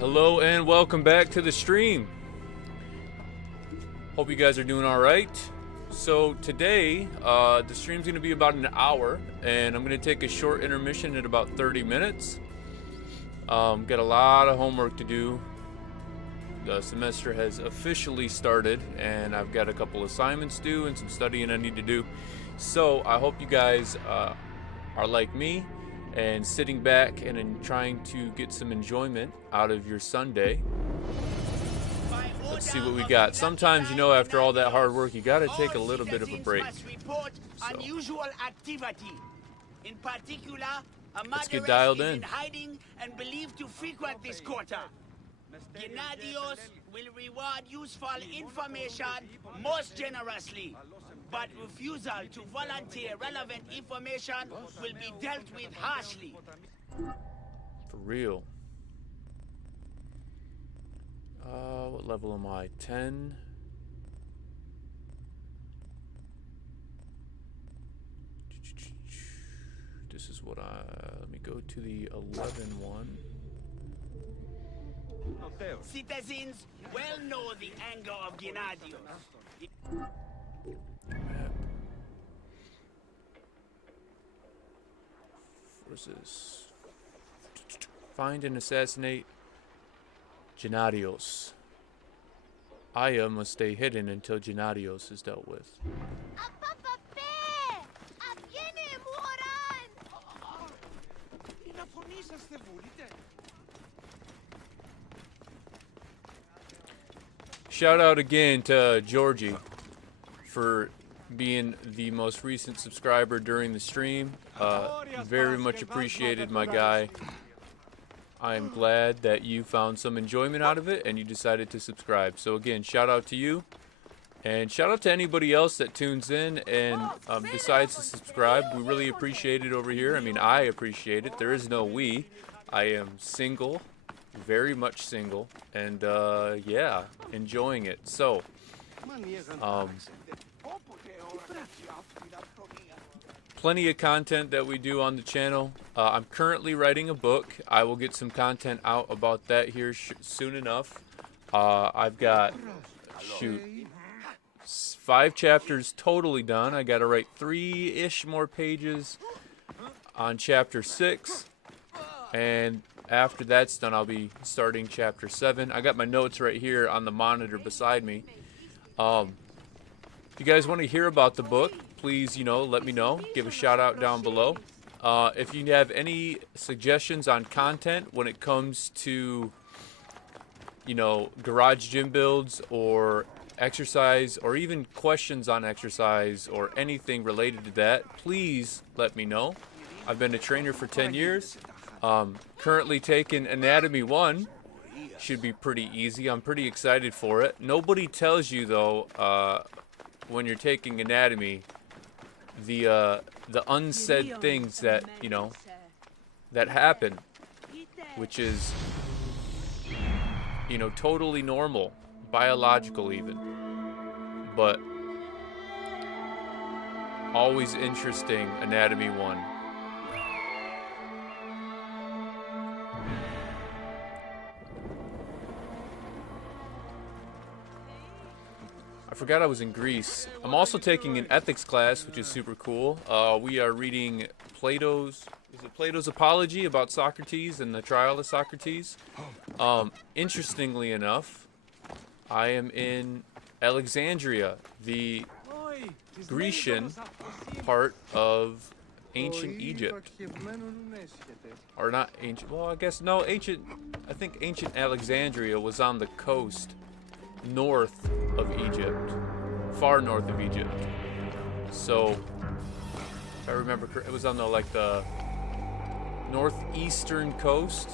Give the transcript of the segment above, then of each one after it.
Hello and welcome back to the stream. Hope you guys are doing all right. So today, the stream's going to be about an hour, and I'm going to take a short intermission at about 30 minutes. Got a lot of homework to do. The semester has officially started, and I've got a couple assignments due and some studying I need to do. So I hope you guys are like me and sitting back and trying to get some enjoyment out of your Sunday. Let's see what we got. Sometimes, you know, after all that hard work, you got to take a little bit of a break. Unusual activity. In particular, let's get dialed in. Hiding and believed to frequent this quarter. Gennadios will reward useful information most generously, but refusal to volunteer relevant information will be dealt with harshly. For real. What level am I? 10? This is what let me go to the 11 one. Citizens well know the anger of Gennadios. Where's this? Find and assassinate Gennadios. Aya must stay hidden until Gennadios is dealt with. Shout out again to Georgie for being the most recent subscriber during the stream. Very much appreciated, my guy. I am glad that you found some enjoyment out of it and you decided to subscribe. So again, shout out to you. And shout out to anybody else that tunes in and decides to subscribe. We really appreciate it over here. I mean, I appreciate it. There is no we. I am single. Very much single. And yeah, enjoying it. So, plenty of content that we do on the channel. I'm currently writing a book. I will get some content out about that here soon enough. I've got, 5 chapters totally done. I got to write 3-ish more pages on chapter 6. And after that's done, I'll be starting chapter 7. I got my notes right here on the monitor beside me. If you guys want to hear about the book, please, you know, let me know. Give a shout out down below. If you have any suggestions on content when it comes to, you know, garage gym builds or exercise or even questions on exercise or anything related to that, please let me know. I've been a trainer for 10 years. Currently taking Anatomy 1. Should be pretty easy. I'm pretty excited for it. Nobody tells you, though, when you're taking anatomy, the unsaid things that, you know, that happen, which is, you know, totally normal, biological even, but always interesting. Anatomy 1. I forgot I was in Greece. I'm also taking an ethics class, which is super cool. We are reading Plato's Apology about Socrates and the trial of Socrates. Interestingly enough, I am in Alexandria, the Grecian part of ancient Egypt. Or not ancient, well, I guess, no, ancient, I think ancient Alexandria was on the coast north of Egypt, far north of Egypt. So, if I remember correctly, it was on the, like, the northeastern coast,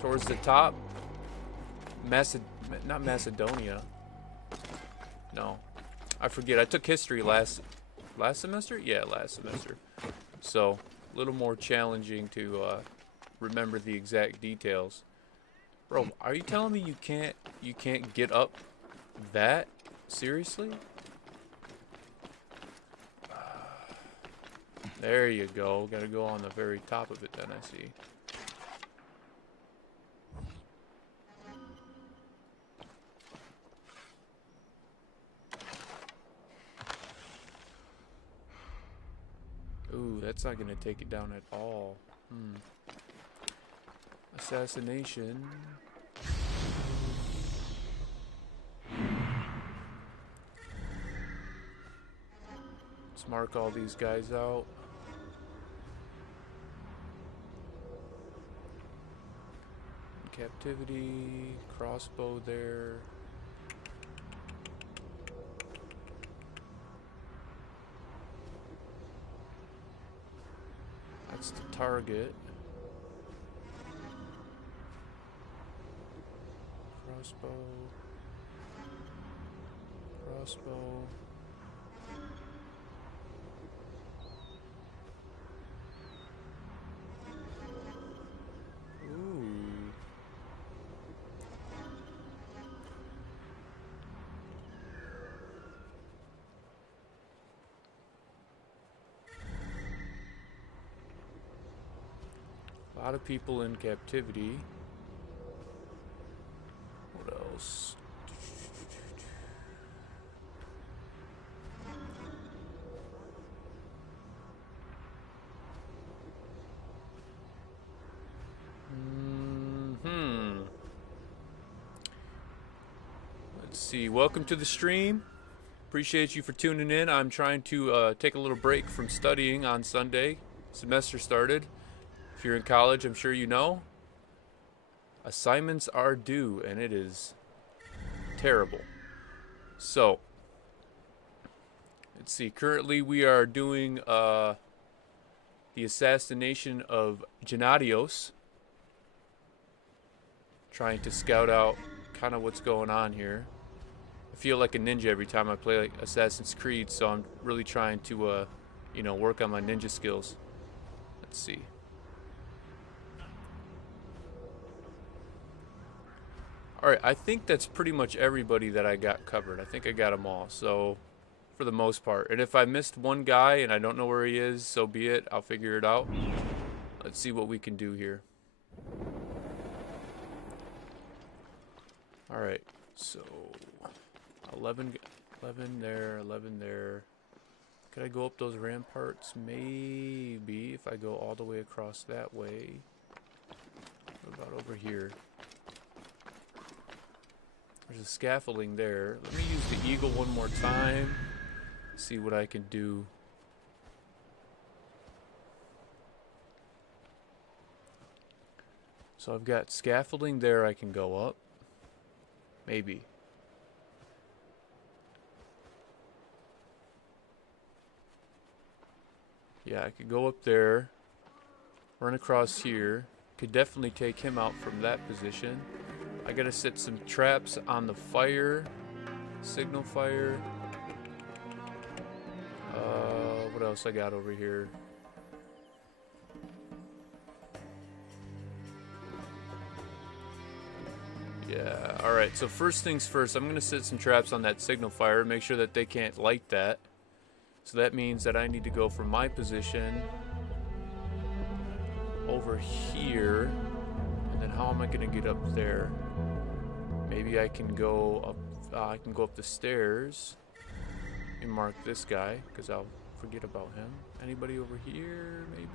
towards the top. Not Macedonia. No, I forget. I took history last semester? Yeah, last semester. So, a little more challenging to remember the exact details. Bro, are you telling me you can't get up that? Seriously? There you go. Gotta go on the very top of it then, I see. Ooh, that's not gonna take it down at all. Assassination. Let's mark all these guys out. Captivity, crossbow there. That's the target. Crossbow. Crossbow. A lot of people in captivity. What else? Let's see. Welcome to the stream. Appreciate you for tuning in. I'm trying to take a little break from studying on Sunday. Semester started. If you're in college, I'm sure you know. Assignments are due, and it is terrible. So, let's see. Currently, we are doing the assassination of Gennadios. Trying to scout out kind of what's going on here. I feel like a ninja every time I play like Assassin's Creed, so I'm really trying to, you know, work on my ninja skills. Let's see. Alright, I think that's pretty much everybody that I got covered. I think I got them all, so for the most part. And if I missed one guy and I don't know where he is, so be it. I'll figure it out. Let's see what we can do here. Alright, so 11 there, 11 there. Could I go up those ramparts? Maybe if I go all the way across that way. What about over here? There's a scaffolding there. Let me use the eagle one more time. See what I can do. So I've got scaffolding there I can go up. Maybe. Yeah, I could go up there. Run across here. Could definitely take him out from that position. I gotta set some traps on the fire. Signal fire. What else I got over here? Yeah, alright, so first things first, I'm gonna set some traps on that signal fire, make sure that they can't light that. So that means that I need to go from my position over here. And then how am I gonna get up there? Maybe I can go up the stairs and mark this guy, because I'll forget about him. Anybody over here, maybe?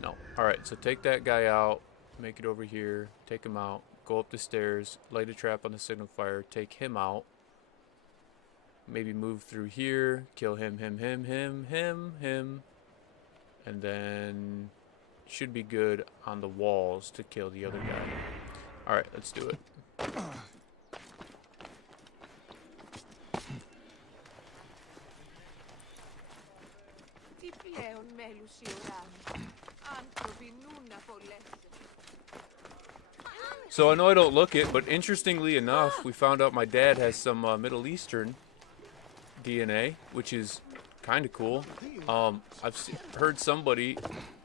No. Alright, so take that guy out, make it over here, take him out, go up the stairs, light a trap on the signal fire, take him out. Maybe move through here, kill him, him. And then should be good on the walls to kill the other guy. Alright, let's do it. So I know I don't look it, but interestingly enough, we found out my dad has some Middle Eastern DNA, which is kind of cool. I've heard somebody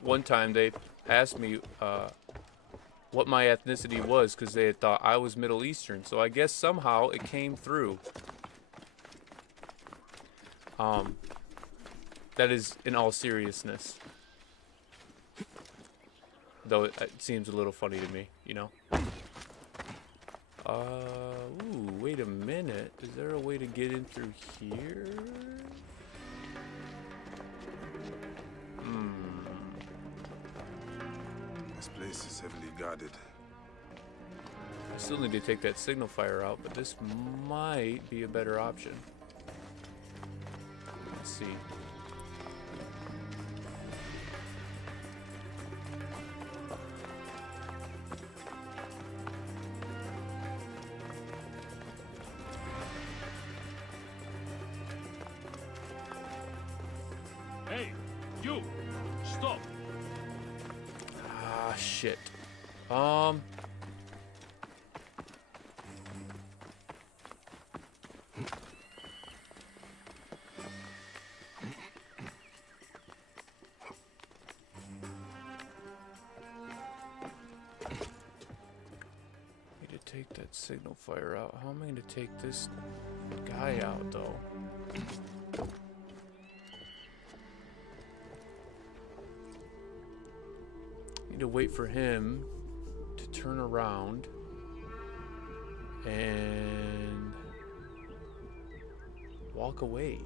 one time, they asked me what my ethnicity was because they had thought I was Middle Eastern. So I guess somehow it came through. That is in all seriousness. Though it seems a little funny to me, you know. Ooh, wait a minute. Is there a way to get in through here? place is heavily guarded. I still need to take that signal fire out, but this might be a better option. Let's see. Hey, you! Stop! Ah, shit. Need to take that signal fire out. How am I going to take this guy out, though? Need to wait for him to turn around and walk away.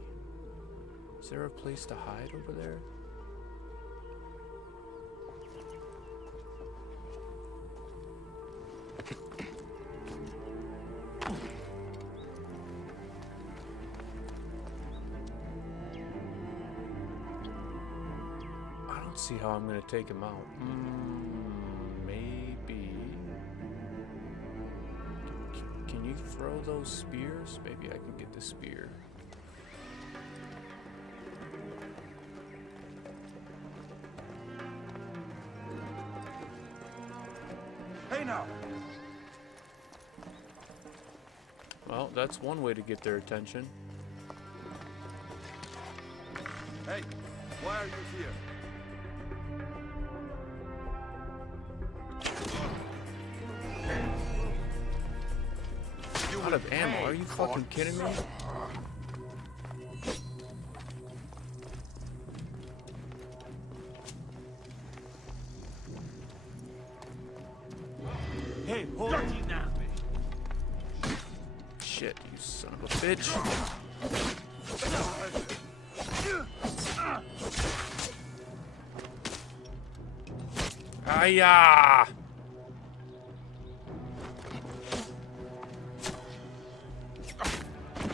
Is there a place to hide over there? I don't see how I'm gonna take him out. Maybe. Can you throw those spears? Maybe I can get the spear. Hey now! Well, that's one way to get their attention. Hey, why are you here? Out of ammo, are you fucking kidding me? Hey, hold it now. Shit, you son of a bitch. Hiya!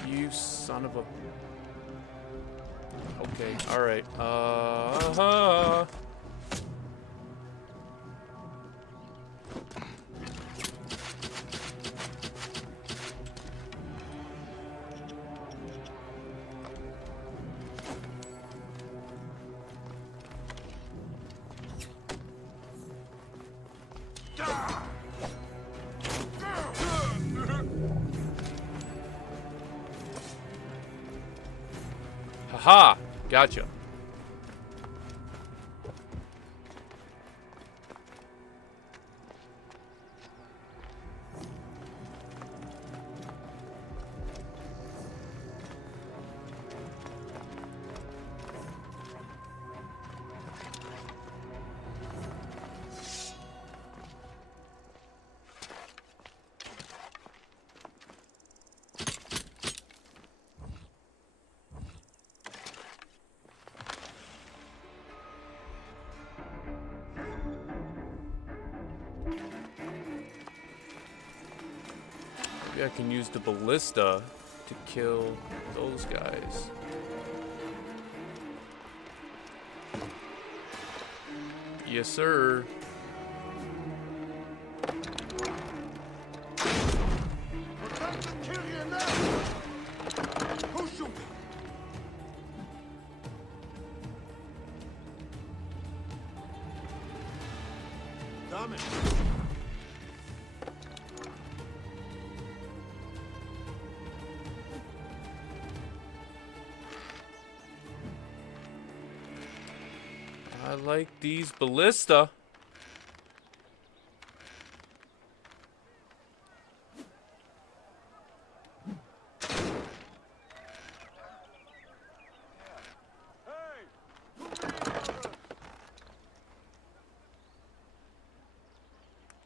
You son of a... Okay, alright. Haha! Gotcha. Maybe I can use the ballista to kill those guys. Yes, sir. Who's shooting? Damn it! I like these ballista.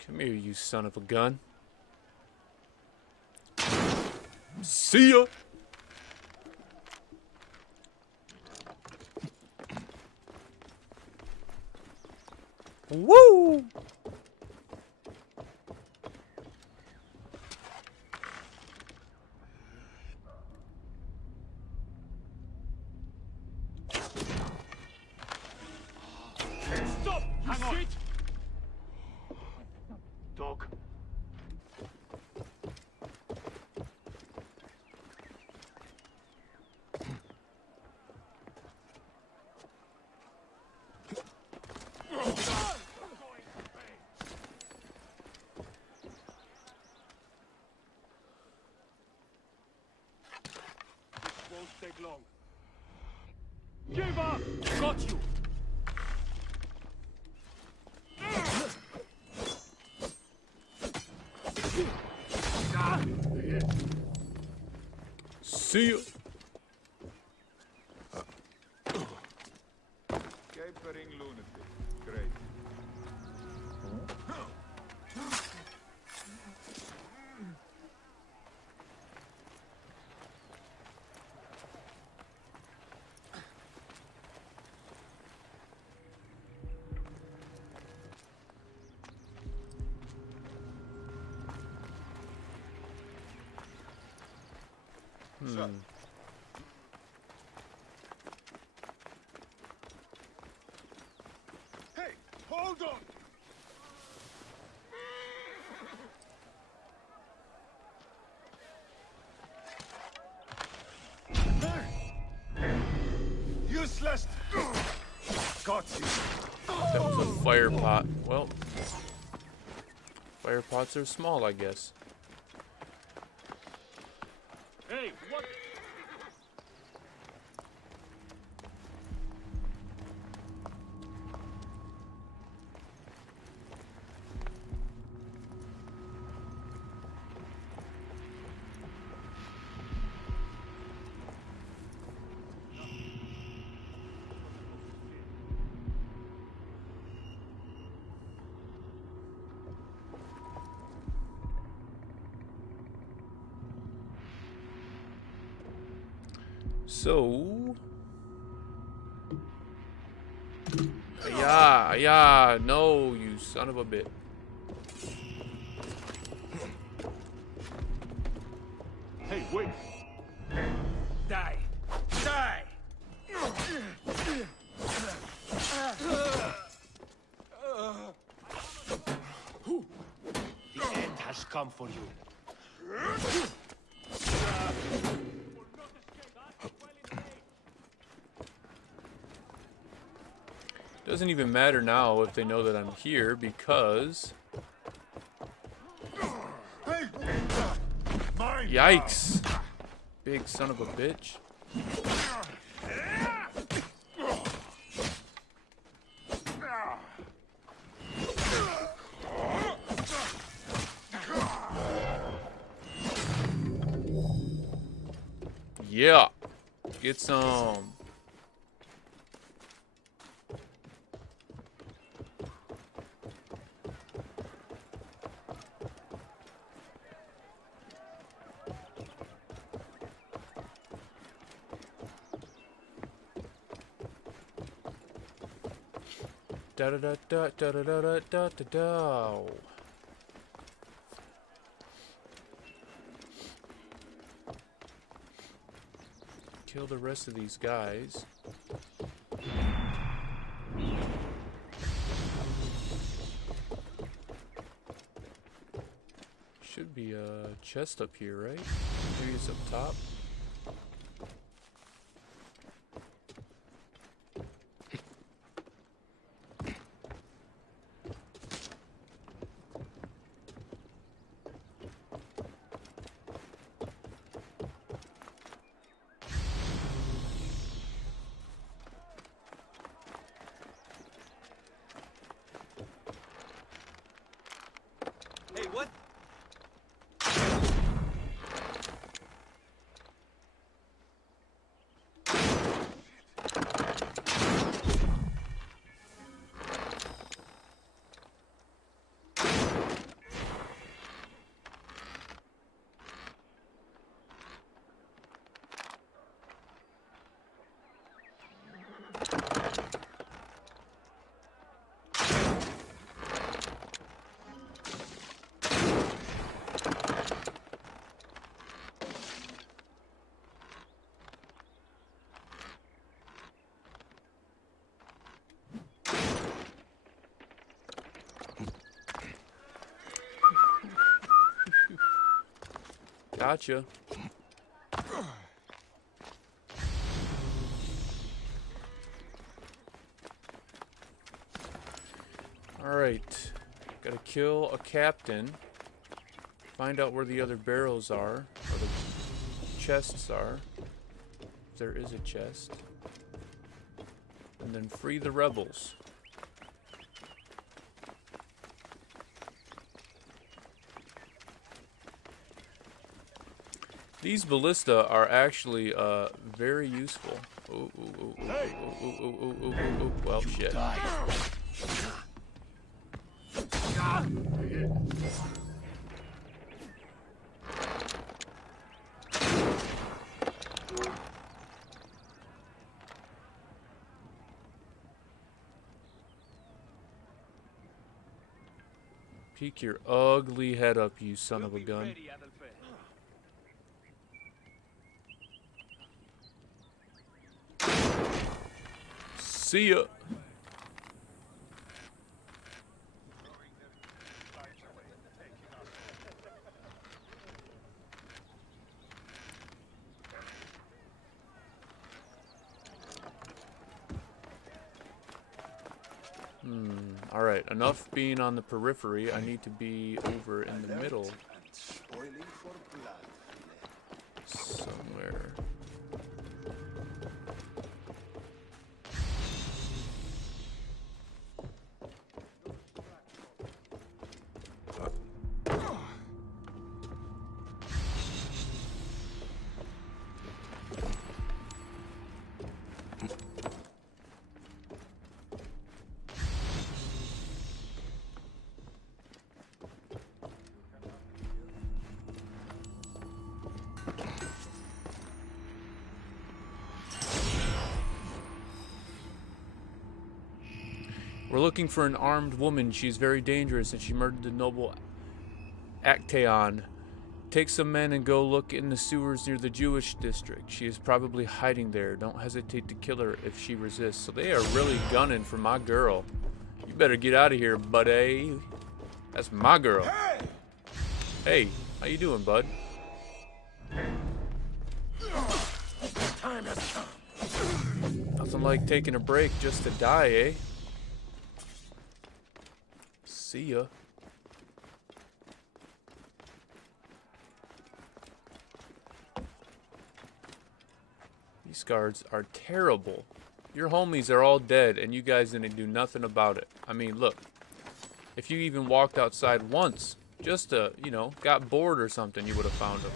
Come here, you son of a gun. See ya! Woo! Won't take long. Give up! Got you! See ya. Capering lunatic. Great. Hey, hold on! Useless! Got you! That was a fire pot. Well, fire pots are small, I guess. Hey, what? So, yeah, no, you son of a bit. Hey, wait! Die! Die! The end has come for you. Doesn't even matter now if they know that I'm here because... Yikes! Big son of a bitch. Yeah! Get some. Da da da da da da da da da da. Kill the rest of these guys. Should be a chest up here, right? Maybe it's up top. Hey, what? Gotcha. Alright. Gotta kill a captain. Find out where the other barrels are. Or the chests are. there is a chest. And then free the rebels. These ballista are actually very useful. Ooh, ooh, ooh, ooh, ooh, ooh, ooh, ooh, ooh, ooh, ooh. Well, shit. Peek your ugly head up, you son of a gun. See ya. All right, enough being on the periphery. I need to be over in the middle somewhere. We're looking for an armed woman. She's very dangerous and she murdered the noble Actaeon. Take some men and go look in the sewers near the Jewish district. She is probably hiding there. Don't hesitate to kill her if she resists. So they are really gunning for my girl. You better get out of here, buddy. That's my girl. Hey, how you doing, bud? Time has come. Nothing like taking a break just to die, eh? See ya. These guards are terrible. Your homies are all dead and you guys didn't do nothing about it. I mean, look. If you even walked outside once, just to, you know, got bored or something, you would have found them.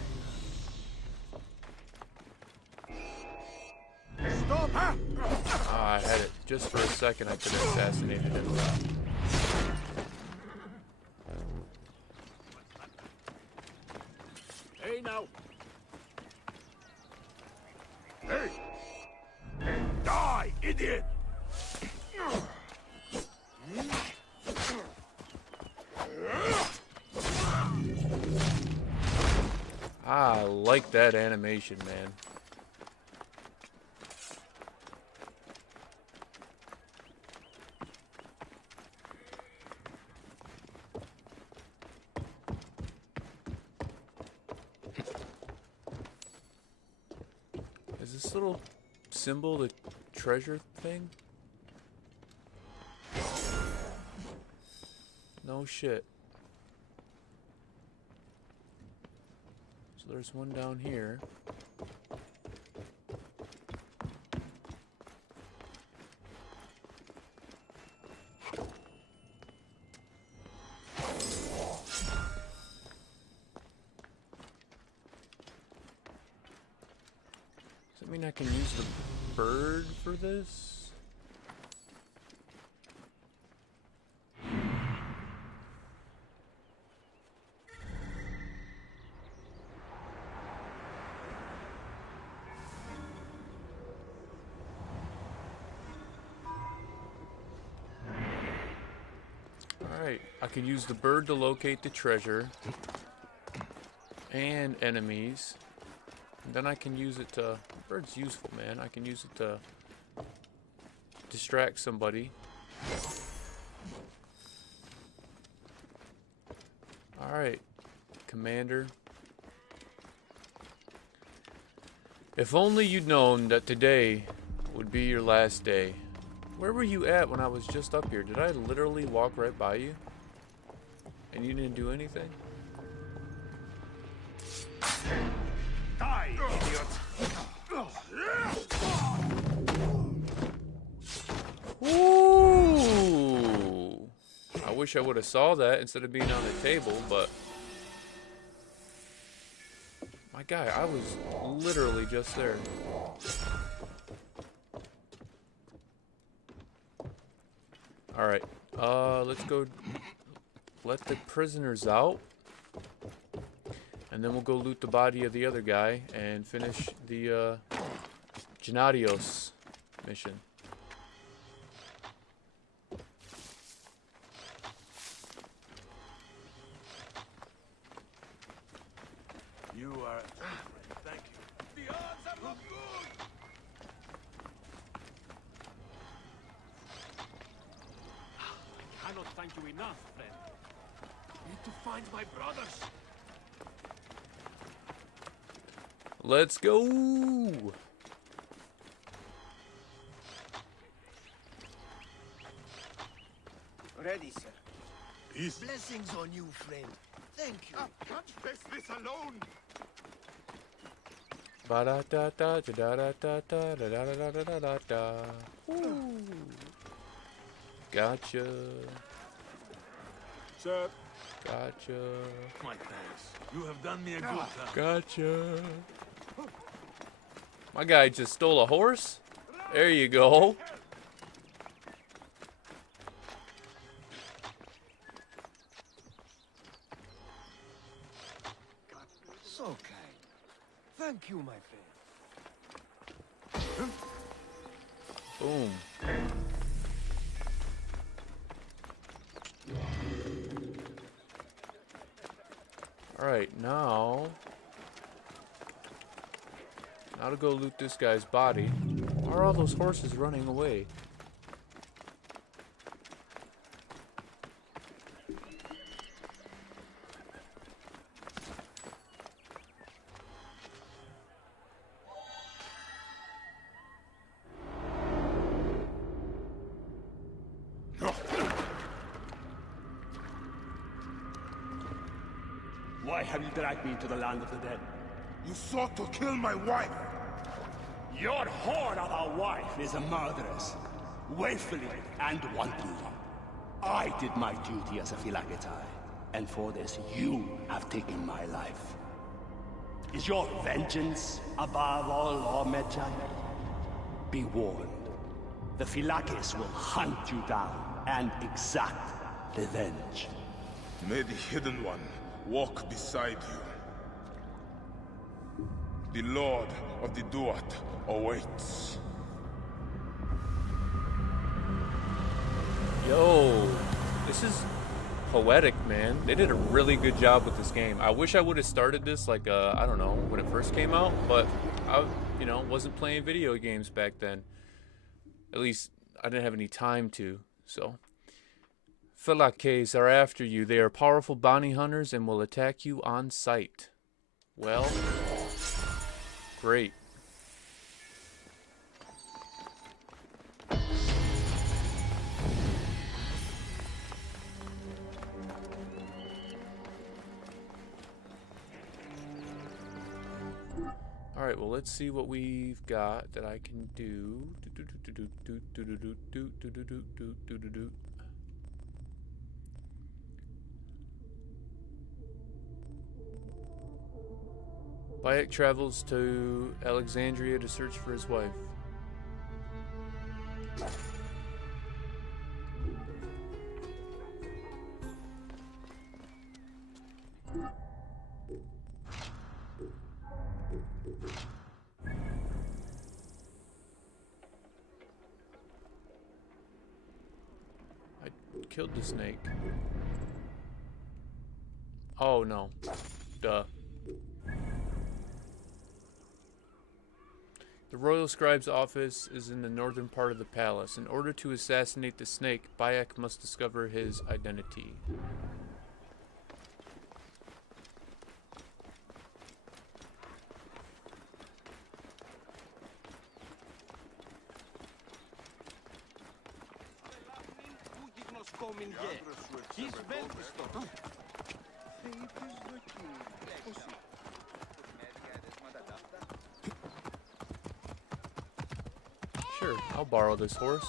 Stop! Ah, I had it. Just for a second, I could have assassinated him. Hey now! Hey! Die, idiot! Ah, I like that animation, man. Is this little symbol the treasure thing? No shit. So there's one down here. Does that mean I can use the bird for this? Alright, I can use the bird to locate the treasure and enemies. And then I can use it to... Bird's useful, man. I can use it to distract somebody. Alright, Commander. If only you'd known that today would be your last day. Where were you at when I was just up here? Did I literally walk right by you? And you didn't do anything? Die, idiot! wish I would have saw that instead of being on the table, but... My guy, I was literally just there. Alright, let's go let the prisoners out. And then we'll go loot the body of the other guy and finish the Gennadios mission. You are... Thank you. The odds are not good! I cannot thank you enough, friend. Need to find my brothers. Let's go! Ready, sir. Peace. Blessings on you, friend. Thank you. I can't face this alone. Ba da da da da da da da da da da da da da da. Woo. Gotcha. Sir. Gotcha. My thanks. You have done me a good turn. Gotcha. My guy just stole a horse? There you go. So kind. Thank you, my friend. Boom. Alright, now to go loot this guy's body. Why are all those horses running away? Why have you dragged me into the land of the dead? You sought to kill my wife. Your whore of a wife is a murderess, willfully and wantonly. I did my duty as a phylactery, and for this you have taken my life. Is your vengeance above all law, Medjay? Be warned. The phylakes will hunt you down and exact revenge. May the Hidden One walk beside you. The Lord of the Duat awaits. Yo, this is poetic, man. They did a really good job with this game. I wish I would have started this like, I don't know, when it first came out, but I, wasn't playing video games back then. At least, I didn't have any time to, so. Phylakes are after you. They are powerful bounty hunters and will attack you on sight. Well, great. Alright, well, let's see what we've got that I can do. Bayek travels to Alexandria to search for his wife. I killed the snake. Oh no. Duh. The royal scribe's office is in the northern part of the palace. In order to assassinate the snake, Bayek must discover his identity. Sure, I'll borrow this horse.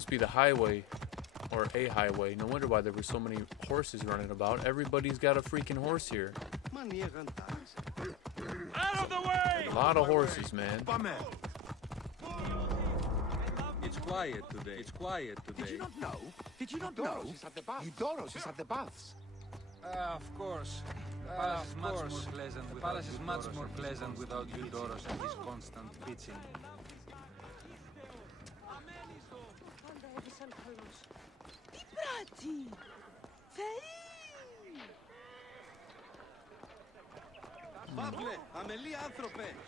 must be the highway, or a highway. No wonder why there were so many horses running about. Everybody's got a freaking horse here. Out of the way! A lot of horses, man. It's quiet today. It's quiet today. Did you not know? Did you not know? Eudoros is at the baths. Of course. The palace is much more pleasant without Eudoros and his constant bitching.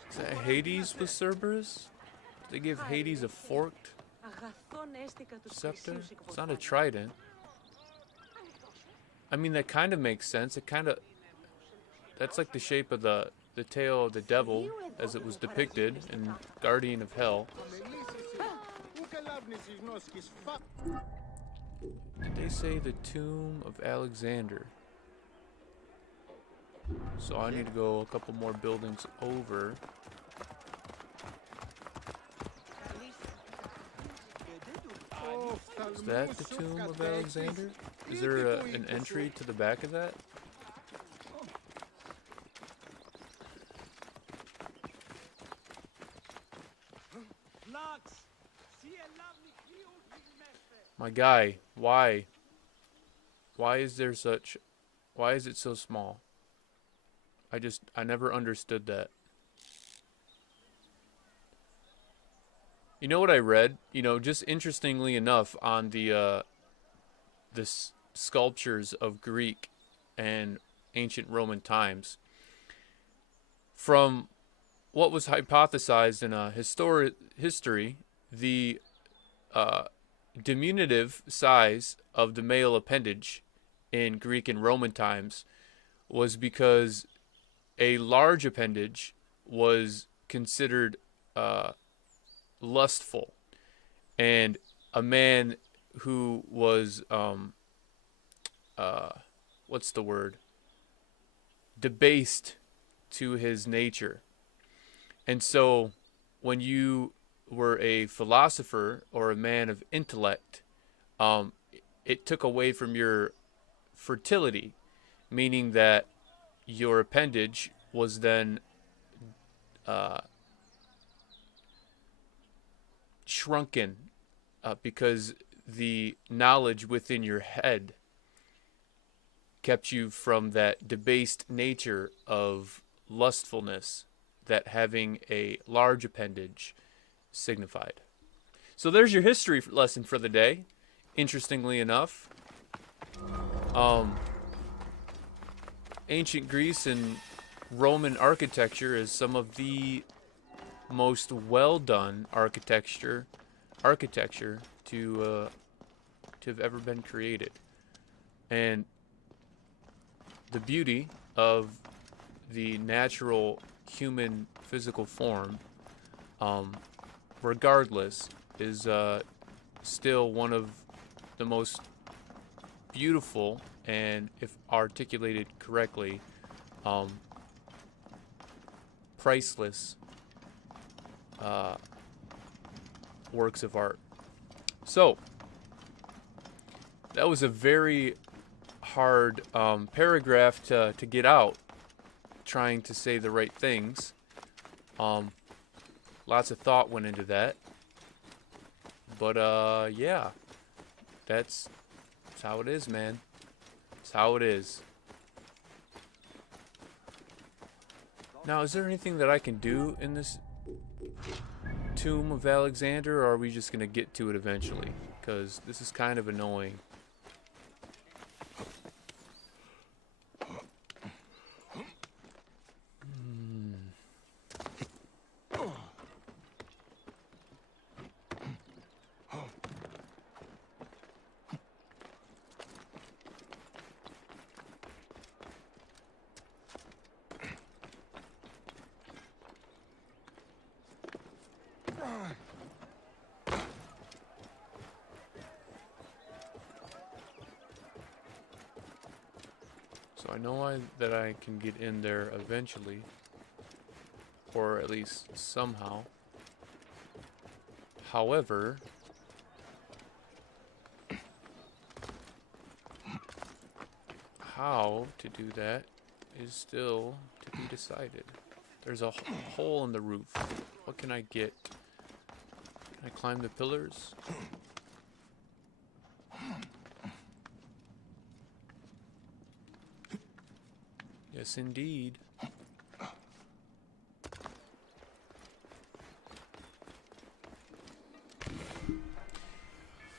Is that Hades with Cerberus? Did they give Hades a forked scepter? It's not a trident. I mean, that kind of makes sense. It kind of... That's like the shape of the tail of the devil as it was depicted in Guardian of Hell. Did they say the tomb of Alexander? So I need to go a couple more buildings over. Is that the tomb of Alexander? Is there an entry to the back of that? My guy, why? Why is there such... Why is it so small? I never understood that. You know what I read? You know, just interestingly enough, on the sculptures of Greek and ancient Roman times, from what was hypothesized in history, the diminutive size of the male appendage in Greek and Roman times was because a large appendage was considered lustful, and a man who was what's the word, debased to his nature. And so when you were a philosopher or a man of intellect, it took away from your fertility, meaning that your appendage was then shrunken because the knowledge within your head kept you from that debased nature of lustfulness that having a large appendage signified. So there's your history lesson for the day. Interestingly enough, ancient Greece and Roman architecture is some of the most well done architecture to have ever been created. And the beauty of the natural human physical form, regardless, is still one of the most beautiful and, if articulated correctly, priceless works of art. So that was a very hard paragraph to get out, trying to say the right things. Lots of thought went into that, but yeah, that's how it is, man. It's how it is. Now, is there anything that I can do in this Tomb of Alexander, or are we just gonna get to it eventually? Because this is kind of annoying. So I know that I can get in there eventually, or at least somehow. However, how to do that is still to be decided. There's a hole in the roof. What can I get? Can I climb the pillars? Yes, indeed.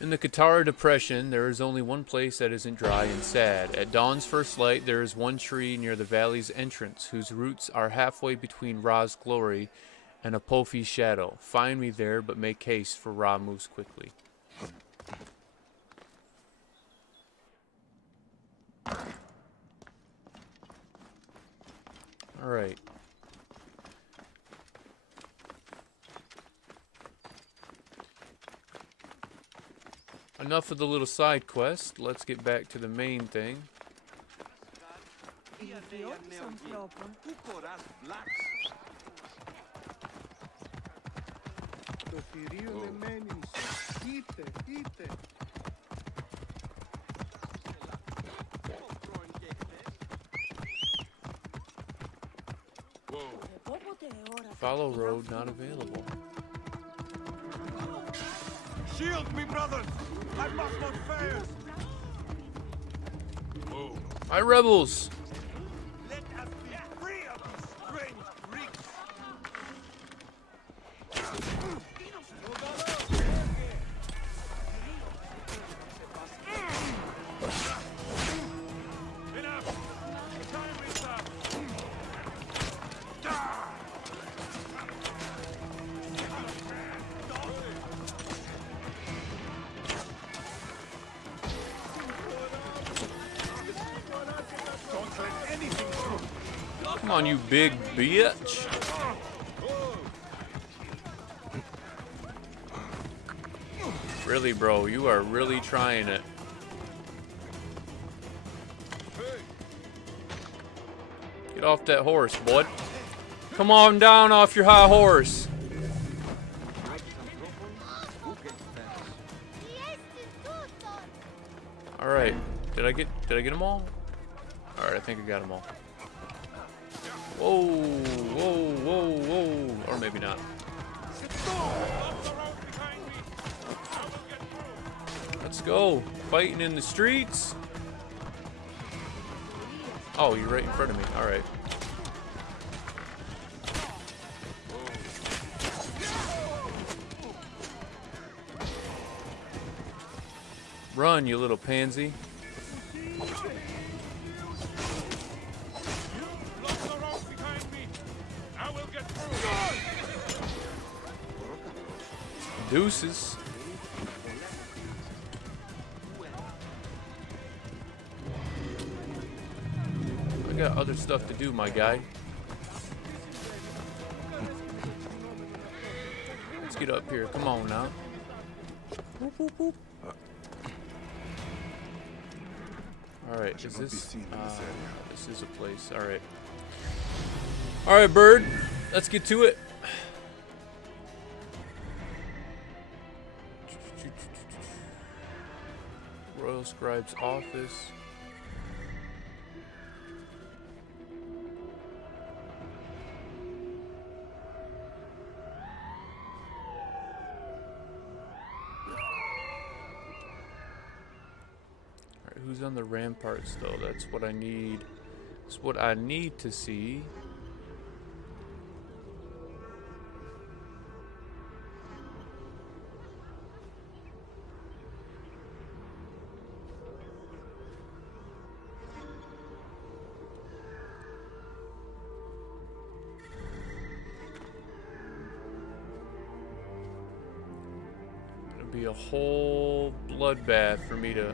In the Katara Depression, there is only one place that isn't dry and sad. At dawn's first light, there is one tree near the valley's entrance, whose roots are halfway between Ra's glory and Apophi's shadow. Find me there, but make haste, for Ra moves quickly. Alright. Enough of the little side quest. Let's get back to the main thing. Follow road not available. Shield me, brothers! I must not fail! My rebels! Let us be free of these strange Greeks! Enough! Time is up! Come on, you big bitch. Really, bro, you are really trying it. Get off that horse, bud. Come on down off your high horse. All right. Did I get them all? All right, I think I got them all. Whoa, whoa, whoa, whoa. Or maybe not. Let's go. Fighting in the streets. Oh, you're right in front of me. All right. Run, you little pansy. Deuces. I got other stuff to do, my guy. Let's get up here. Come on now. Boop, boop, boop. All right, is this? This is a place. All right. All right, bird. Let's get to it. Royal Scribe's office. Alright, who's on the ramparts though? That's what I need. That's what I need to see. Be a whole bloodbath for me to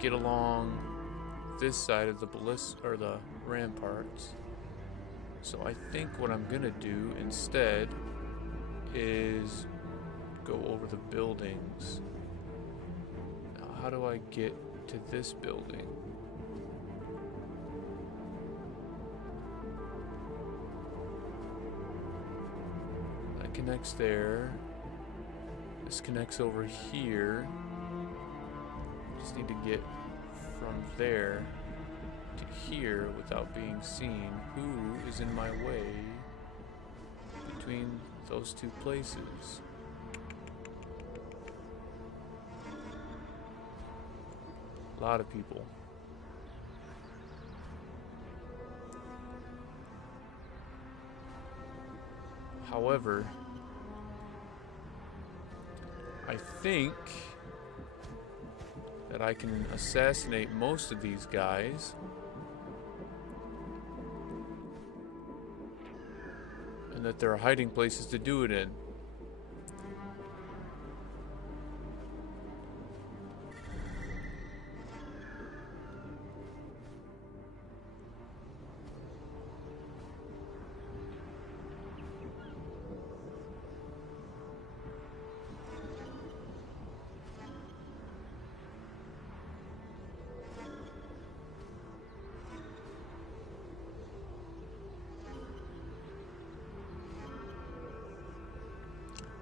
get along this side of the the ramparts. So I think what I'm gonna do instead is go over the buildings. Now, how do I get to this building? That connects there. This connects over here. Just need to get from there to here without being seen. Who is in my way between those two places? A lot of people. However, I think that I can assassinate most of these guys. And that there are hiding places to do it in.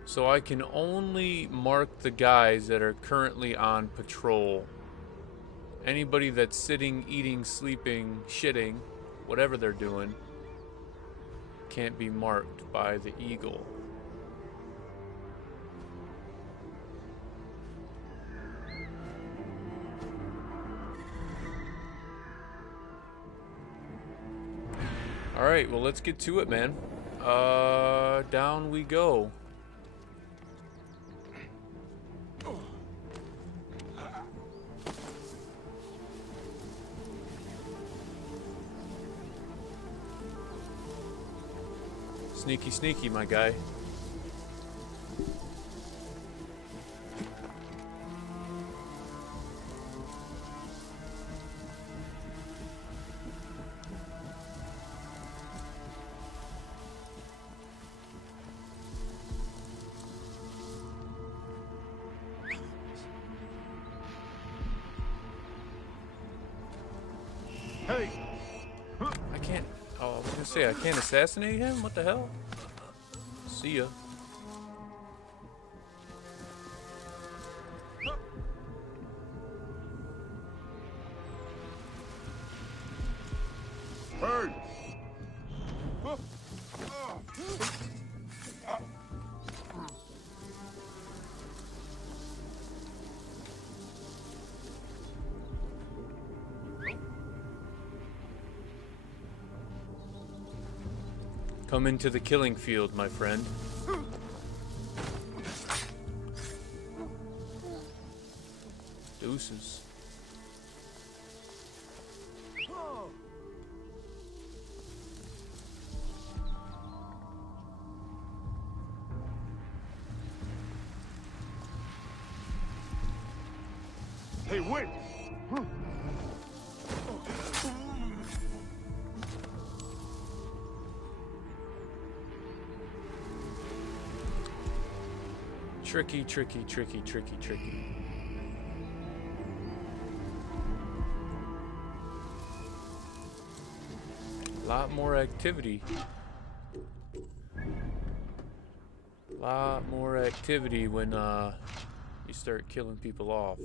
So I can only mark the guys that are currently on patrol. Anybody that's sitting, eating, sleeping, shitting, whatever they're doing, can't be marked by the eagle. Alright, well let's get to it, man. Down we go. Sneaky, sneaky, my guy. Hey! I can't. Oh, I was gonna say I can't assassinate him. What the hell? See ya. Hey! Come into the killing field, my friend. Deuces. Hey, wait! Tricky, tricky, tricky, tricky, tricky. Lot more activity. Lot more activity when you start killing people off.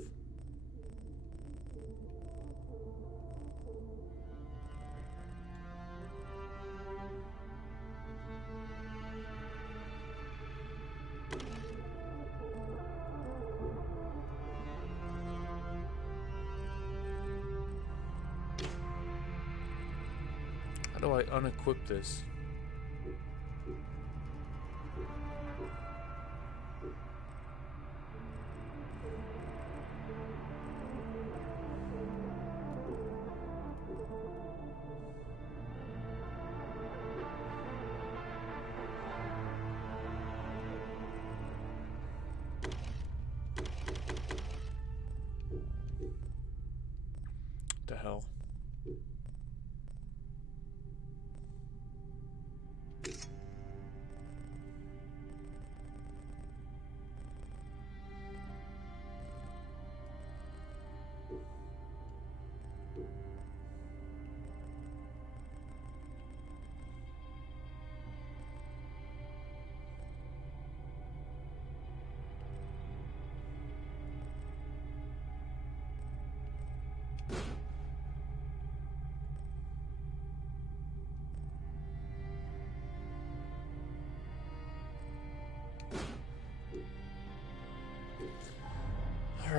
How do I unequip this? The hell?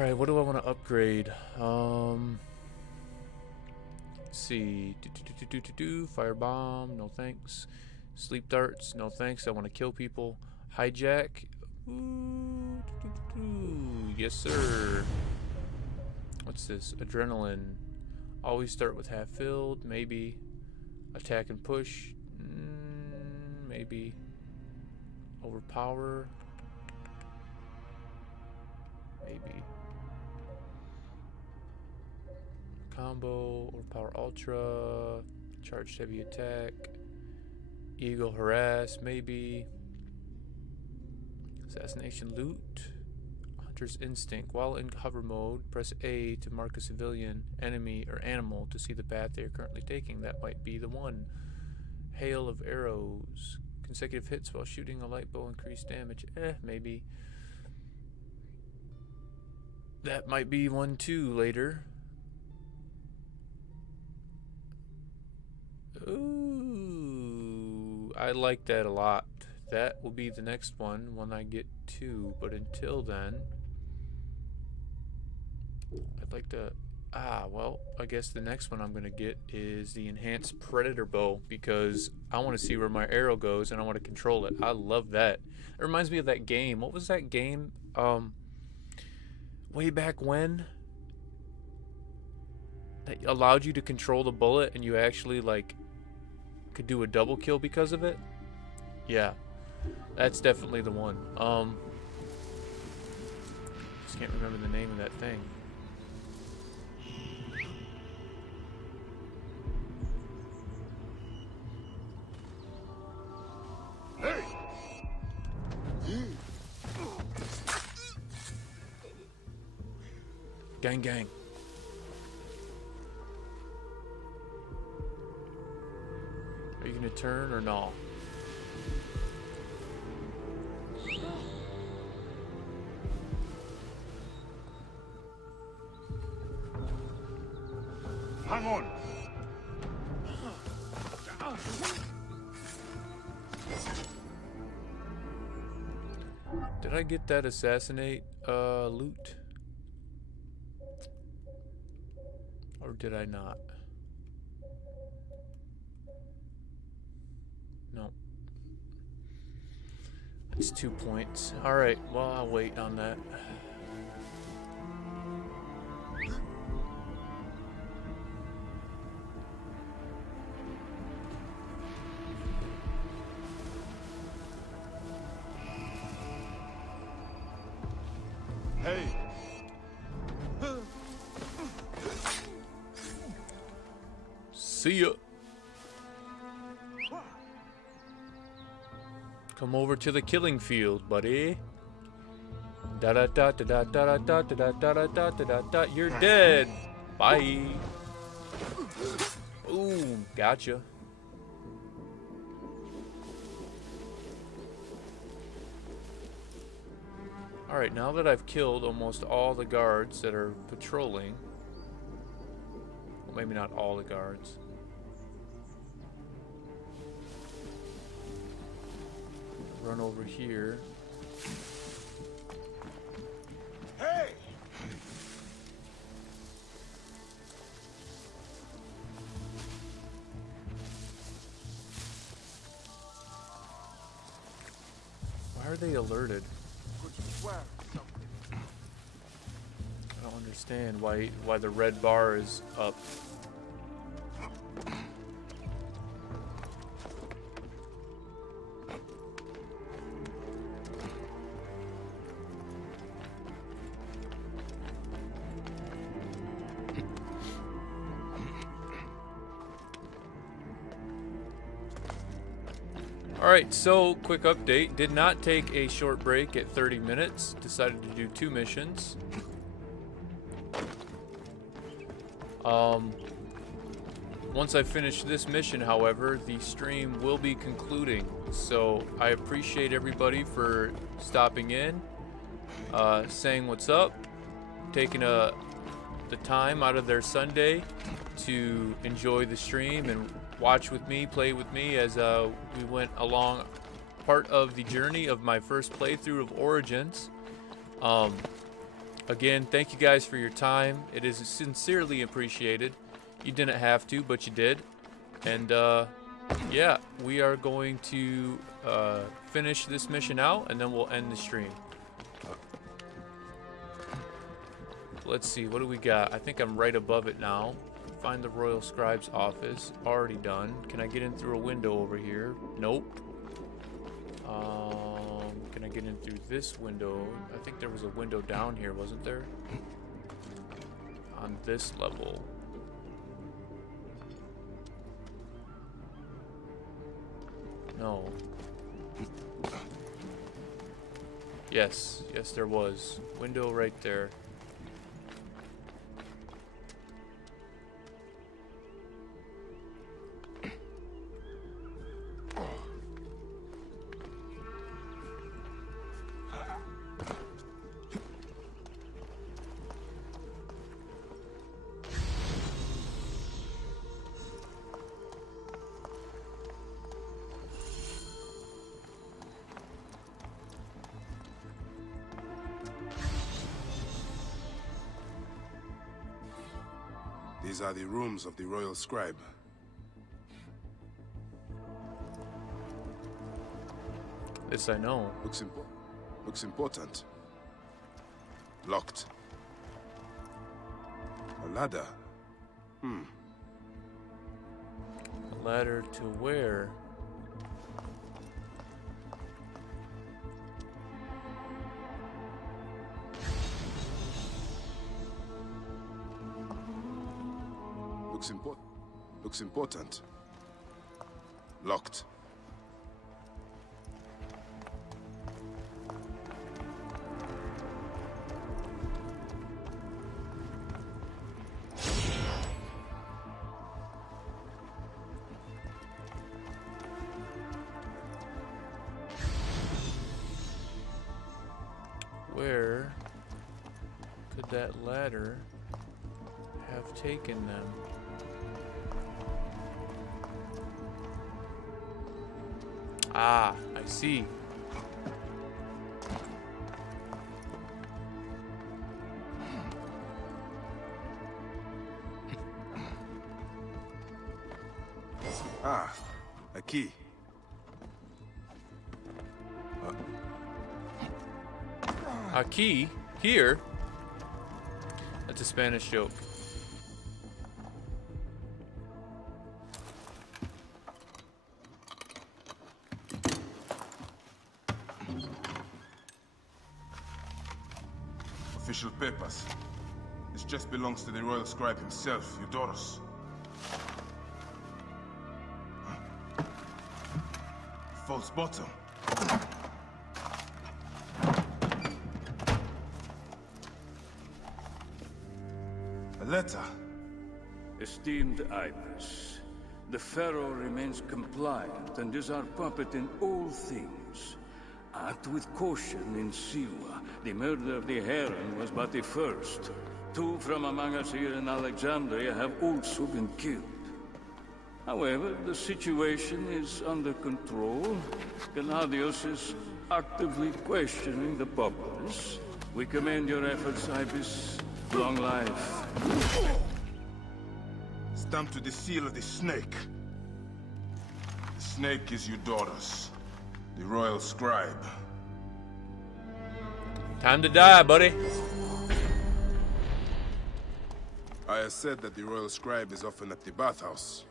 Alright, what do I want to upgrade? Let's see. Firebomb, no thanks. Sleep darts, no thanks. I want to kill people. Hijack. Ooh, yes, sir. What's this? Adrenaline. Always start with half filled. Maybe. Attack and push. Maybe. Overpower. Maybe. Combo. Overpower ultra. Charged heavy attack. Eagle harass. Maybe. Assassination loot. Hunter's instinct. While in hover mode, press A to mark a civilian, enemy, or animal to see the path they are currently taking. That might be the one. Hail of arrows. Consecutive hits while shooting a light bow increase damage. Maybe. That might be one too later. Ooh, I like that a lot. That will be the next one when I get to, but until then, I'd like to, well, I guess the next one I'm going to get is the enhanced predator bow, because I want to see where my arrow goes and I want to control it. I love that. It reminds me of that game. What was that game? Way back when? That allowed you to control the bullet and you actually, like, could do a double kill because of it? Yeah. That's definitely the one. Just can't remember the name of that thing. Hey! Gang, gang. Are you gonna turn or no? Hang on. Did I get that assassinate loot? Or did I not? No. It's 2 points. Alright, well, I'll wait on that. Hey! See ya. Come over to the killing field, buddy. Da da da da da da da da da da da da da. You're dead. Bye. Ooh, gotcha. Alright, now that I've killed almost all the guards that are patrolling, well, maybe not all the guards. Run over here. Hey! Why are they alerted? Could you swear something? I don't understand why the red bar is up. Alright, so quick update. Did not take a short break at 30 minutes. Decided to do 2 missions. Once I finish this mission, however, the stream will be concluding. So I appreciate everybody for stopping in, saying what's up, taking the time out of their Sunday to enjoy the stream and watch with me, play with me as we went along part of the journey of my first playthrough of Origins. Again, thank you guys for your time. It is sincerely appreciated. You didn't have to, but you did. And yeah, we are going to finish this mission out, and then we'll end the stream. Let's see, what do we got? I think I'm right above it now. Find the Royal Scribe's office. Already done. Can I get in through a window over here? Nope. Can I get in through this window? I think there was a window down here, wasn't there? On this level. No. Yes, yes there was. Window right there. These are the rooms of the Royal Scribe. This I know. Looks important. Locked. A ladder. A ladder to where? Looks important. Locked. Where could that ladder have taken them? Ah, I see. Ah, a key. A key? Here? That's a Spanish joke. Official papers. This just belongs to the Royal Scribe himself, Eudoros. Huh? False bottom. A letter. Esteemed Ibis, the Pharaoh remains compliant and is our puppet in all things. Act with caution in Siwa. The murder of the Heron was but the first. 2 from among us here in Alexandria have also been killed. However, the situation is under control. Gennadios is actively questioning the populace. We commend your efforts, Ibis. Long life. Stamped to the seal of the snake. The snake is Eudoros, the Royal Scribe. Time to die, buddy. I have said that the Royal Scribe is often at the bathhouse.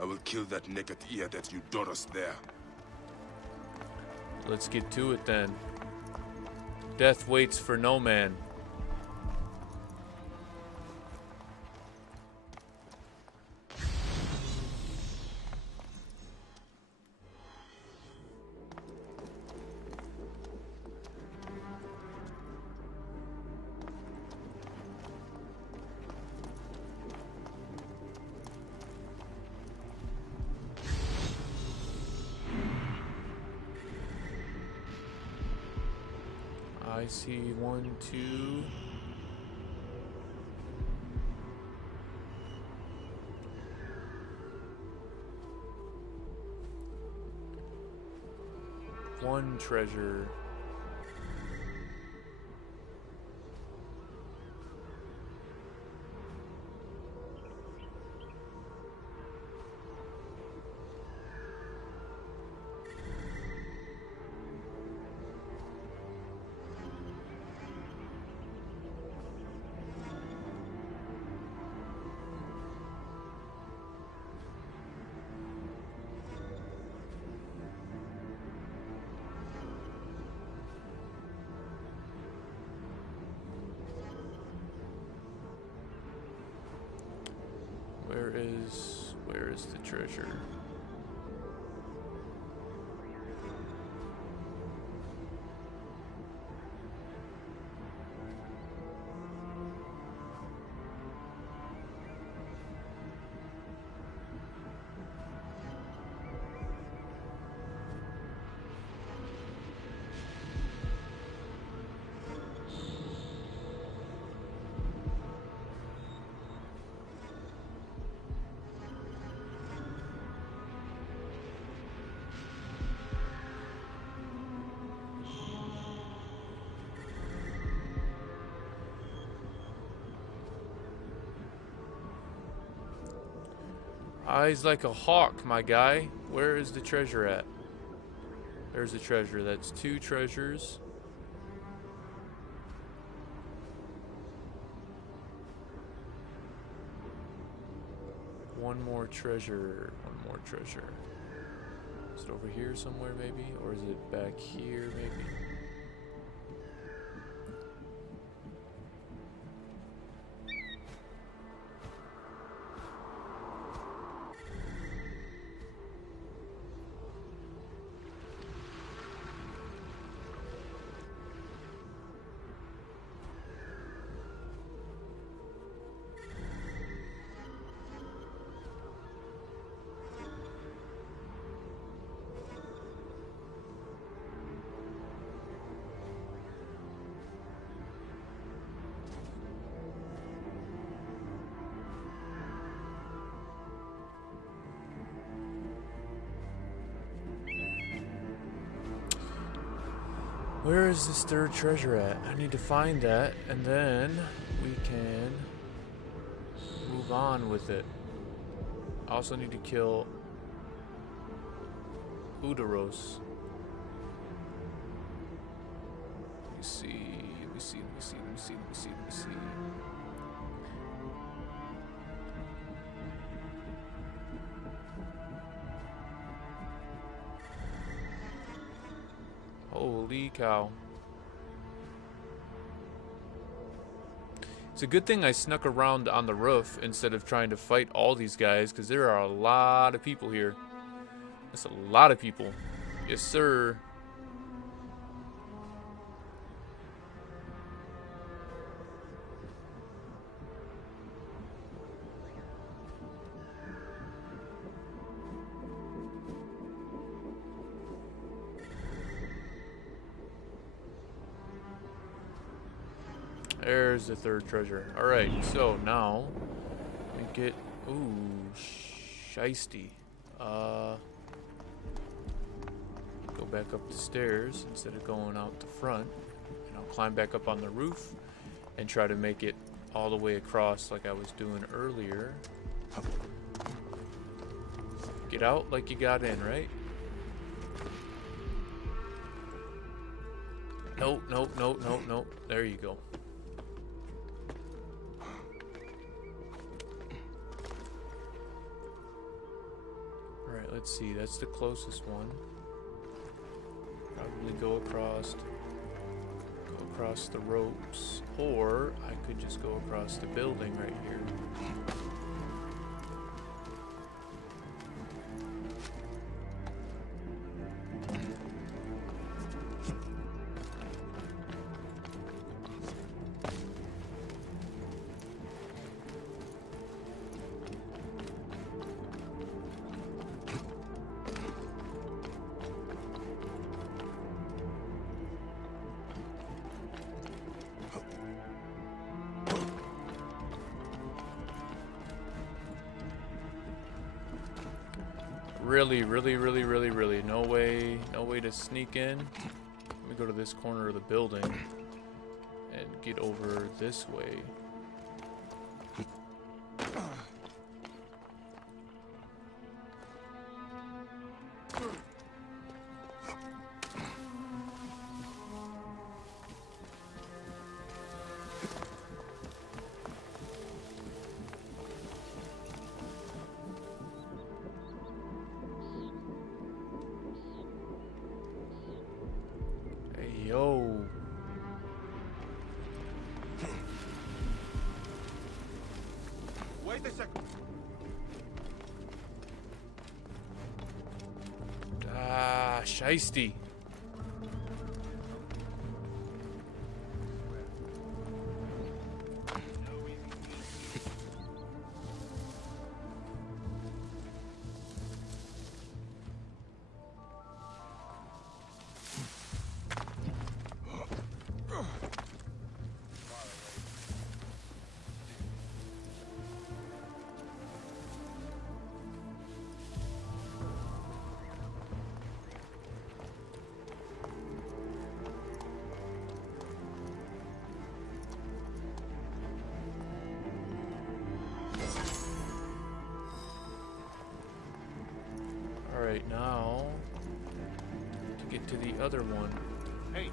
I will kill that naked ear that Eudoros there. Let's get to it then. Death waits for no man. I see 1, 2. One treasure. Where is the treasure? Eyes like a hawk, my guy. Where is the treasure at? There's the treasure. That's 2 treasures. One more treasure. One more treasure. Is it over here somewhere maybe? Or is it back here maybe? Where is this 3rd treasure at? I need to find that, and then we can move on with it. I also need to kill Eudoros. Let me see. Holy cow. It's a good thing I snuck around on the roof instead of trying to fight all these guys, because there are a lot of people here. That's a lot of people. Yes, sir. There's the 3rd treasure. Alright, so now we get... Ooh, shiesty. Go back up the stairs instead of going out the front. And I'll climb back up on the roof and try to make it all the way across like I was doing earlier. Get out like you got in, right? Nope, nope, nope, nope, nope. There you go. Alright, let's see. That's the closest one. Probably go across the ropes, or I could just go across the building right here. Really, no way to sneak in. Let me go to this corner of the building and get over this way. Shiesty. Alright, now to get to the other one. Hey.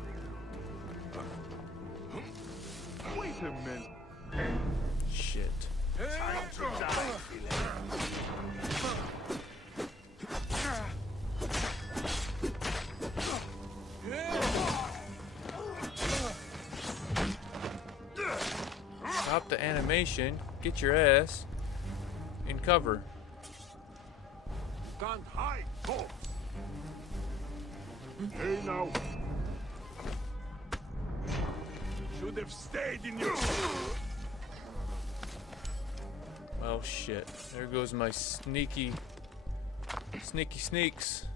Wait a minute. Shit. Time to die, Stop the animation. Get your ass in cover. Stand high, go. Hey now. Should have stayed in your. Oh shit. There goes my sneaky sneaks.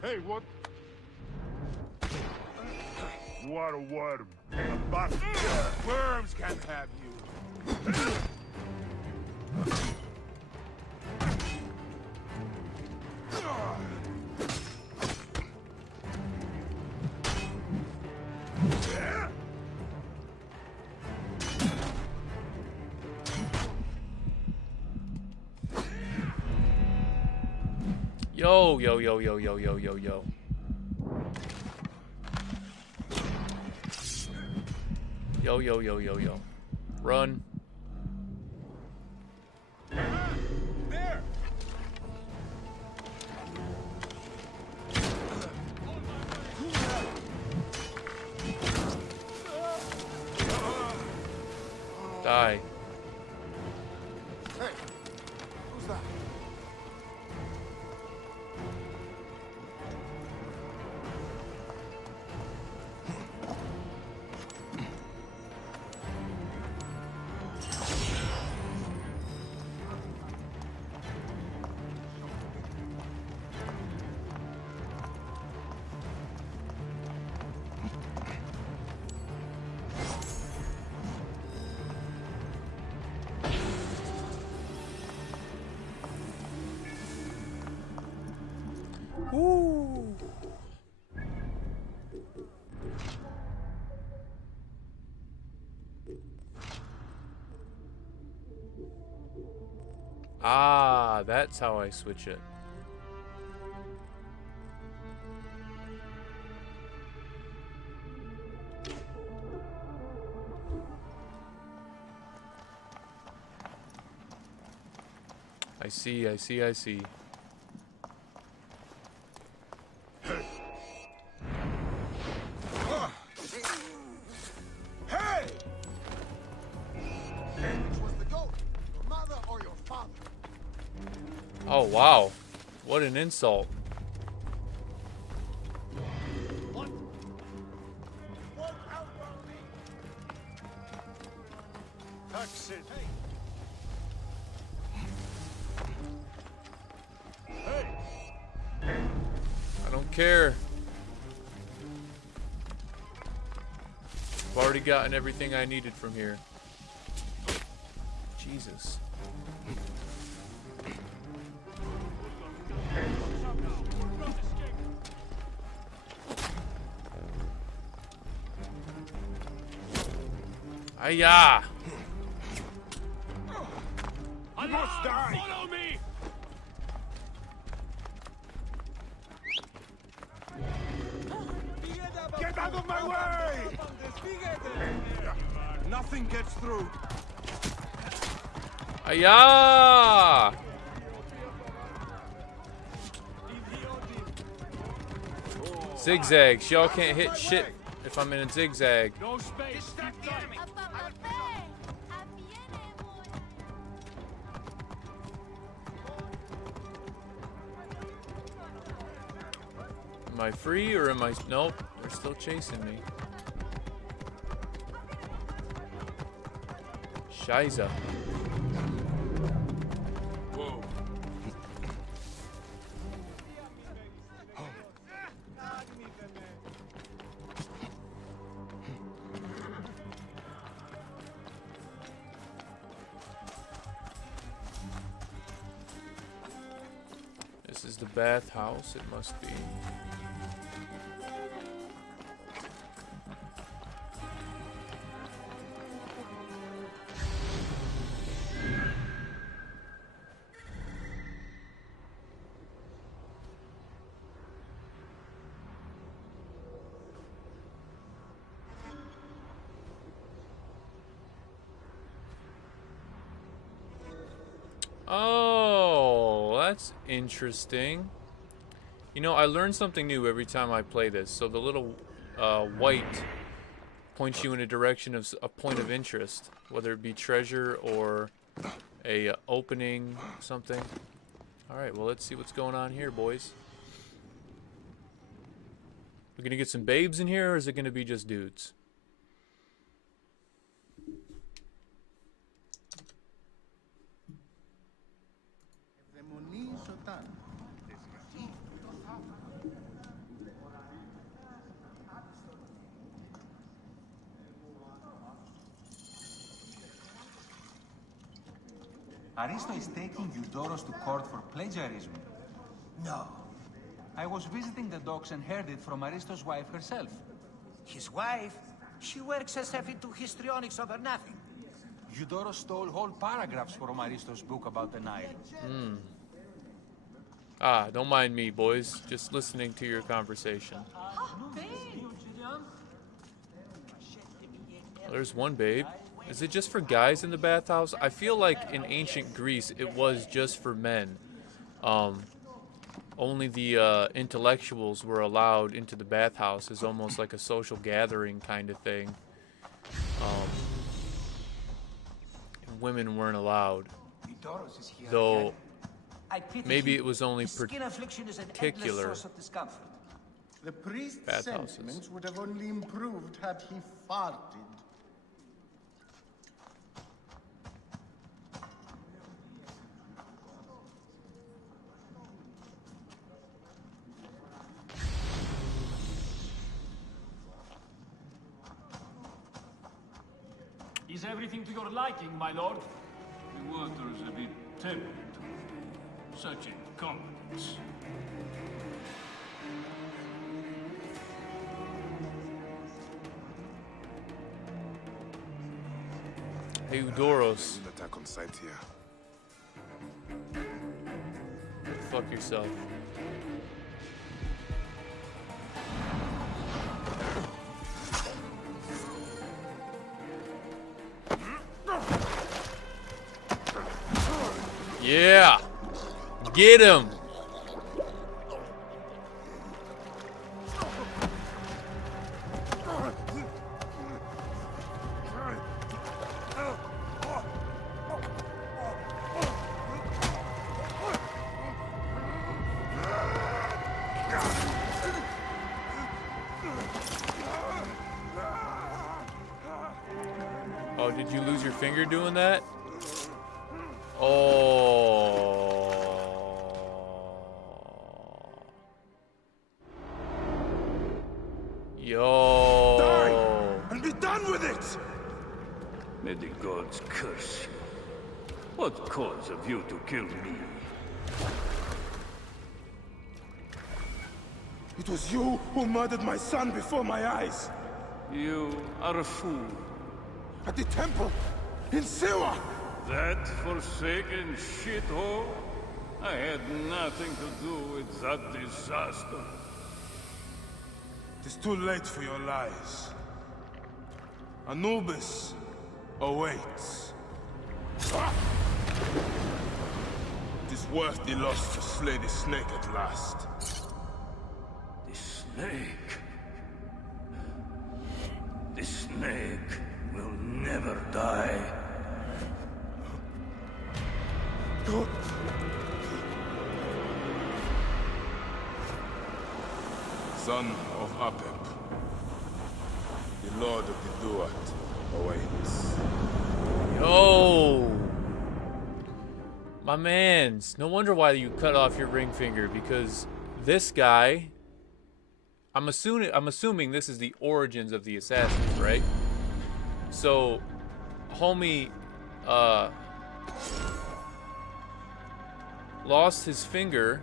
Hey, what? You are a worm. A bastard. Worms can't have you. Yo. Yo. Run. There. Die. Hey, who's that? Woo. Ah, that's how I switch it. I see. Hey! Which was the goat? Your mother or your father? Oh, wow. What an insult. What? Walk out on me! That's it. Hey! I don't care. I've already gotten everything I needed from here. Jesus. Ayah! I must die! Follow me! Get out of my way! Nothing gets through. Ayah! Zigzags. Y'all can't hit shit if I'm in a zigzag. No space. Am I free or am I? Nope, they're still chasing me. Shiza. Whoa. This is the bathhouse, it must be. Oh, that's interesting. You know, I learn something new every time I play this. So the little white points you in a direction of a point of interest, whether it be treasure or a opening, something. All right, well, let's see what's going on here, boys. We're gonna get some babes in here, or is it gonna be just dudes? Aristo is taking Eudoros to court for plagiarism. No. I was visiting the docks and heard it from Aristo's wife herself. His wife? She works as if into histrionics over nothing. Eudoros stole whole paragraphs from Aristo's book about the Nile. Ah, don't mind me, boys. Just listening to your conversation. Well, there's one babe. Is it just for guys in the bathhouse? I feel like in ancient Greece, it was just for men. Only the intellectuals were allowed into the bathhouse as almost like a social gathering kind of thing. And women weren't allowed. Though, maybe it was only particular The priest's bathhouses. sentiments would have only improved had he farted. Is everything to your liking, my lord? The water is a bit tepid. Such incompetence. Eudoros. An attack on sight here. Fuck yourself. Yeah! Get him! Oh, did you lose your finger doing that? Oh. Yo. Die! And be done with it! May the gods curse you. What cause have you to kill me? It was you who murdered my son before my eyes! You are a fool. At the temple! In Siwa! That forsaken shithole? I had nothing to do with that disaster. It is too late for your lies. Anubis awaits. It is worth the loss to slay the snake at last. The snake? son of Apep. The Lord of the Duat awaits. Yo! My mans. No wonder why you cut off your ring finger, because this guy... I'm assuming this is the origins of the Assassins, right? So, homie, lost his finger,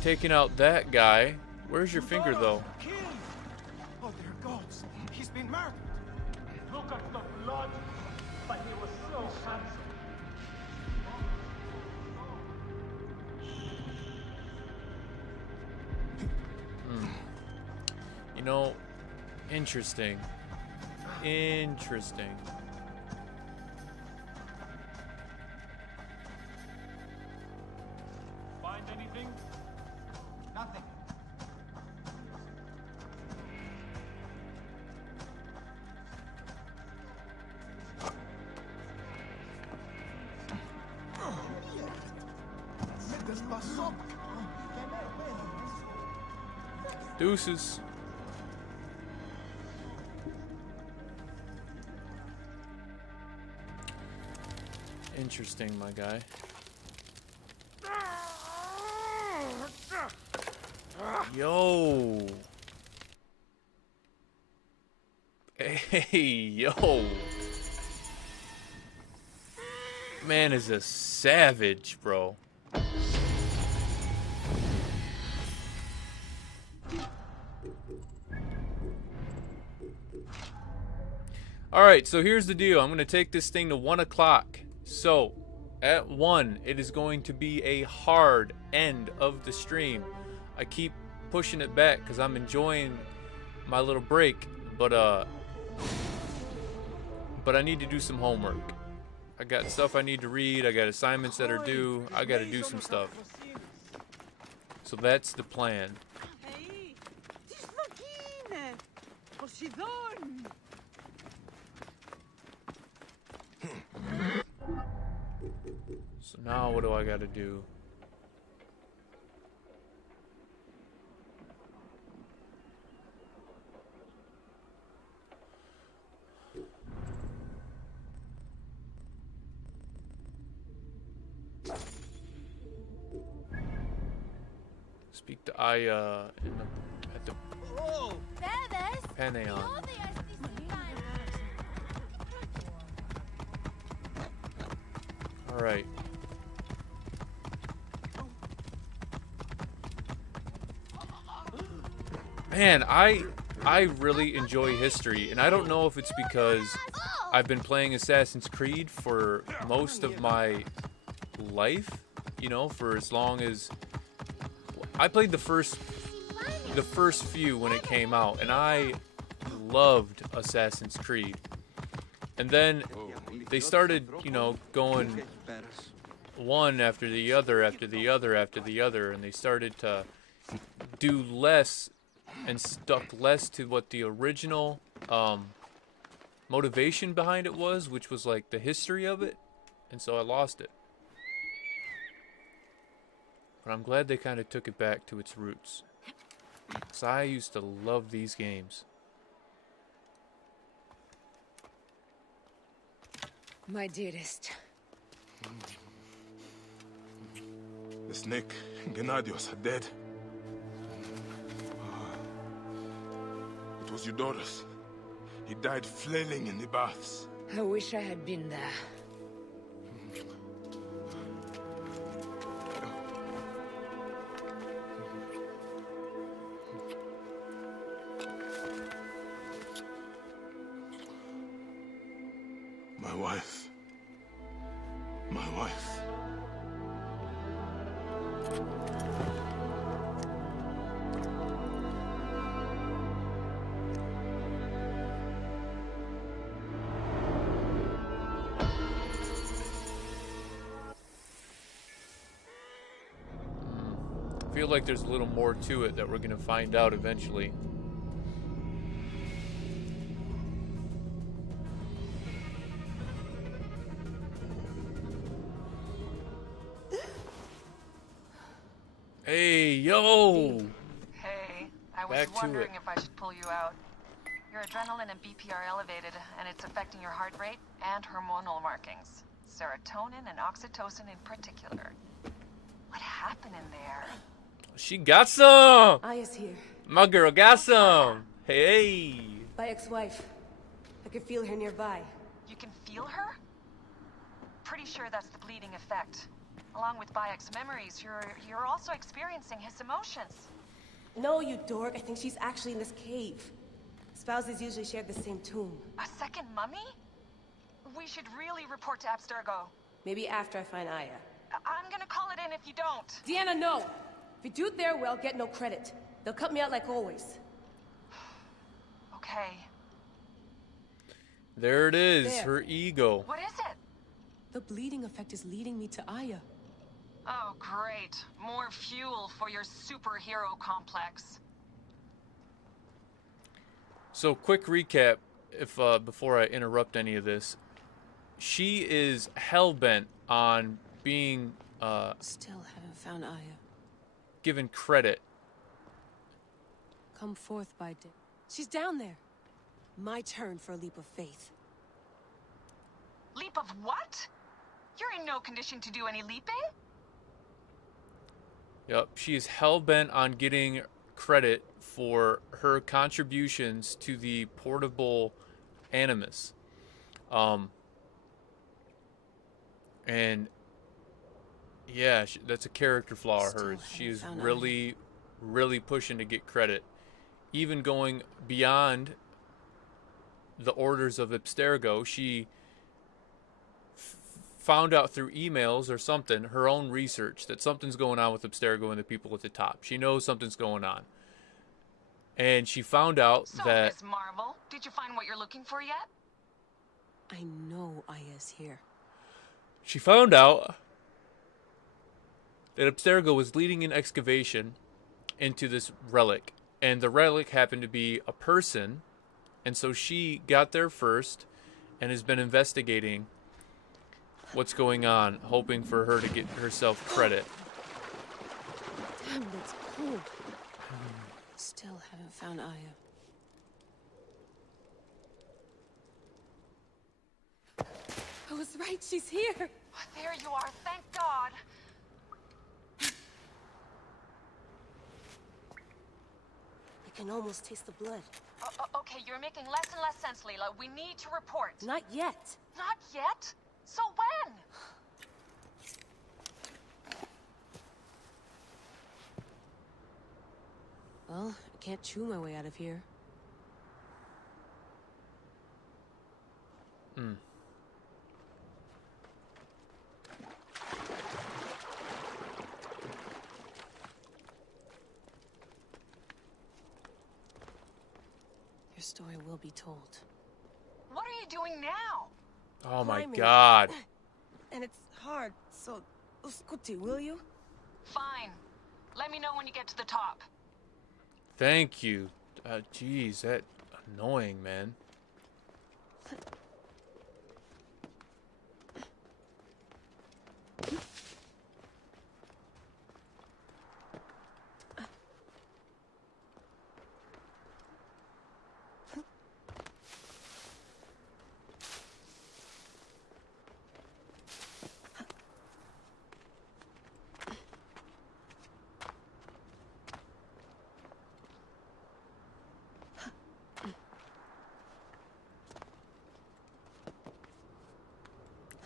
taking out that guy. Where's your finger, though? Oh, dear gods. He's been murdered. Look at the blood, but he was so handsome. You know, interesting. Interesting. Find anything? Nothing. Deuces. Interesting, my guy. Yo. Hey, yo. Man is a savage, bro. Alright, so here's the deal. I'm going to take this thing to 1 o'clock. So, at 1, it is going to be a hard end of the stream. I keep pushing it back because I'm enjoying my little break. But I need to do some homework. I got stuff I need to read. I got assignments that are due. I got to do some stuff. So that's the plan. So now what do I got to do? Speak to Aya at the Paneion. All right. Man, I really enjoy history, and I don't know if it's because I've been playing Assassin's Creed for most of my life, you know, for as long as I played the first few when it came out, and I loved Assassin's Creed. And then they started, you know, going one after the other, after the other, after the other, and they started to do less and stuck less to what the original motivation behind it was, which was like the history of it, and so I lost it. But I'm glad they kind of took it back to its roots. 'Cause I used to love these games. My dearest. The snake, Gennadios, are dead. It was Eudoros. He died flailing in the baths. I wish I had been there. My wife. My wife. I feel like there's a little more to it that we're gonna find out eventually. Hey, yo! Hey, I was Back to wondering it. if I should pull you out. Your adrenaline and BP are elevated, and it's affecting your heart rate and hormonal markings. Serotonin and oxytocin in particular. What happened in there? She got some! Aya's here. My girl got some! Hey! Bayek's wife. I could feel her nearby. You can feel her? Pretty sure that's the bleeding effect. Along with Bayek's memories, you're also experiencing his emotions. No, you dork. I think she's actually in this cave. Spouses usually share the same tomb. A second mummy? We should really report to Abstergo. Maybe after I find Aya. I'm gonna call it in if you don't. Deanna, no! If you do it their way, I'll get no credit. They'll cut me out like always. Okay. There it is, There. her ego. What is it? The bleeding effect is leading me to Aya. Oh, great. More fuel for your superhero complex. So, quick recap, if before I interrupt any of this. She is hell-bent on being Still haven't found Aya. given credit. Come forth by day. She's down there. My turn for a leap of faith. Leap of what? You're in no condition to do any leaping? Yep, she is hell-bent on getting credit for her contributions to the portable Animus. And yeah, that's a character flaw of hers. She is really, really pushing to get credit. Even going beyond the orders of Abstergo, she found out through emails or something, her own research, that something's going on with Abstergo and the people at the top. She knows something's going on. And she found out that... Miss Marvel, did you find what you're looking for yet? I know Aya's here. She found out that Abstergo was leading an excavation into this relic. And the relic happened to be a person. And so she got there first and has been investigating what's going on, hoping for her to get herself credit. Damn, that's cool. Still haven't found Aya. I was right, she's here. There you are, thank God. I can almost taste the blood. Okay, you're making less and less sense, Leela. We need to report. Not yet. Not yet? So when? Well, I can't chew my way out of here. Your story will be told. What are you doing now? Oh my Climbing. God. And it's hard, so scuti, will you? Fine. Let me know when you get to the top. Thank you. Jeez, that annoying, man.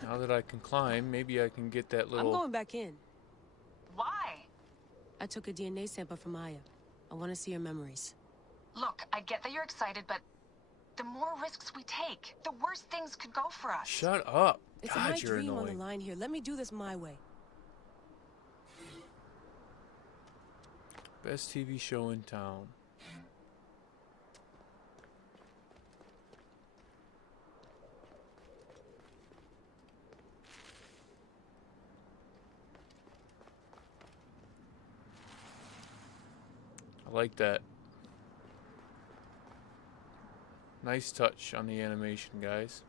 Now that I can climb, maybe I can get that little... I'm going back in. Why? I took a DNA sample from Aya. I want to see her memories. Look, I get that you're excited, but the more risks we take, the worse things could go for us. Shut up. It's God, my you're dream on the annoying. line here. Let me do this my way. Best TV show in town. I like that. Nice touch on the animation, guys.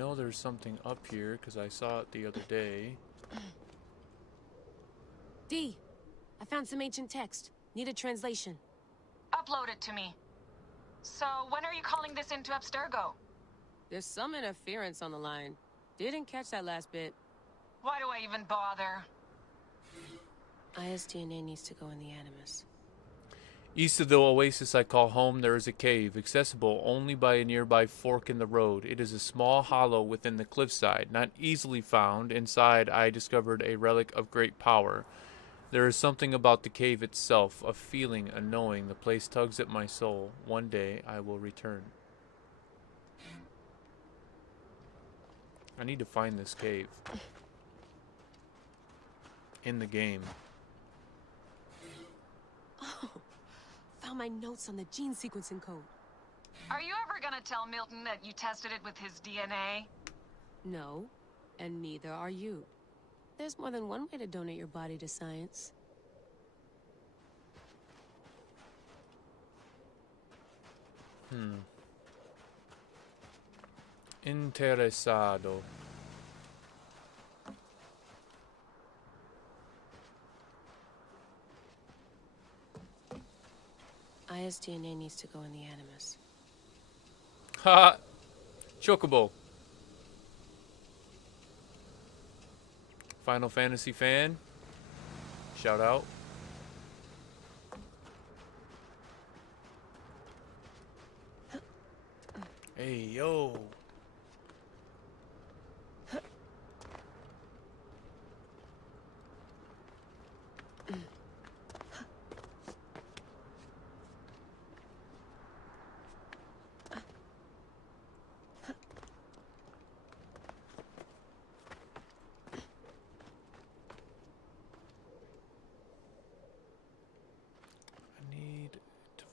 know there's something up here because I saw it the other day. D, I found some ancient text. Need a translation. Upload it to me. So, when are you calling this into Abstergo? There's some interference on the line. Didn't catch that last bit. Why do I even bother? ISDNA needs to go in the Animus. East of the oasis I call home, there is a cave, accessible only by a nearby fork in the road. It is a small hollow within the cliffside, not easily found. Inside, I discovered a relic of great power. There is something about the cave itself, a feeling, a knowing. The place tugs at my soul. One day, I will return. I need to find this cave. In the game. Oh, found my notes on the gene sequencing code. Are you ever gonna tell Milton that you tested it with his DNA? No, and neither are you. There's more than one way to donate your body to science. Interesado. ISDNA needs to go in the Animus. Ha! Chocobo. Final Fantasy fan. Shout out. Hey, yo.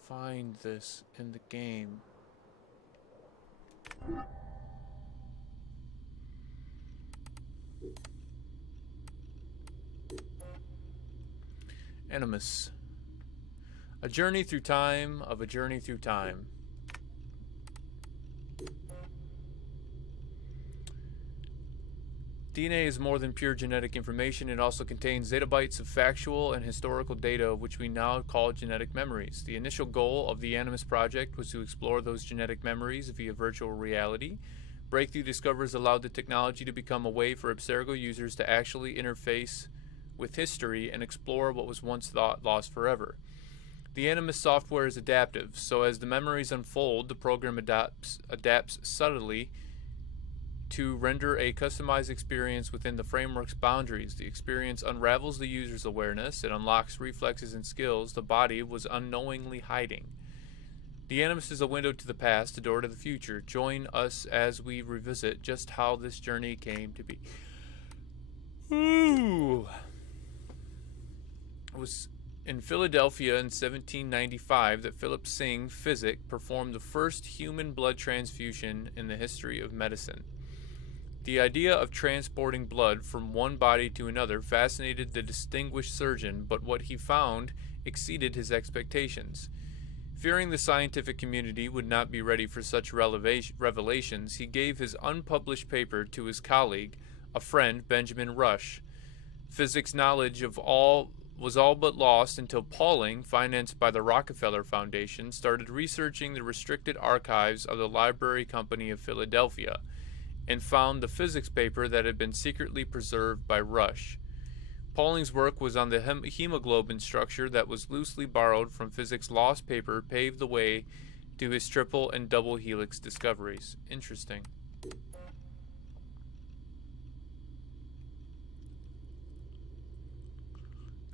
Find this in the game. Animus. A journey through time of a journey through time. DNA is more than pure genetic information. It also contains zettabytes of factual and historical data, which we now call genetic memories. The initial goal of the Animus project was to explore those genetic memories via virtual reality. Breakthrough discoveries allowed the technology to become a way for Abstergo users to actually interface with history and explore what was once thought lost forever. The Animus software is adaptive, so as the memories unfold, the program adapts subtly to render a customized experience within the framework's boundaries. The experience unravels the user's awareness. It unlocks reflexes and skills the body was unknowingly hiding. The Animus is a window to the past, a door to the future. Join us as we revisit just how this journey came to be. Ooh. It was in Philadelphia in 1795 that Philip Singh, Physic, performed the first human blood transfusion in the history of medicine. The idea of transporting blood from one body to another fascinated the distinguished surgeon, but what he found exceeded his expectations. Fearing the scientific community would not be ready for such revelations, he gave his unpublished paper to his colleague, a friend, Benjamin Rush. Physics knowledge of was all but lost until Pauling, financed by the Rockefeller Foundation, started researching the restricted archives of the Library Company of Philadelphia, and found the physics paper that had been secretly preserved by Rush. Pauling's work was on the hemoglobin structure that was loosely borrowed from physics' lost paper, paved the way to his triple and double helix discoveries. Interesting.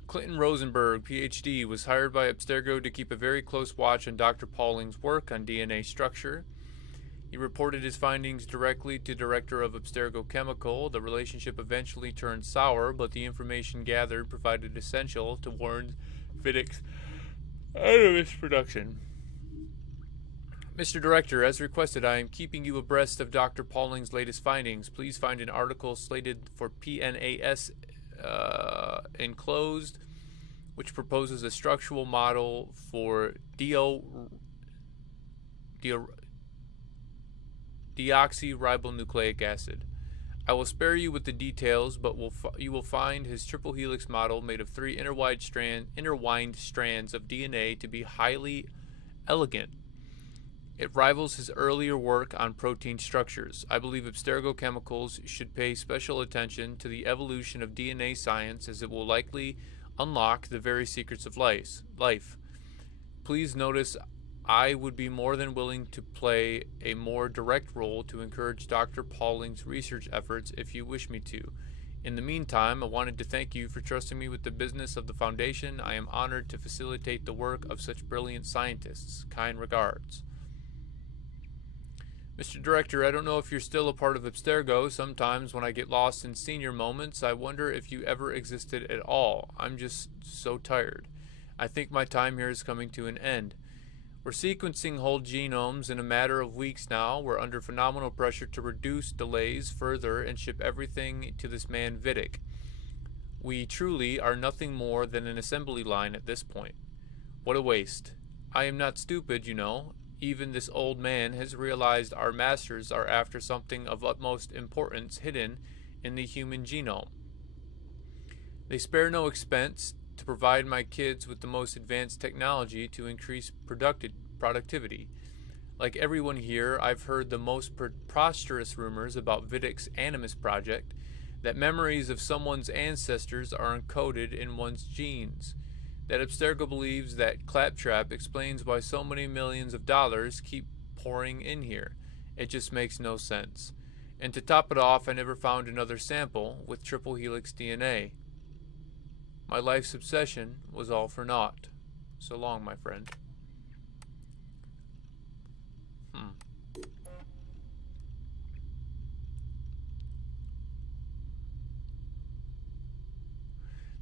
Clinton Rosenberg, PhD, was hired by Abstergo to keep a very close watch on Dr. Pauling's work on DNA structure. He reported his findings directly to Director of Abstergo Chemical. The relationship eventually turned sour, but the information gathered provided essential to warn Physics Animus production. Mr. Director, as requested, I am keeping you abreast of Dr. Pauling's latest findings. Please find an article slated for PNAS enclosed, which proposes a structural model for deoxyribonucleic acid. I will spare you with the details, but you will find his triple helix model made of 3 intertwined strands of DNA to be highly elegant. It rivals his earlier work on protein structures. I believe Abstergo Chemicals should pay special attention to the evolution of DNA science, as it will likely unlock the very secrets of life. Please notice I would be more than willing to play a more direct role to encourage Dr. Pauling's research efforts if you wish me to. In the meantime, I wanted to thank you for trusting me with the business of the Foundation. I am honored to facilitate the work of such brilliant scientists. Kind regards. Mr. Director, I don't know if you're still a part of Abstergo. Sometimes when I get lost in senior moments, I wonder if you ever existed at all. I'm just so tired. I think my time here is coming to an end. We're sequencing whole genomes in a matter of weeks now. We're under phenomenal pressure to reduce delays further and ship everything to this man Vidic. We truly are nothing more than an assembly line at this point. What a waste. I am not stupid, you know. Even this old man has realized our masters are after something of utmost importance hidden in the human genome. They spare no expense to provide my kids with the most advanced technology to increase productivity. Like everyone here, I've heard the most preposterous rumors about Vidic's Animus project, that memories of someone's ancestors are encoded in one's genes. That Abstergo believes that Claptrap explains why so many millions of dollars keep pouring in here. It just makes no sense. And to top it off, I never found another sample with triple helix DNA. My life's obsession was all for naught. So long, my friend.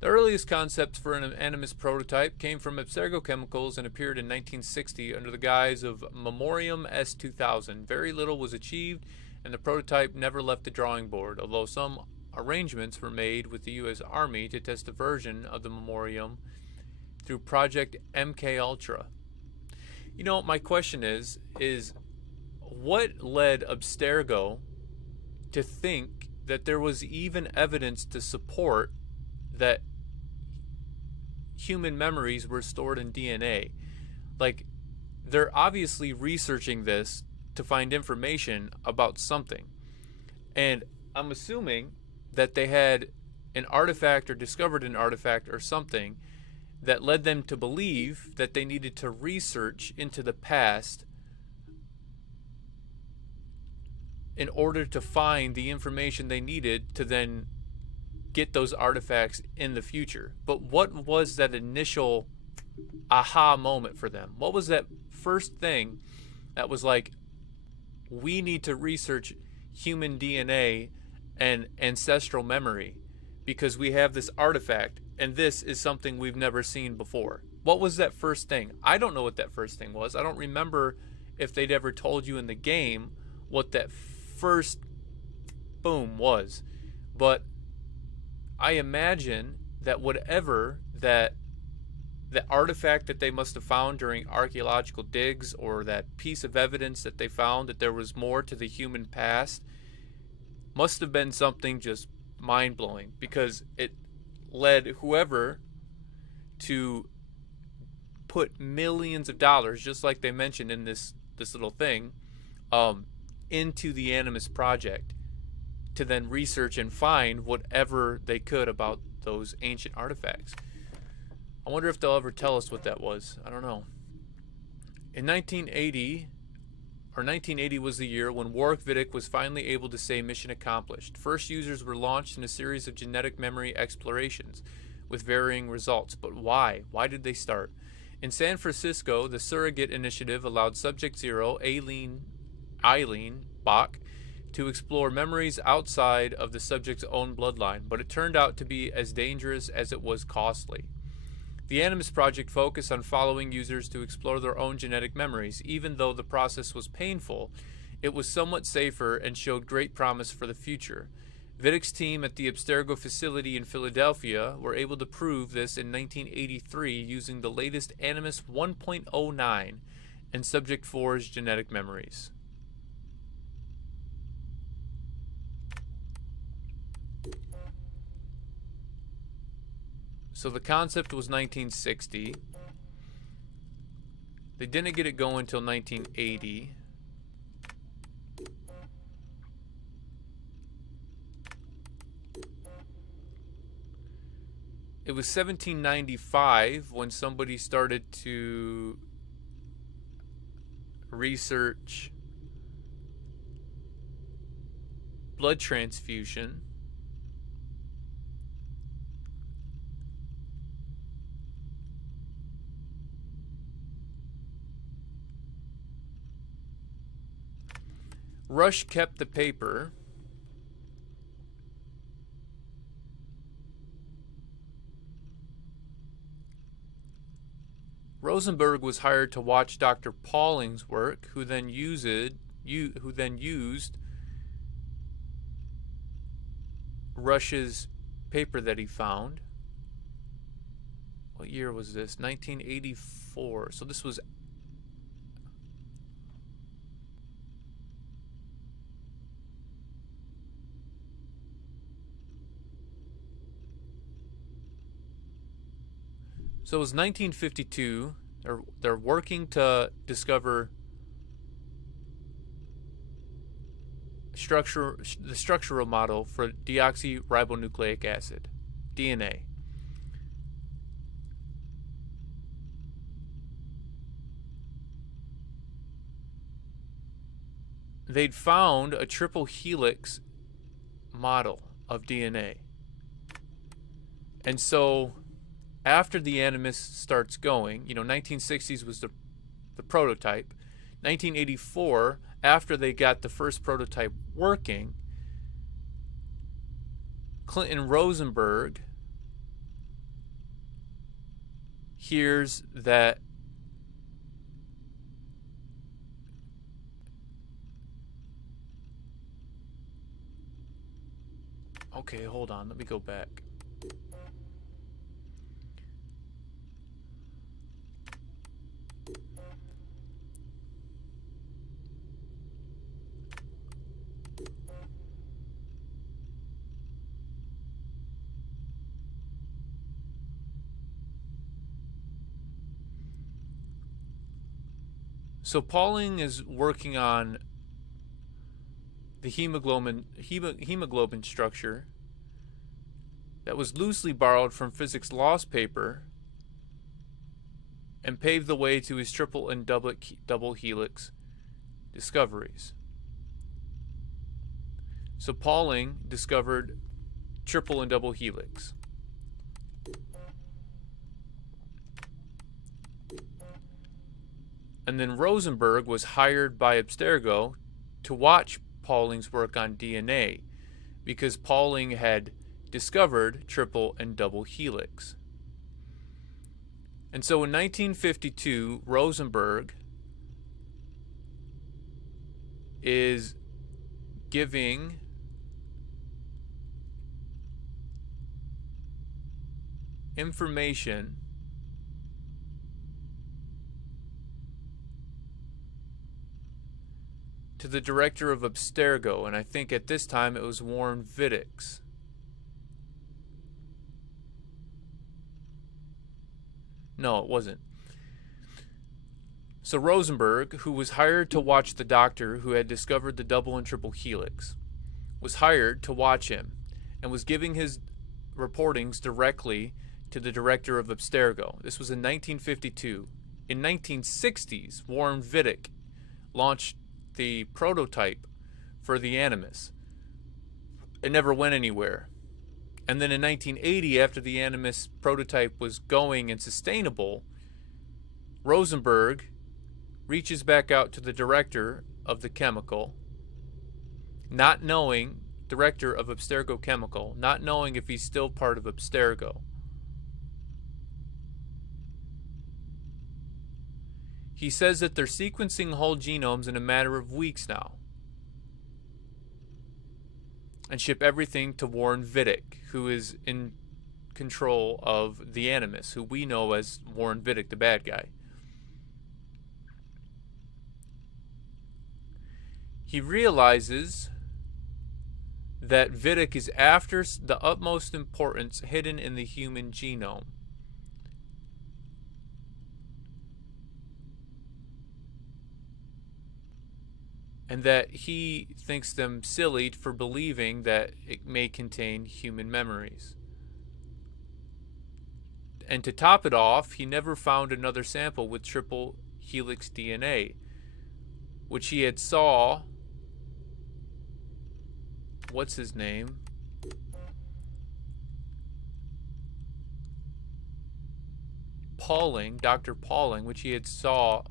The earliest concepts for an Animus prototype came from Abstergo Chemicals and appeared in 1960 under the guise of Memoriam S2000. Very little was achieved, and the prototype never left the drawing board, although some arrangements were made with the U.S. Army to test a version of the Memoriam through Project MK Ultra. You know, my question is what led Abstergo to think that there was even evidence to support that human memories were stored in DNA? Like, they're obviously researching this to find information about something. And I'm assuming that they had an artifact or discovered an artifact or something that led them to believe that they needed to research into the past in order to find the information they needed to then get those artifacts in the future. But what was that initial aha moment for them? What was that first thing that was like, we need to research human DNA and ancestral memory because we have this artifact and this is something we've never seen before? What was that first thing? I don't know what that first thing was. I don't remember if they'd ever told you in the game what that first boom was. But I imagine that whatever that the artifact that they must have found during archaeological digs, or that piece of evidence that they found that there was more to the human past, must have been something just mind-blowing, because it led whoever to put millions of dollars, just like they mentioned in this little thing, into the Animus project to then research and find whatever they could about those ancient artifacts. I wonder if they'll ever tell us what that was. I don't know. In 1980 was the year when Warwick Vidic was finally able to say mission accomplished. First users were launched in a series of genetic memory explorations with varying results. But why? Why did they start? In San Francisco, the Surrogate Initiative allowed Subject Zero, Eileen Bach, to explore memories outside of the subject's own bloodline, but it turned out to be as dangerous as it was costly. The Animus project focused on following users to explore their own genetic memories. Even though the process was painful, it was somewhat safer and showed great promise for the future. Vidic's team at the Abstergo facility in Philadelphia were able to prove this in 1983 using the latest Animus 1.09 and Subject 4's genetic memories. So the concept was 1960. They didn't get it going until 1980. It was 1795 when somebody started to research blood transfusion. Rush kept the paper. Rosenberg was hired to watch Dr. Pauling's work, who then used Rush's paper that he found. What year was this? 1984. So this was So it was 1952. They're working to discover the structural model for deoxyribonucleic acid, DNA. They'd found a triple helix model of DNA. And so after the Animus starts going, 1960s was the prototype. 1984, after they got the first prototype working, Clinton Rosenberg hears that okay, hold on, let me go back. So Pauling is working on the hemoglobin structure that was loosely borrowed from physics lost paper and paved the way to his triple and double helix discoveries. So Pauling discovered triple and double helix. And then Rosenberg was hired by Abstergo to watch Pauling's work on DNA because Pauling had discovered triple and double helix. And so in 1952, Rosenberg is giving information to the director of Abstergo, and I think at this time it was Warren Viddix. No, it wasn't. So Rosenberg, who was hired to watch the doctor who had discovered the double and triple helix, was hired to watch him and was giving his reportings directly to the director of Abstergo. This was in 1952. In 1960s, Warren Vidic launched the prototype for the Animus. It never went anywhere. And then in 1980, after the Animus prototype was going and sustainable, Rosenberg reaches back out to the director of the chemical, not knowing, director of Abstergo Chemical, not knowing if he's still part of Abstergo. He says that they're sequencing whole genomes in a matter of weeks now and ship everything to Warren Vidic, who is in control of the Animus, who we know as Warren Vidic, the bad guy. He realizes that Vidic is after the utmost importance hidden in the human genome. And that he thinks them silly for believing that it may contain human memories. And to top it off, he never found another sample with triple helix DNA, which he had saw, what's his name? Pauling, Dr. Pauling, which he had saw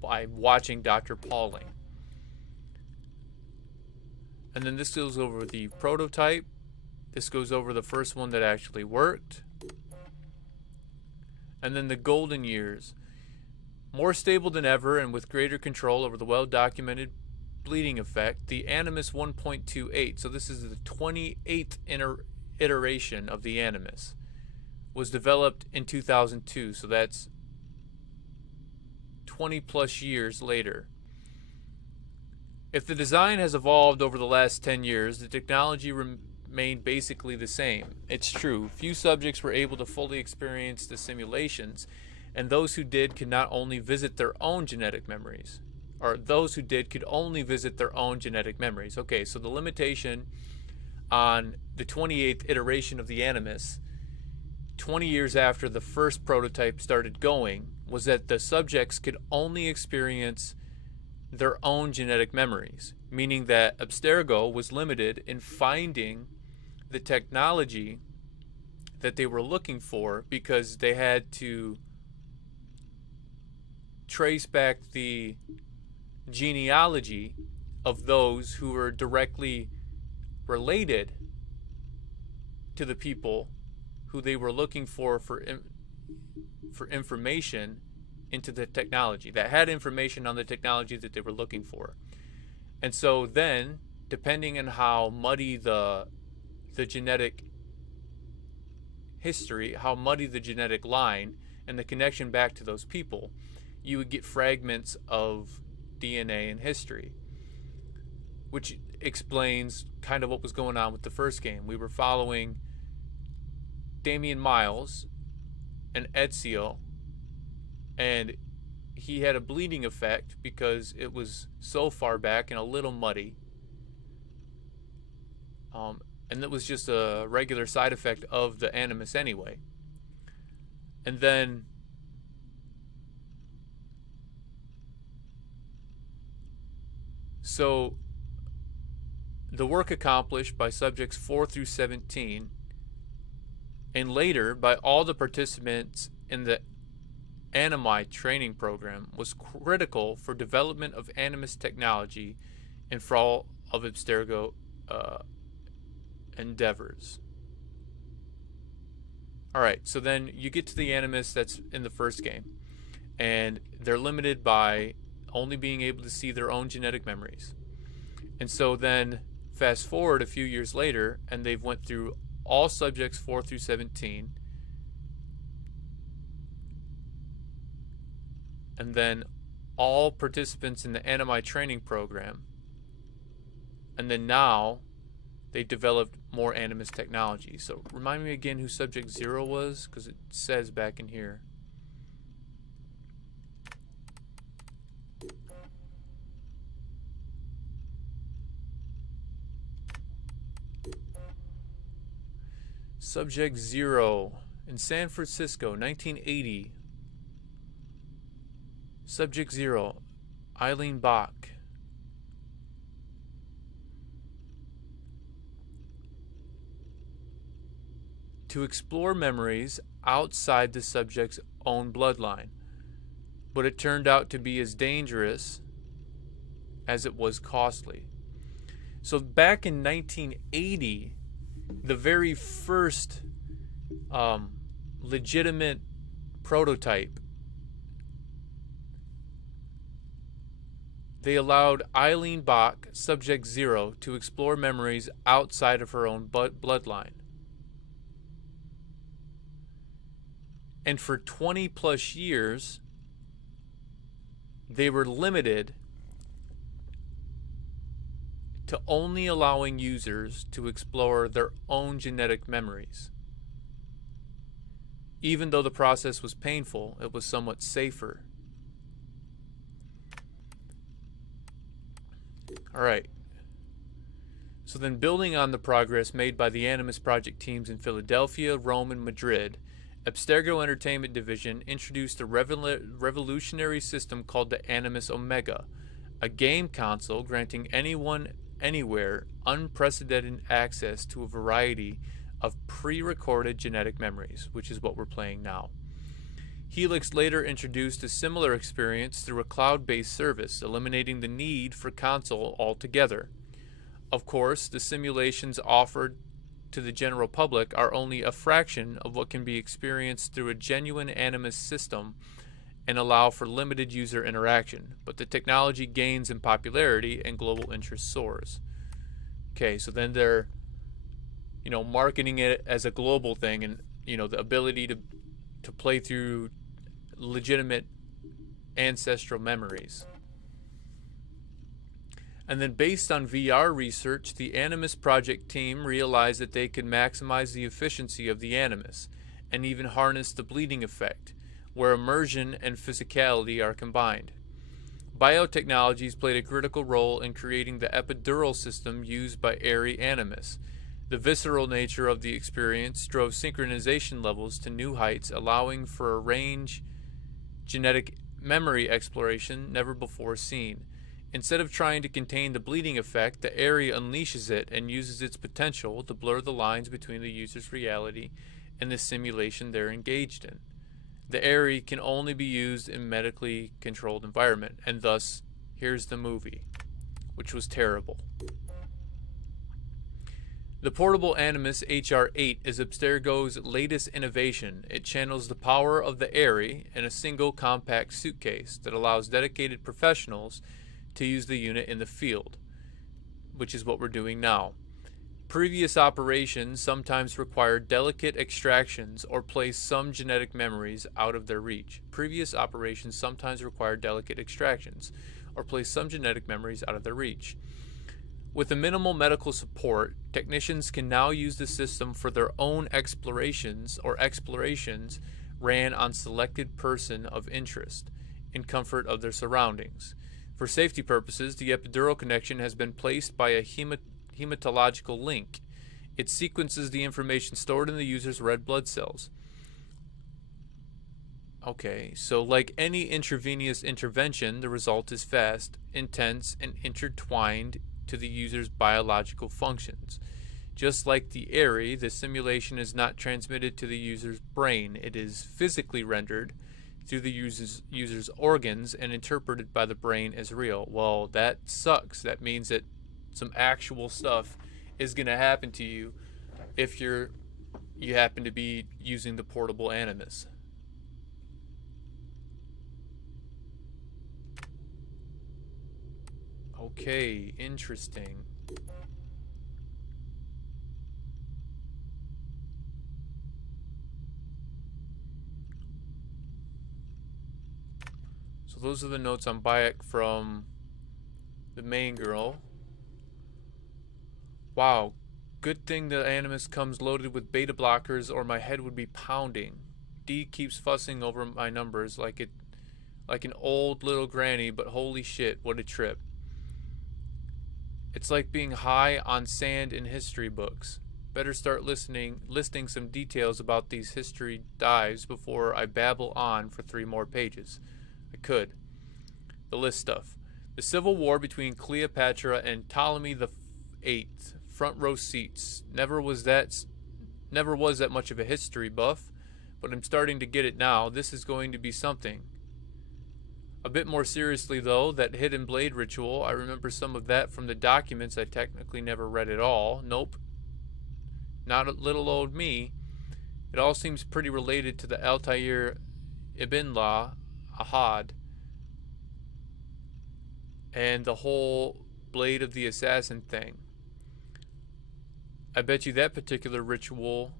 by watching Dr. Pauling. And then this goes over the prototype. This goes over the first one that actually worked. And then the golden years. More stable than ever and with greater control over the well-documented bleeding effect, the Animus 1.28, so this is the 28th iteration of the Animus, was developed in 2002, so that's 20 plus years later. If the design has evolved over the last 10 years, the technology remained basically the same. It's true, few subjects were able to fully experience the simulations, and those who did could not only visit their own genetic memories, or those who did could only visit their own genetic memories. Okay, so the limitation on the 28th iteration of the Animus, 20 years after the first prototype started going, was that the subjects could only experience their own genetic memories, meaning that Abstergo was limited in finding the technology that they were looking for because they had to trace back the genealogy of those who were directly related to the people who they were looking for information into the technology, that had information on the technology that they were looking for. And so then, depending on how muddy the genetic history, how muddy the genetic line, and the connection back to those people, you would get fragments of DNA and history, which explains kind of what was going on with the first game. We were following Damian Miles and Ezio, and he had a bleeding effect because it was so far back and a little muddy. And that was just a regular side effect of the Animus anyway. And then so the work accomplished by subjects 4 through 17 and later by all the participants in the Animi training program was critical for development of Animus technology and for all of Abstergo endeavors. Alright, so then you get to the Animus that's in the first game, and they're limited by only being able to see their own genetic memories. And so then fast forward a few years later, and they've went through all subjects 4 through 17, and then all participants in the Animi training program, and then now they developed more Animus technology. So remind me again who subject 0 was, because it says back in here. Subject 0 in San Francisco, 1980. Subject 0, Eileen Bach. To explore memories outside the subject's own bloodline, but it turned out to be as dangerous as it was costly. So back in 1980, the very first legitimate prototype, they allowed Eileen Bach, subject 0, to explore memories outside of her own bloodline. And for 20 plus years, they were limited to only allowing users to explore their own genetic memories. Even though the process was painful, it was somewhat safer. Alright. So then, building on the progress made by the Animus project teams in Philadelphia, Rome, and Madrid, Abstergo Entertainment Division introduced a revolutionary system called the Animus Omega, a game console granting anyone, anywhere, unprecedented access to a variety of pre-recorded genetic memories, which is what we're playing now. Helix later introduced a similar experience through a cloud-based service, eliminating the need for console altogether. Of course, the simulations offered to the general public are only a fraction of what can be experienced through a genuine Animus system and allow for limited user interaction, but the technology gains in popularity and global interest soars. Okay, so then they're, marketing it as a global thing, and, the ability to play through legitimate ancestral memories. And then, based on VR research, the Animus project team realized that they could maximize the efficiency of the Animus and even harness the bleeding effect, where immersion and physicality are combined. Biotechnologies played a critical role in creating the epidural system used by Airy Animus. The visceral nature of the experience drove synchronization levels to new heights, allowing for a range genetic memory exploration never before seen. Instead of trying to contain the bleeding effect, the Airy unleashes it and uses its potential to blur the lines between the user's reality and the simulation they're engaged in. The Airy can only be used in medically controlled environment, and thus, here's the movie, which was terrible. The portable Animus HR-8 is Abstergo's latest innovation. It channels the power of the Airy in a single compact suitcase that allows dedicated professionals to use the unit in the field, which is what we're doing now. Previous operations sometimes required delicate extractions or placed some genetic memories out of their reach. With a minimal medical support, technicians can now use the system for their own explorations ran on selected person of interest, in comfort of their surroundings. For safety purposes, the epidural connection has been placed by a hematological link. It sequences the information stored in the user's red blood cells. Okay, so like any intravenous intervention, the result is fast, intense, and intertwined to the user's biological functions. Just like the Airy, the simulation is not transmitted to the user's brain. It is physically rendered through the user's organs and interpreted by the brain as real. Well, that sucks. That means that some actual stuff is going to happen to you if you happen to be using the portable Animus. Okay, interesting. So those are the notes on Bayek from the main girl. Wow, good thing the Animus comes loaded with beta blockers or my head would be pounding. D keeps fussing over my numbers like an old little granny, but holy shit, what a trip. It's like being high on sand in history books. Better start listing some details about these history dives before I babble on for 3 more pages. I could. The list stuff. The civil war between Cleopatra and Ptolemy the Eighth. Front row seats. Never was that much of a history buff, but I'm starting to get it now. This is going to be something. A bit more seriously, though, that hidden blade ritual. I remember some of that from the documents. I technically never read it all. Nope. Not a little old me. It all seems pretty related to the Altair Ibn La Ahad and the whole Blade of the Assassin thing. I bet you that particular ritual,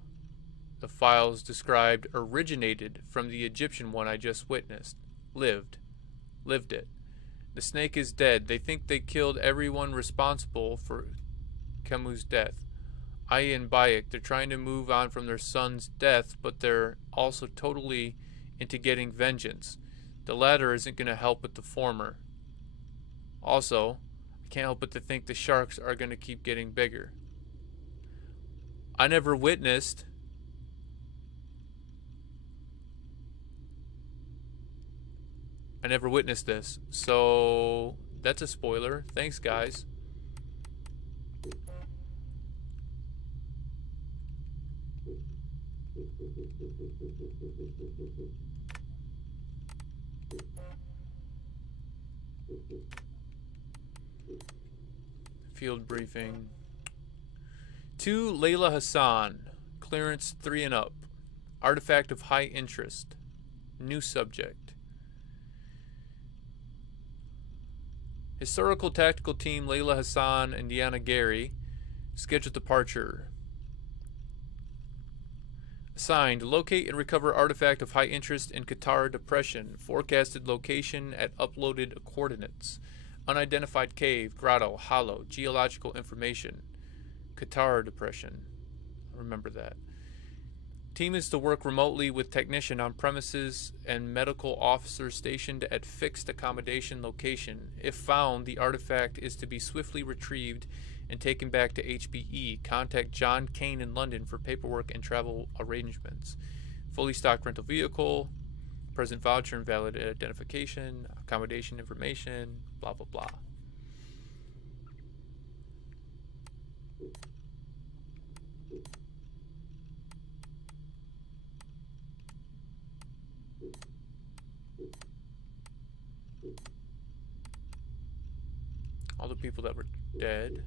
the files described, originated from the Egyptian one I just witnessed. Lived it. The snake is dead. They think they killed everyone responsible for Kemu's death. Aya and Bayek, they're trying to move on from their son's death, but they're also totally into getting vengeance. The latter isn't going to help with the former. Also, I can't help but to think the sharks are going to keep getting bigger. I never witnessed this, so that's a spoiler. Thanks, guys. Field briefing. To Layla Hassan. Clearance 3 and up. Artifact of high interest. New subject. Historical tactical team Layla Hassan and Deanna Gary. Scheduled departure. Assigned, locate and recover artifact of high interest in Qatar Depression. Forecasted location at uploaded coordinates. Unidentified cave, grotto, hollow, geological information. Qatar Depression. Remember that. Team is to work remotely with technician on premises and medical officer stationed at fixed accommodation location. If found, the artifact is to be swiftly retrieved and taken back to HBE. Contact John Kane in London for paperwork and travel arrangements. Fully stocked rental vehicle, present voucher and valid identification, accommodation information, blah blah blah. All the people that were dead.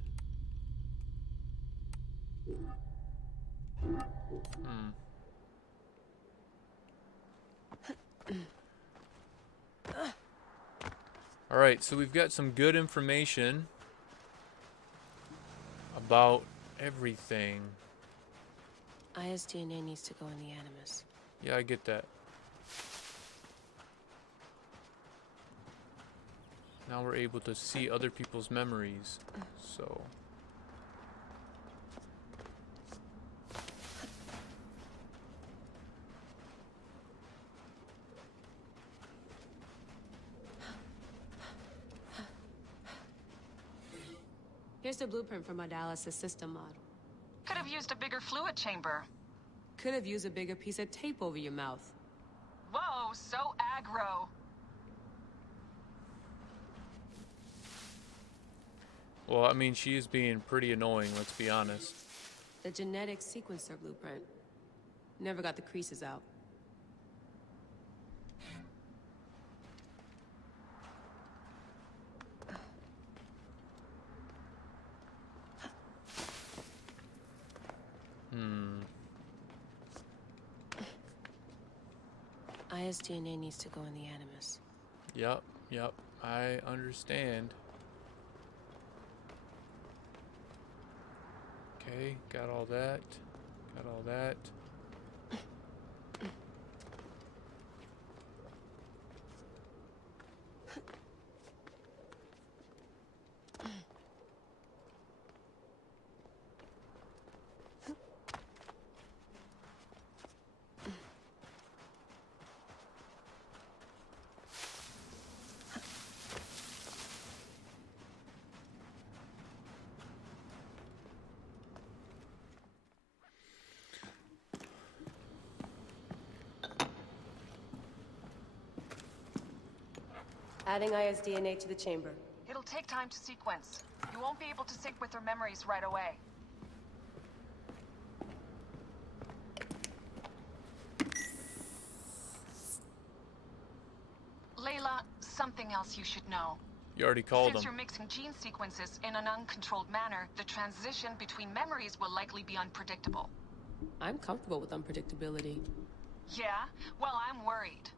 Alright, so we've got some good information about everything. Aya's DNA needs to go in the Animus. Yeah, I get that. Now we're able to see other people's memories, so... Here's the blueprint for my dialysis system model. Could have used a bigger fluid chamber. Could have used a bigger piece of tape over your mouth. Whoa, so aggro. Well, I mean, she is being pretty annoying, let's be honest. The genetic sequencer blueprint. Never got the creases out. Aya's DNA needs to go in the Animus. Yep, I understand. Okay, got all that. Adding Aya's DNA to the chamber. It'll take time to sequence. You won't be able to sync with her memories right away. Layla, something else you should know. You already called Since them. you're mixing gene sequences in an uncontrolled manner, the transition between memories will likely be unpredictable. I'm comfortable with unpredictability. Yeah? Well, I'm worried.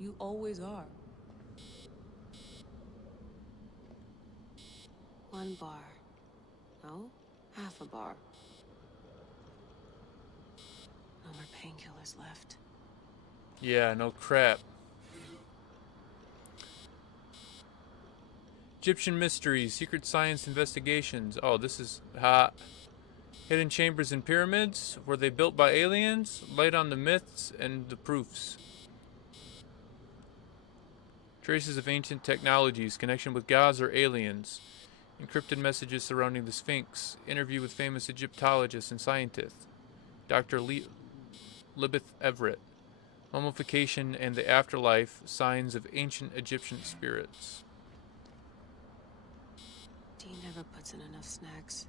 You always are. 1 bar. No? Half a bar. No more painkillers left. Yeah, no crap. Egyptian mysteries, secret science investigations. Oh, this is hot. Hidden chambers and pyramids. Were they built by aliens? Light on the myths and the proofs. Traces of ancient technologies. Connection with gods or aliens. Encrypted messages surrounding the Sphinx. Interview with famous Egyptologists and scientists. Dr. Libeth Everett. Mummification and the afterlife. Signs of ancient Egyptian spirits. Dean never puts in enough snacks.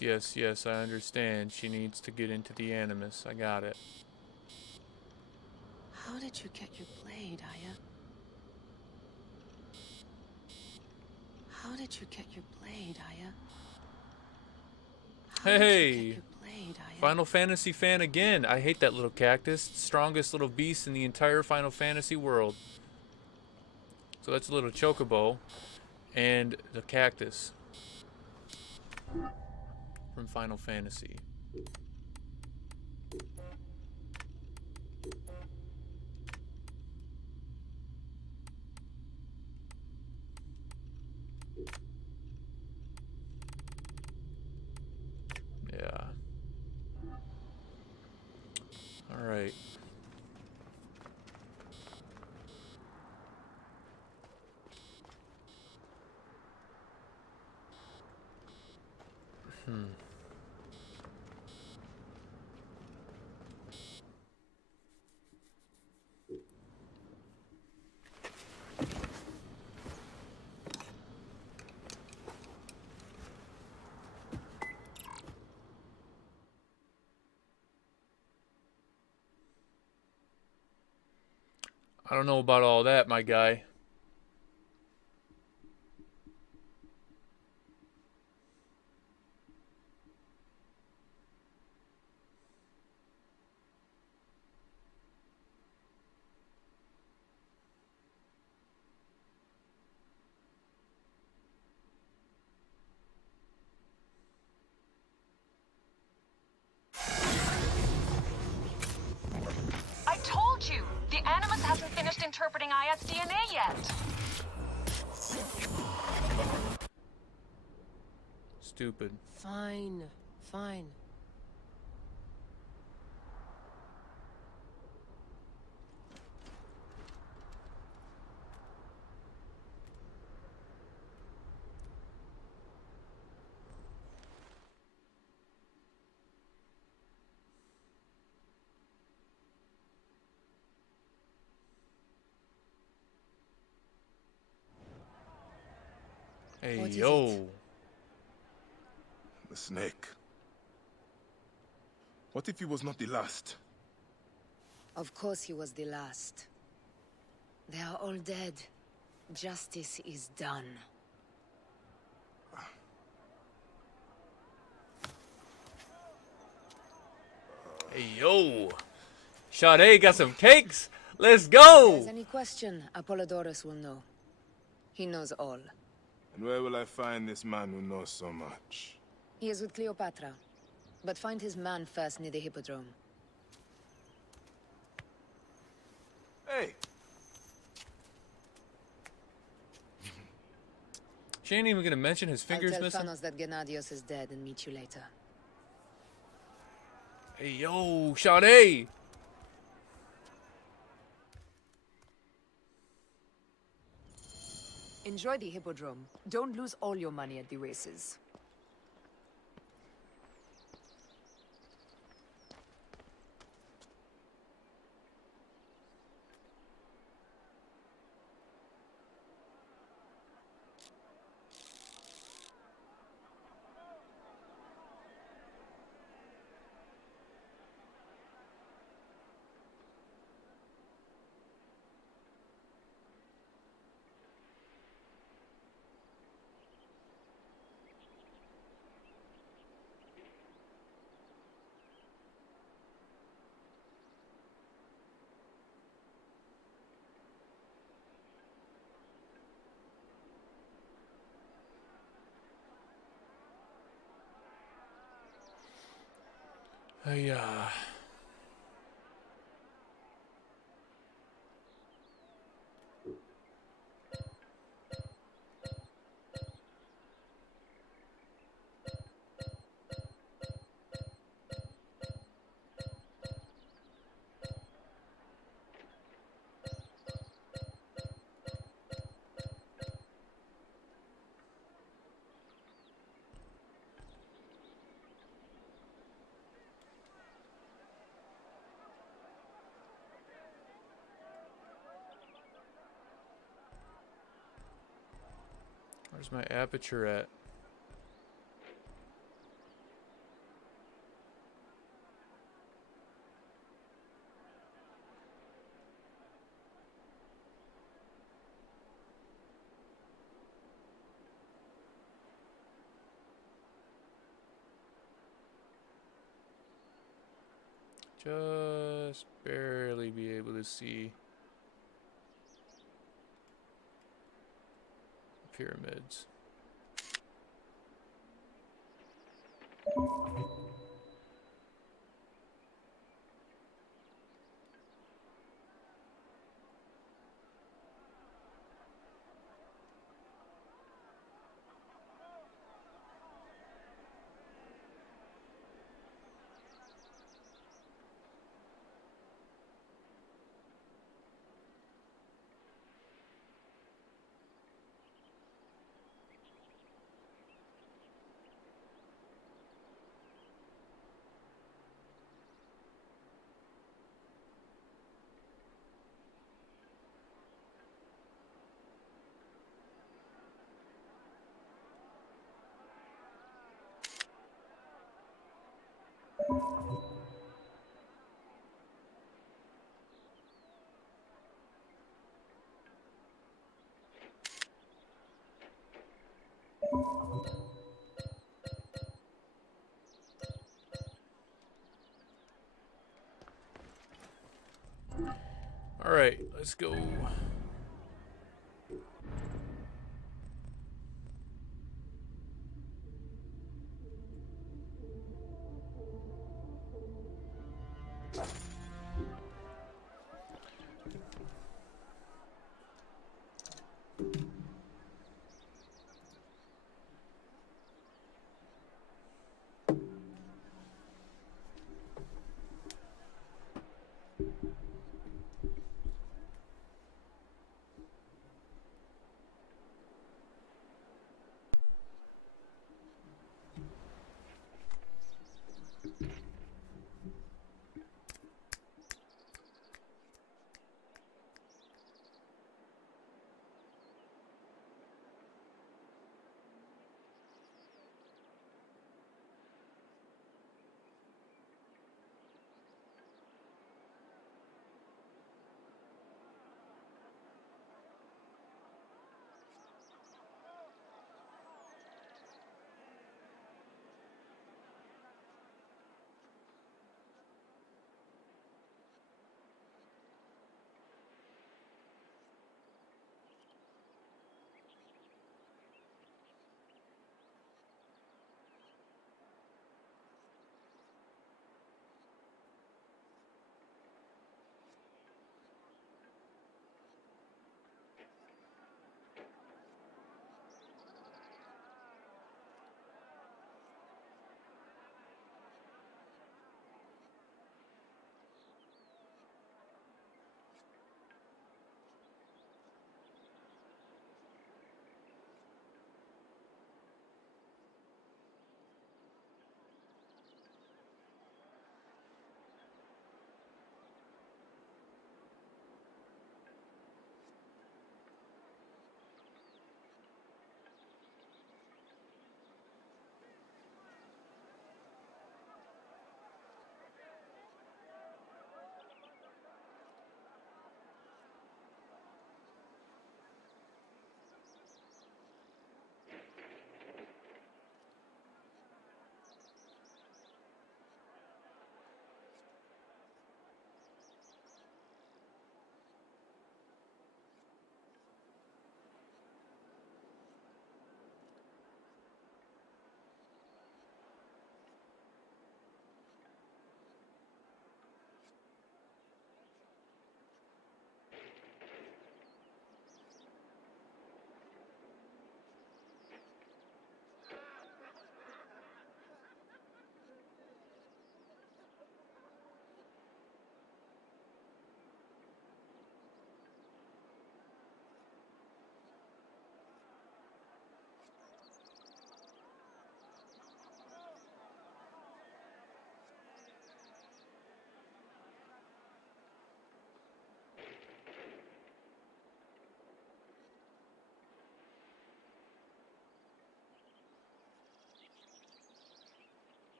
Yes, I understand. She needs to get into the Animus. I got it. How did you get your blade, Aya? How did you get your blade, Aya? Hey! Final Fantasy fan again. I hate that little cactus. Strongest little beast in the entire Final Fantasy world. So that's a little chocobo. And the cactus. From Final Fantasy. Yeah. All right. I don't know about all that, my guy. I told you! The Animus hasn't finished interpreting Aya's DNA yet! Stupid. Fine. Hey, What is yo. it? The snake. What if he was not the last? Of course he was the last. They are all dead. Justice is done. Hey, yo. Sade got some cakes. Let's If go. there's any question, Apollodorus will know. He knows all. And where will I find this man who knows so much? He is with Cleopatra. But find his man first near the Hippodrome. Hey! She ain't even gonna mention his fingers I'll tell missing. Thanos that Gennadios is dead and meet you later. Hey, yo, Sade. Enjoy the Hippodrome. Don't lose all your money at the races. Yeah. Where's my aperture at? Just barely be able to see pyramids. All right, let's go.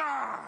Sparta!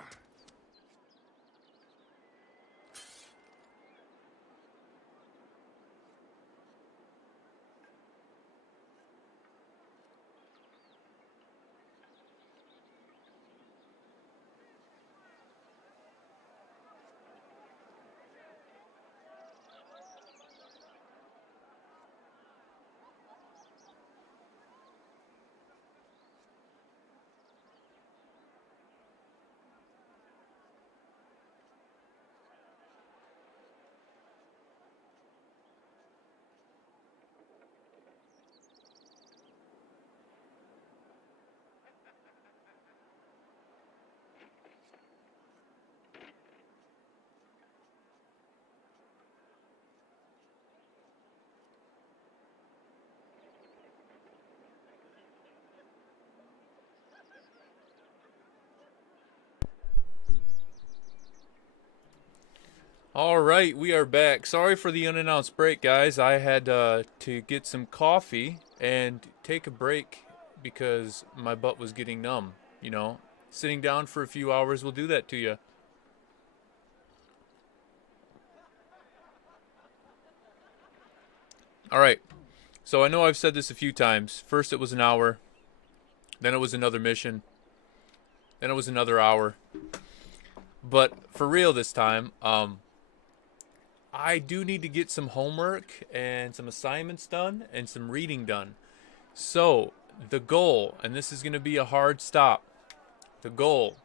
Alright, we are back. Sorry for the unannounced break, guys. I had to get some coffee and take a break because my butt was getting numb. You know, sitting down for a few hours will do that to you. Alright, so I know I've said this a few times. First it was an hour, then it was another mission, then it was another hour. But for real this time, I do need to get some homework and some assignments done and some reading done. So, the goal, and this is going to be a hard stop, the goal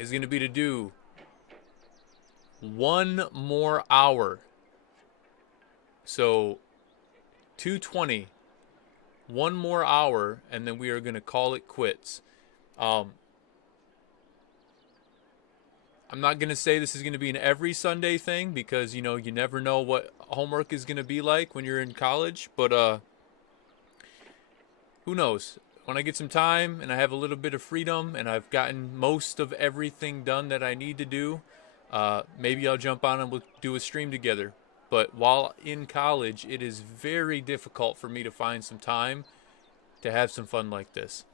is going to be to do 1 more hour. So, 2:20, 1 more hour, and then we are going to call it quits. I'm not going to say this is going to be an every Sunday thing because, you know, you never know what homework is going to be like when you're in college. But who knows? When I get some time and I have a little bit of freedom and I've gotten most of everything done that I need to do, maybe I'll jump on and we'll do a stream together. But while in college, it is very difficult for me to find some time to have some fun like this.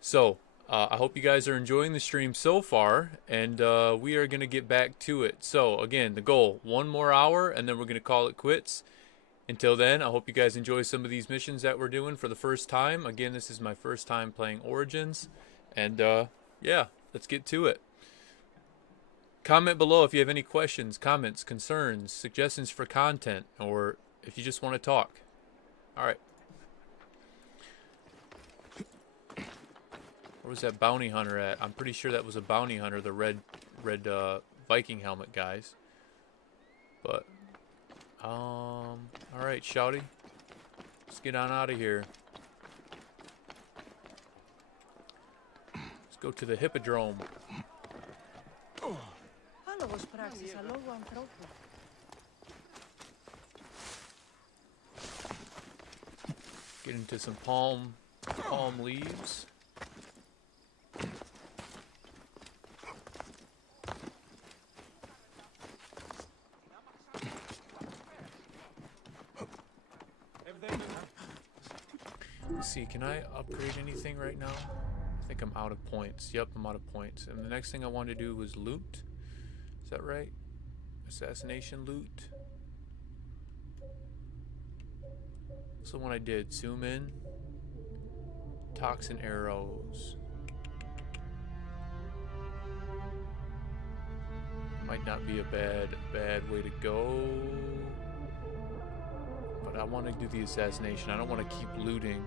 So, I hope you guys are enjoying the stream so far, and we are going to get back to it. So, again, the goal, 1 more hour, and then we're going to call it quits. Until then, I hope you guys enjoy some of these missions that we're doing for the first time. Again, this is my first time playing Origins, and yeah, let's get to it. Comment below if you have any questions, comments, concerns, suggestions for content, or if you just want to talk. All right. Where was that bounty hunter at? I'm pretty sure that was a bounty hunter, the red Viking helmet guys. But, all right, Shouty. Let's get on out of here. Let's go to the Hippodrome. Get into some palm leaves. Let's see, can I upgrade anything right now? I think I'm out of points. Yep, I'm out of points. And the next thing I wanted to do was loot. Is that right? Assassination loot. So when I did, zoom in. Toxin arrows. Might not be a bad way to go. But I want to do the assassination. I don't want to keep looting.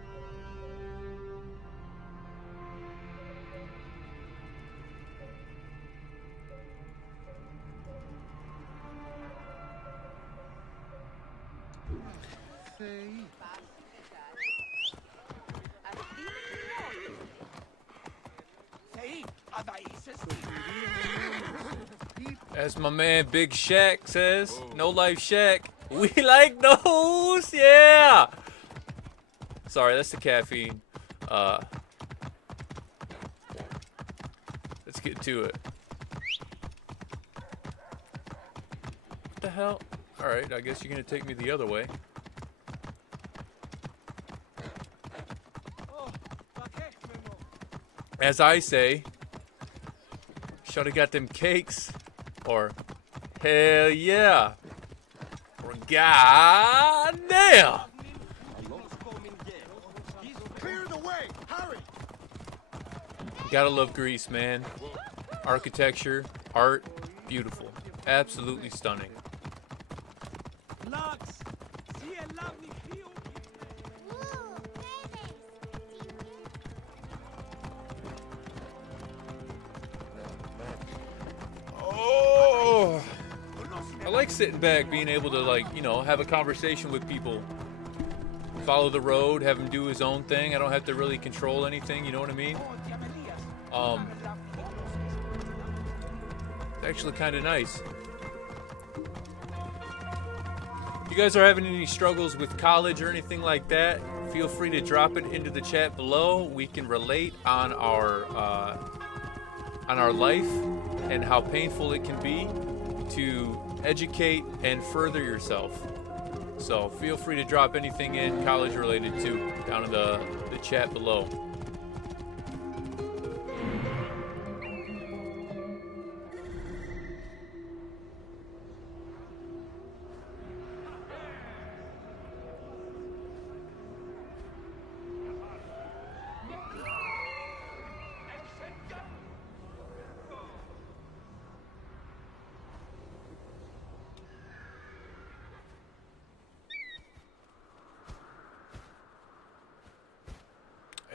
As my man Big Shaq says, no life Shaq. We like those, yeah. Sorry, that's the caffeine. Let's get to it. What the hell? All right, I guess you're gonna take me the other way. As I say, Shoulda got them cakes. Or, hell yeah. Or, goddamn. Clear the way! Hurry! Gotta love Greece, man. Architecture, art, beautiful. Absolutely stunning. Oh, I like sitting back, being able to, like, you know, have a conversation with people. Follow the road, have him do his own thing. I don't have to really control anything, you know what I mean? It's actually kind of nice. If you guys are having any struggles with college or anything like that, feel free to drop it into the chat below. We can relate on our life and how painful it can be to educate and further yourself. So feel free to drop anything in college related too down in the chat below.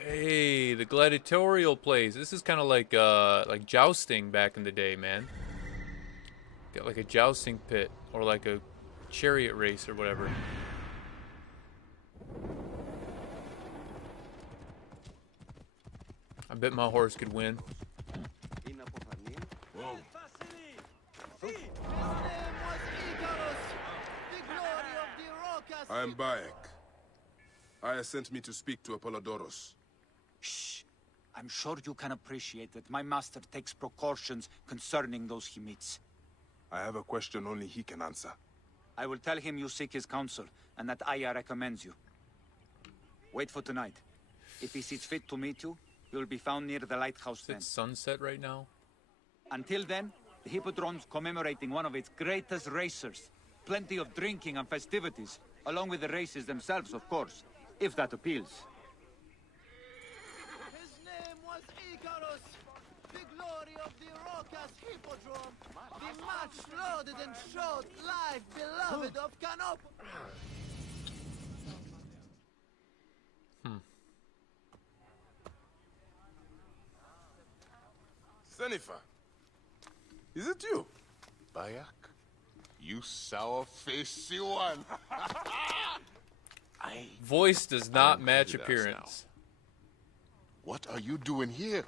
Hey, the gladiatorial plays. This is kind of like jousting back in the day, man. Got like a jousting pit or like a chariot race or whatever. I bet my horse could win. I am Bayek. Aya sent me to speak to Apollodorus. Shh. I'm sure you can appreciate that my master takes precautions concerning those he meets. I have a question only he can answer. I will tell him you seek his counsel, and that Aya recommends you. Wait for tonight. If he sees fit to meet you, you will be found near the Lighthouse then. It's sunset right now. Until then, the Hippodrome's commemorating one of its greatest racers. Plenty of drinking and festivities, along with the races themselves, of course, if that appeals. His name was Icarius, the glory of the raucous Hippodrome, the much-lauded and short life beloved of Kanopos. Sennifer, is it you? Bayek, you sour-faced one. Voice does not match appearance. What are you doing here?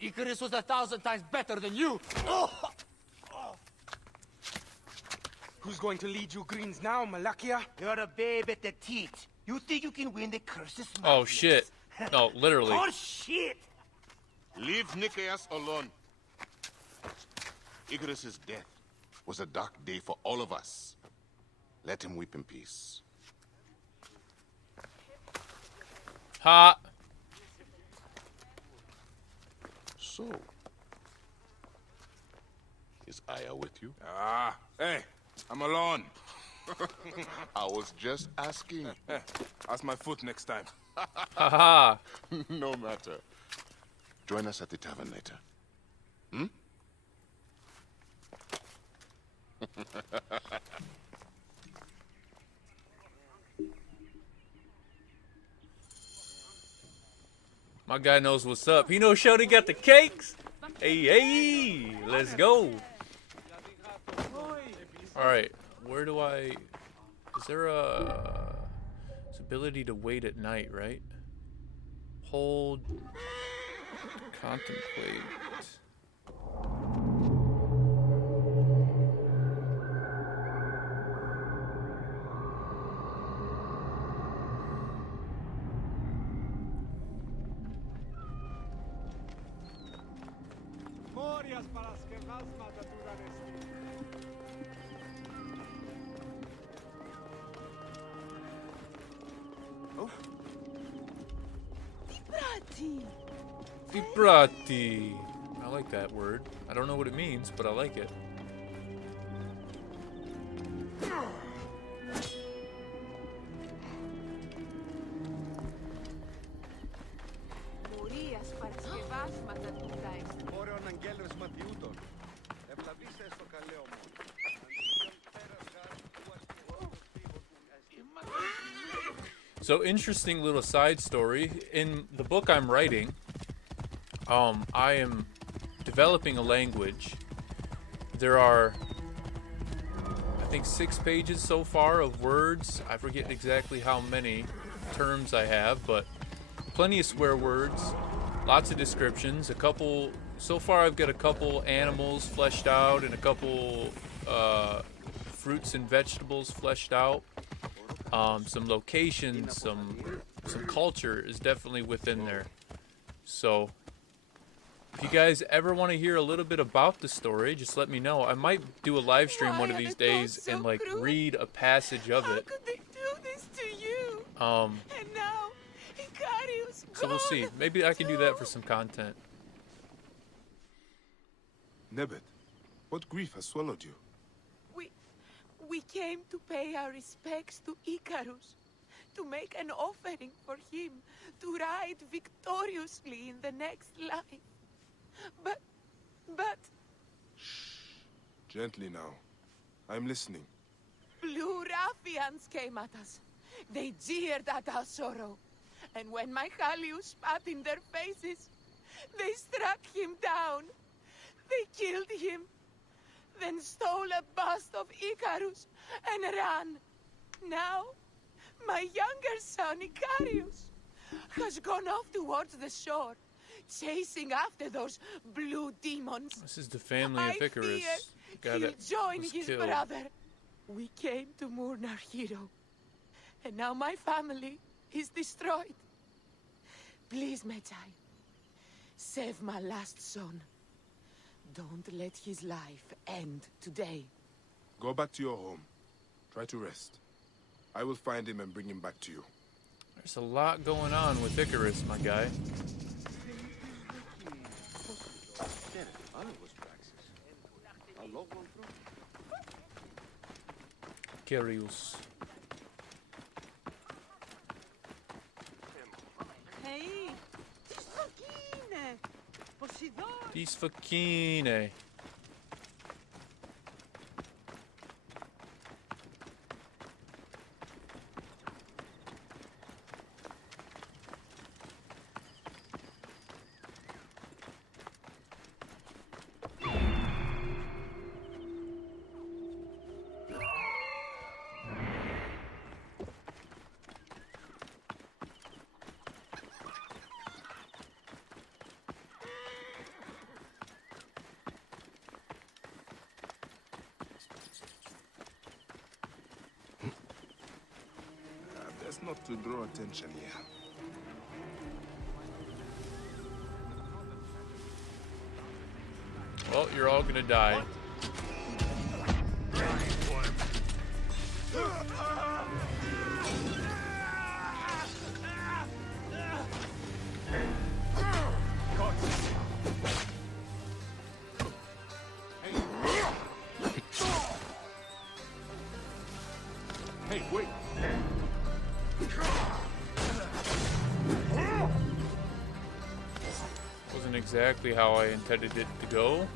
Icarius was 1,000 times better than you. Who's going to lead you greens now, Malakia? You're a babe at the teat. You think you can win the curses? Oh shit. No, literally. Oh shit! Leave Nicaeus alone. Icarius' death was a dark day for all of us. Let him weep in peace. Ha! So, is Aya with you? Ah, hey, I'm alone. I was just asking. Ask my foot next time. Haha. No matter. Join us at the tavern later. Hmm? My guy knows what's up. He knows Shody got the cakes. Hey, hey, let's go. All right, where do I? Is there a ability to wait at night? Right. Hold. Contemplate. Vibrati. I like that word. I don't know what it means, but I like it. So, interesting little side story. In the book I'm writing, I am developing a language. There are, I think, 6 pages so far of words. I forget exactly how many terms I have, but plenty of swear words, lots of descriptions, a couple, so far I've got a couple animals fleshed out and a couple fruits and vegetables fleshed out. Some locations, some culture is definitely within there. So if you guys ever want to hear a little bit about the story, just let me know. I might do a live stream one of these days and like read a passage of it. How could they do this to you? And now, Icarius, so we'll see. Maybe I can do that for some content. Nebet, what grief has swallowed you? We came to pay our respects to Icarus, to make an offering for him to ride victoriously in the next life. But... Gently now. I'm listening. Blue ruffians came at us. They jeered at our sorrow. And when Michaelius spat in their faces, they struck him down. They killed him. Then stole a bust of Icarus and ran. Now, my younger son, Icarius, has gone off towards the shore, chasing after those blue demons. This is the family of Icarus. He'll join his brother. We came to mourn our hero, and now my family is destroyed. Please, Medjay, save my last son. Don't let his life end today. Go back to your home. Try to rest. I will find him and bring him back to you. There's a lot going on with Icarus, my guy. Icarius. Hey, These fucking. Best not to draw attention here. Well, you're all gonna die. Hey, wait. Wasn't exactly how I intended it to go.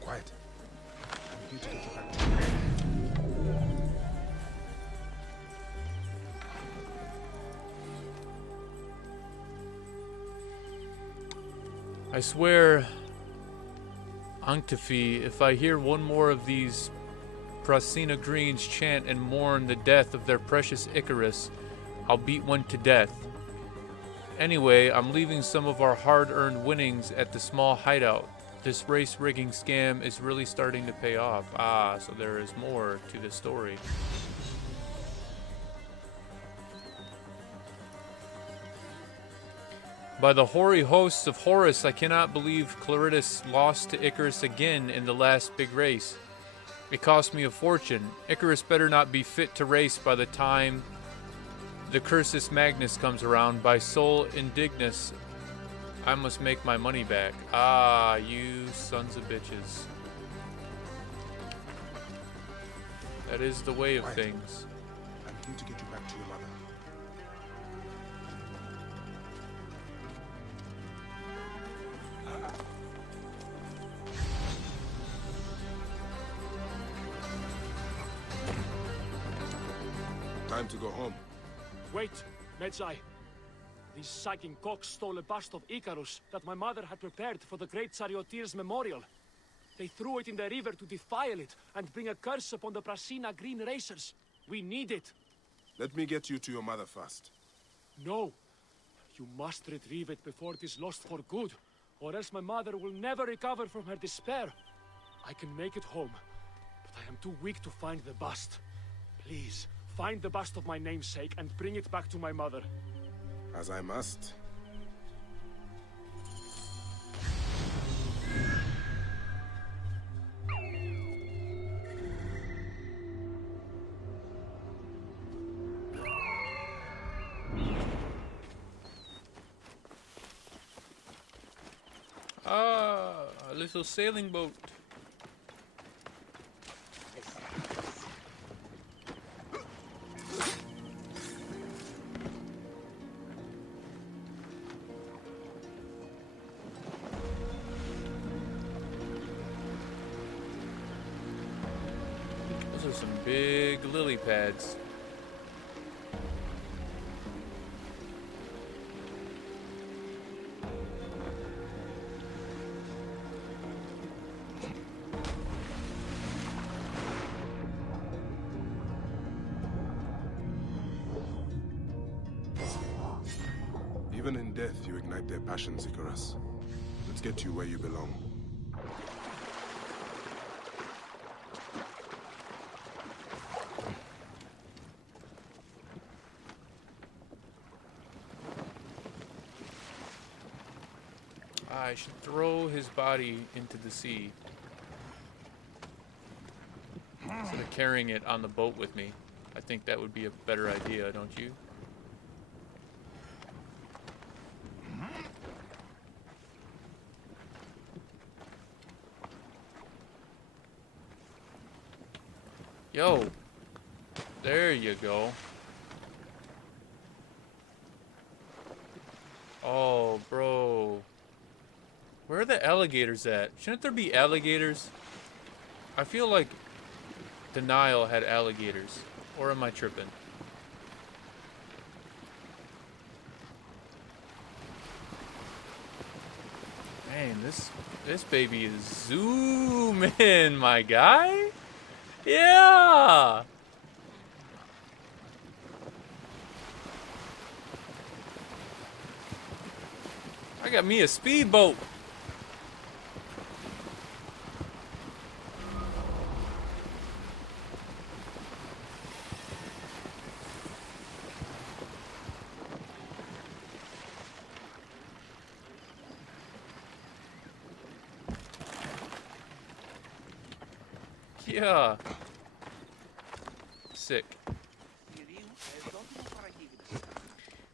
Quiet. I'm here to get you back. I swear, Anctifi, if I hear one more of these Prasina Greens chant and mourn the death of their precious Icarus, I'll beat one to death. Anyway, I'm leaving some of our hard-earned winnings at the small hideout. This race rigging scam is really starting to pay off. Ah, so there is more to the story. By the hoary hosts of Horus, I cannot believe Claridas lost to Icarius again in the last big race. It cost me a fortune. Icarius better not be fit to race by the time the Cursus Magnus comes around. By Sol Indignus, I must make my money back. Ah, you sons of bitches. That is the way of things. I'm here to get you back to your mother. Time to go home. Wait, Medjay. These sagging cocks stole a bust of Icarus that my mother had prepared for the great charioteer's memorial. They threw it in the river to defile it and bring a curse upon the Brasina green racers. We need it. Let me get you to your mother first. No. You must retrieve it before it is lost for good, or else my mother will never recover from her despair. I can make it home, but I am too weak to find the bust. Please, find the bust of my namesake and bring it back to my mother. As I must. Ah, a little sailing boat. Those are some big lily pads. Even in death, you ignite their passions, Icarus. Let's get you where you belong. I should throw his body into the sea instead of carrying it on the boat with me. I think that would be a better idea, don't you? Yo, there you go. Oh, bro. Where are the alligators at? Shouldn't there be alligators? I feel like the Nile had alligators. Or am I tripping? Man, this baby is zooming, my guy. Yeah. I got me a speedboat. Yeah. Sick.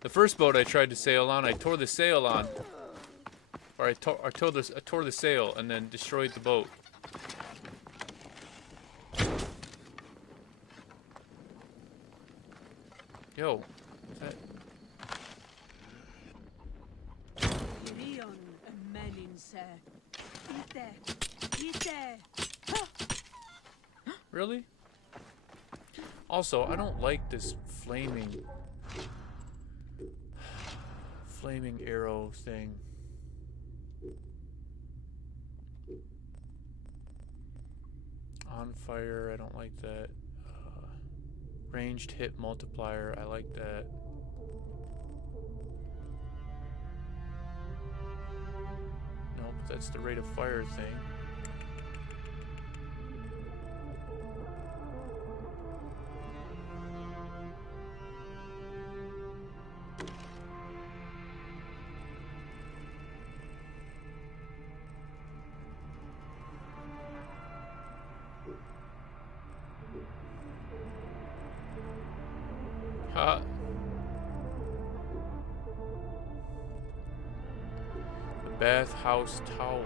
The first boat I tried to sail on, I tore the sail on. Or I tore the sail and then destroyed the boat. Yo. Really? Also, I don't like this flaming arrow thing. On fire, I don't like that. Ranged hit multiplier, I like that. That's the rate of fire thing. The bathhouse towel.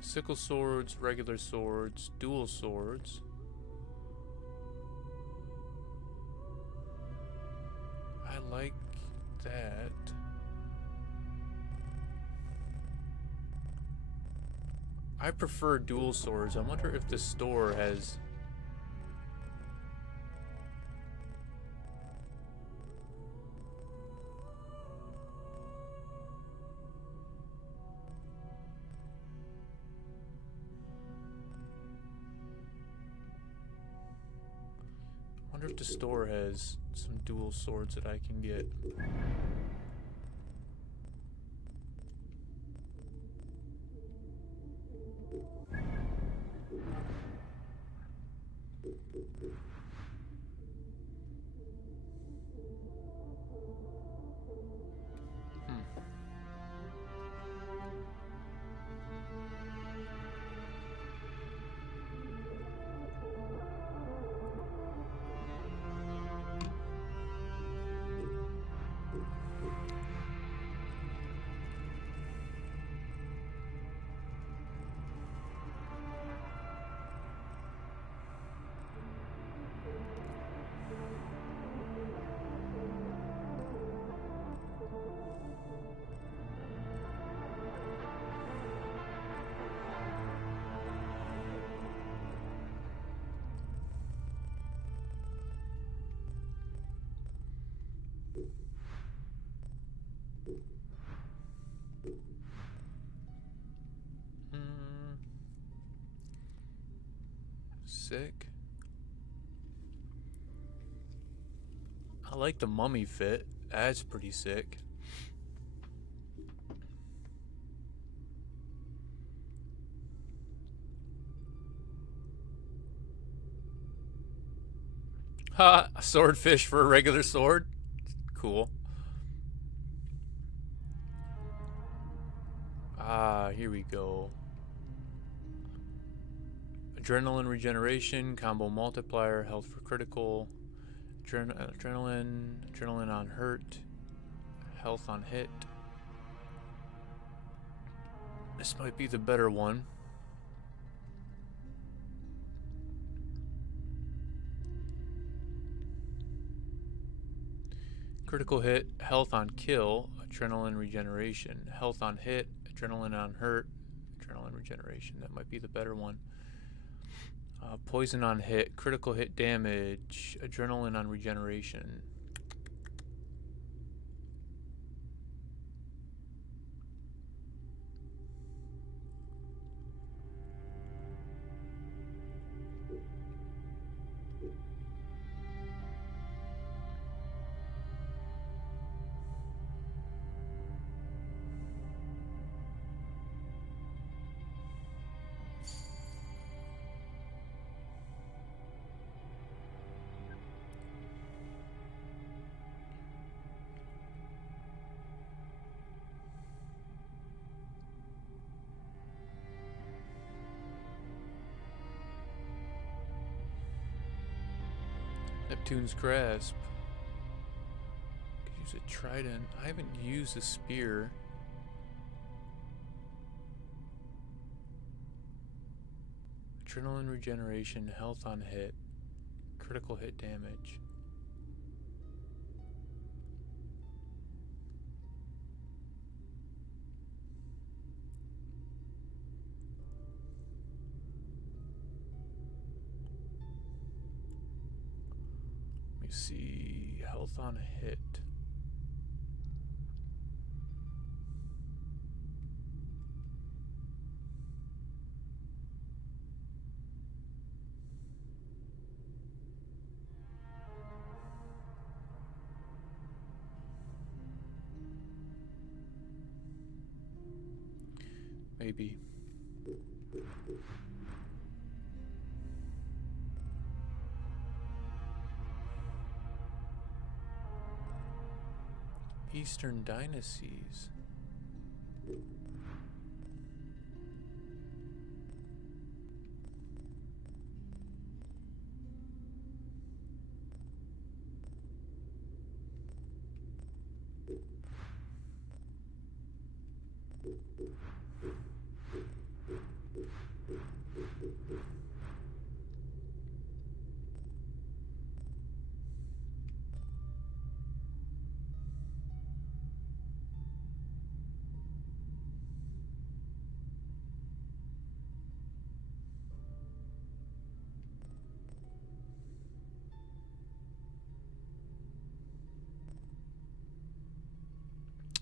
Sickle swords, regular swords, dual swords. I like that. I prefer dual swords. I wonder if the store has... I wonder if the store has some dual swords that I can get. Sick. I like the mummy fit. That's pretty sick. Ha! A swordfish for a regular sword? Cool. Ah, here we go. Adrenaline regeneration, combo multiplier, health for critical, adrenaline on hurt, health on hit. This might be the better one. Critical hit, health on kill, adrenaline regeneration, health on hit, adrenaline on hurt, adrenaline regeneration. That might be the better one. Poison on hit, critical hit damage, adrenaline on regeneration. Neptune's Grasp. Could use a trident. I haven't used a spear. Adrenaline regeneration, health on hit, critical hit damage. See, health on hit. maybe. Eastern dynasties.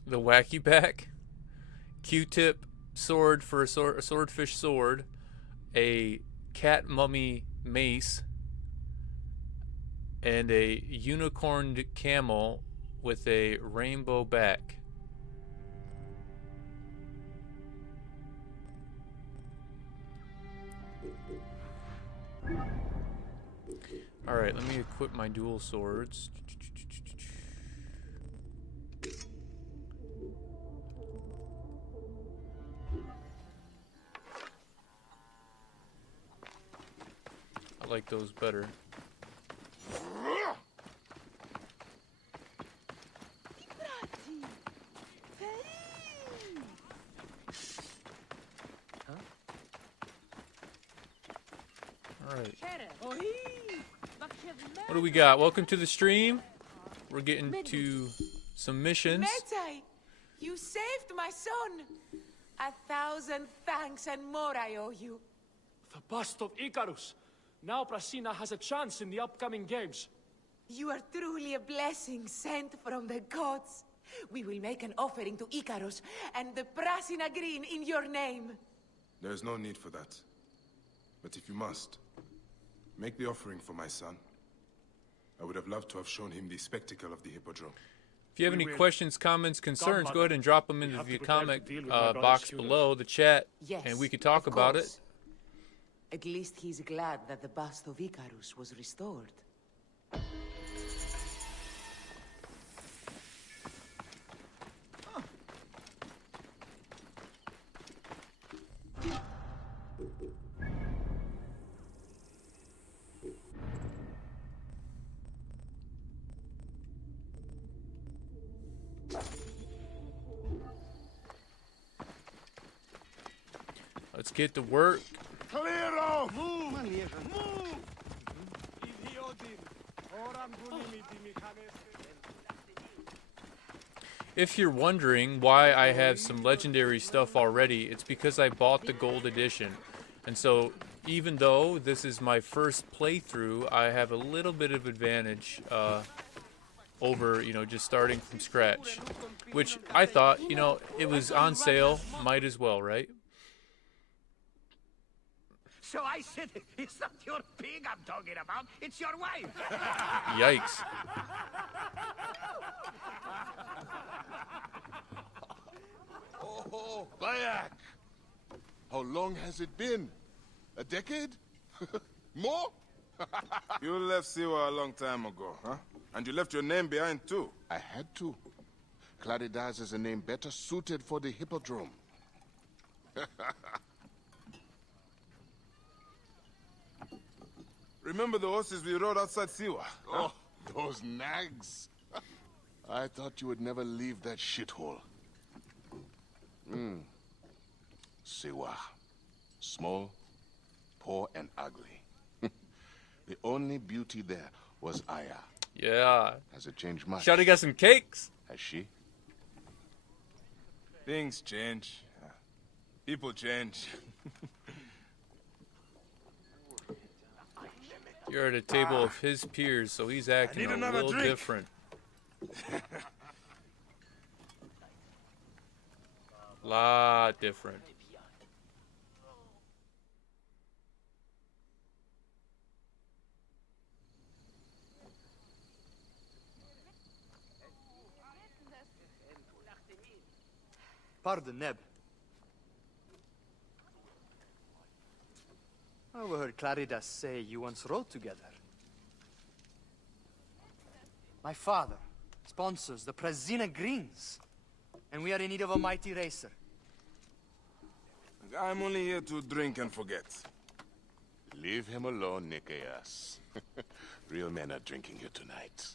The wacky back, Q-tip sword for a swordfish sword, a cat mummy mace, and a unicorned camel with a rainbow back. Alright, let me equip my dual swords. I like those better. Alright. What do we got? Welcome to the stream. We're getting to some missions. Metai, you saved my son. 1,000 thanks and more I owe you. The bust of Icarus. Now Prasina has a chance in the upcoming games. You are truly a blessing sent from the gods. We will make an offering to Icarus and the Prasina Green in your name. There is no need for that. But if you must, make the offering for my son. I would have loved to have shown him the spectacle of the Hippodrome. If you have any questions, comments, concerns, go ahead and drop them into the comment box below the chat, and we can talk about it. At least he's glad that the bust of Icarus was restored. Let's get to work. Clear off! Move! Move! If you're wondering why I have some legendary stuff already, it's because I bought the gold edition. And so even though this is my first playthrough, I have a little bit of advantage over, you know, just starting from scratch. Which I thought, you know, it was on sale, might as well, right? So I said, it's not your pig I'm talking about, it's your wife. Yikes. Oh, Bayek! How long has it been? A decade? More? You left Siwa a long time ago, huh? And you left your name behind too. I had to. Claridas is a name better suited for the Hippodrome. Remember the horses we rode outside Siwa? Huh? Oh, those nags. I thought you would never leave that shithole. Siwa. Small, poor, and ugly. The only beauty there was Aya. Yeah. Has it changed much? Shawty got some cakes. Has she? Things change. People change. You're at a table of his peers, so he's acting a little different. Lot different. Pardon, Neb. I overheard Claridas say you once rode together. My father sponsors the Prasina Greens, and we are in need of a mighty racer. I'm only here to drink and forget. Leave him alone, Nikias. Real men are drinking here tonight.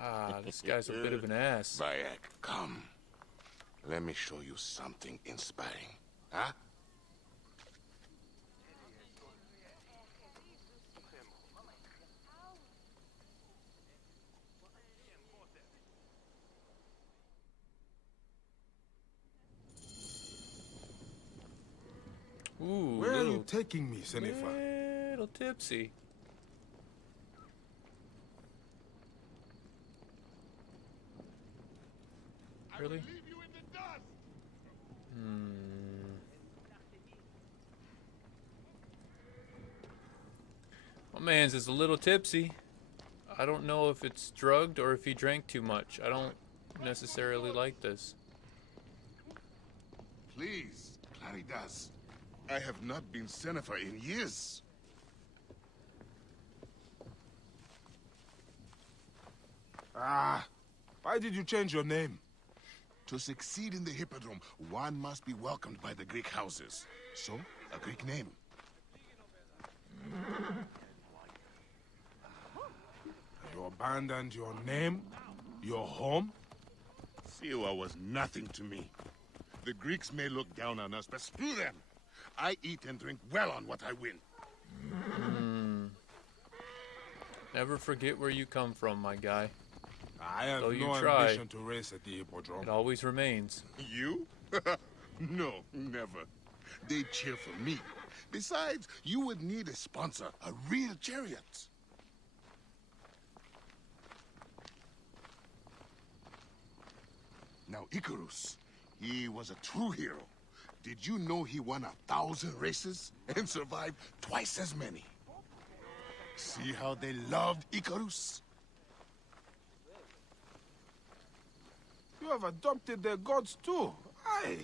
Ah, this guy's a bit of an ass. Bayek, come. Let me show you something inspiring. Huh? Ooh, Where are you taking me, Senefa? Little tipsy. Really? My man's is a little tipsy. I don't know if it's drugged or if he drank too much. I don't necessarily like this. Please, Claridas. I have not been Senefa in years. Ah, why did you change your name? To succeed in the Hippodrome, one must be welcomed by the Greek houses. So, a Greek name. You abandoned your name? Your home? Siwa was nothing to me. The Greeks may look down on us, but screw them. I eat and drink well on what I win. Never forget where you come from, my guy. I have Though you no try, ambition to race at the Hippodrome. it always remains. You? No, never. They cheer for me. Besides, you would need a sponsor, a real chariot. Now, Icarus, he was a true hero. Did you know he won 1,000 races and survived twice as many? See how they loved Icarus? You have adopted their gods too. Aye.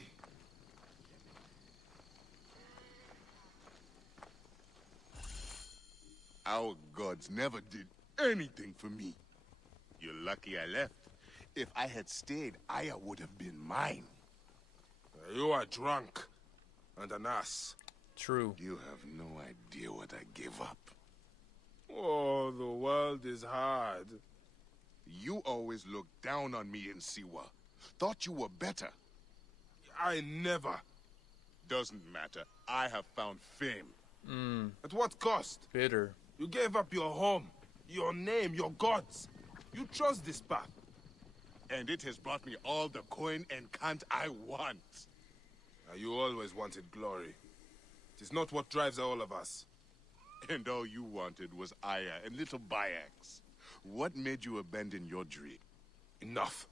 Our gods never did anything for me. You're lucky I left. If I had stayed, Aya would have been mine. You are drunk and an ass. True. You have no idea what I gave up. Oh, the world is hard. You always looked down on me in Siwa. Thought you were better. I never. Doesn't matter. I have found fame. At what cost? Bitter. You gave up your home, your name, your gods. You chose this path. And it has brought me all the coin and cant I want. You always wanted glory. It is not what drives all of us. And all you wanted was Aya and little Bayeks. What made you abandon your dream? Enough.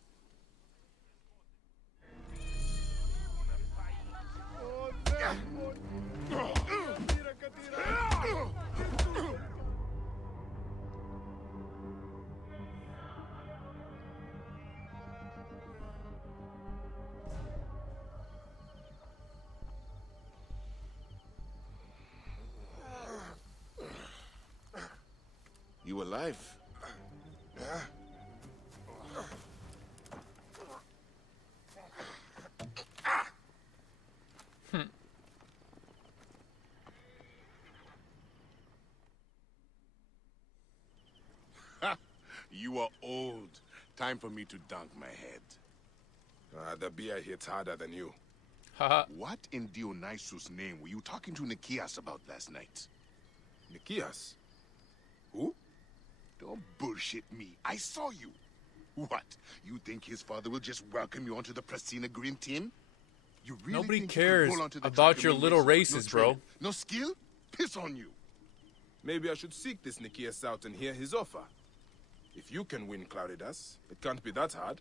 You alive? You are old. Time for me to dunk my head. The beer hits harder than you. What in Dionysus' name were you talking to Nikias about last night? Nikias? Who? Don't bullshit me. I saw you. What? You think his father will just welcome you onto the Prasina Green team? You really Nobody think you cares can pull onto the about track your and little win races, no bro. training, no skill? Piss on you. Maybe I should seek this Nikias out and hear his offer. If you can win Claridas, it can't be that hard.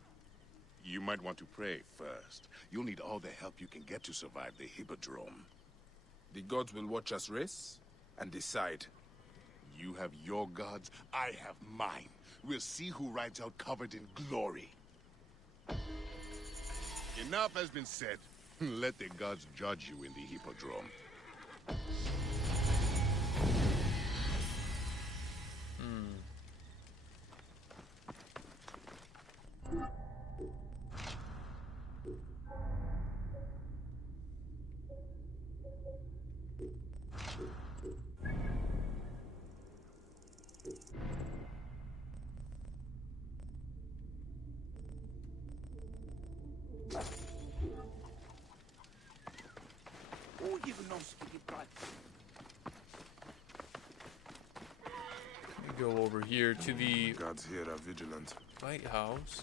You might want to pray first. You'll need all the help you can get to survive the Hippodrome. The gods will watch us race and decide. You have your gods, I have mine. We'll see who rides out covered in glory. Enough has been said. Let the gods judge you in the Hippodrome. Go over here to the Guards here are vigilant. Lighthouse.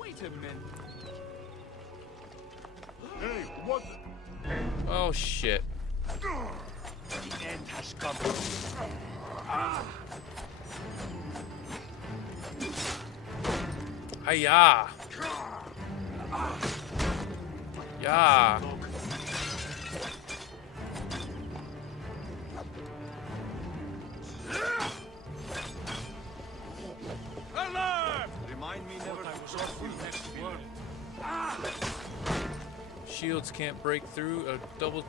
Wait a minute. Hey, what? Oh shit. The end has come. Hiya. Yeah. Remind me never to cross you next word. Shields can't break through a double.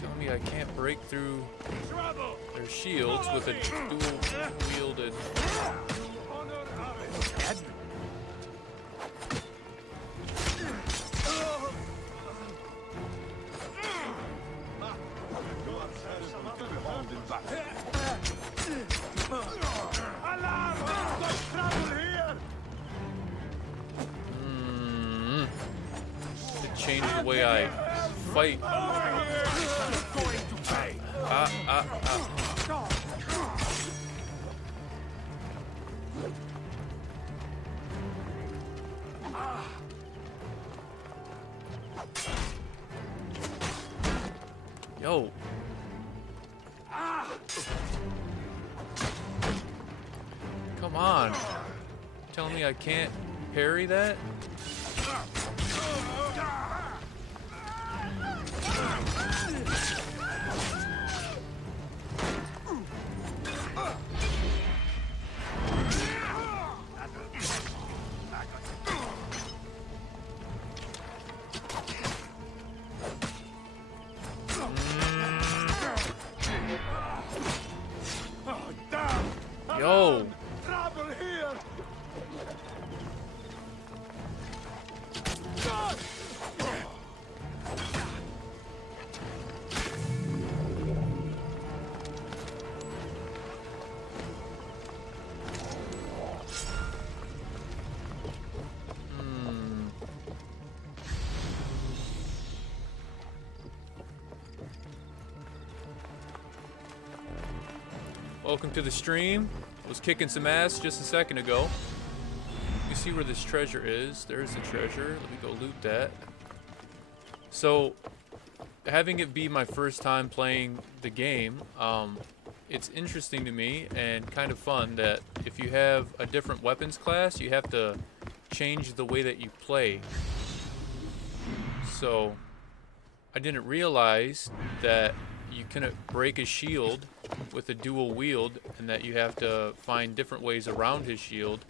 Tell me I can't break through their shields with a dual wielded. To change the way I fight. Yo. Come on. Telling me I can't parry that? Yo. Trouble here. Welcome to the stream. Was kicking some ass just a second ago. You see where this treasure is. There's the treasure. Let me go loot that. So, having it be my first time playing the game, it's interesting to me and kind of fun that if you have a different weapons class, you have to change the way that you play. So, I didn't realize that you couldn't break a shield with a dual wield, and that you have to find different ways around his shield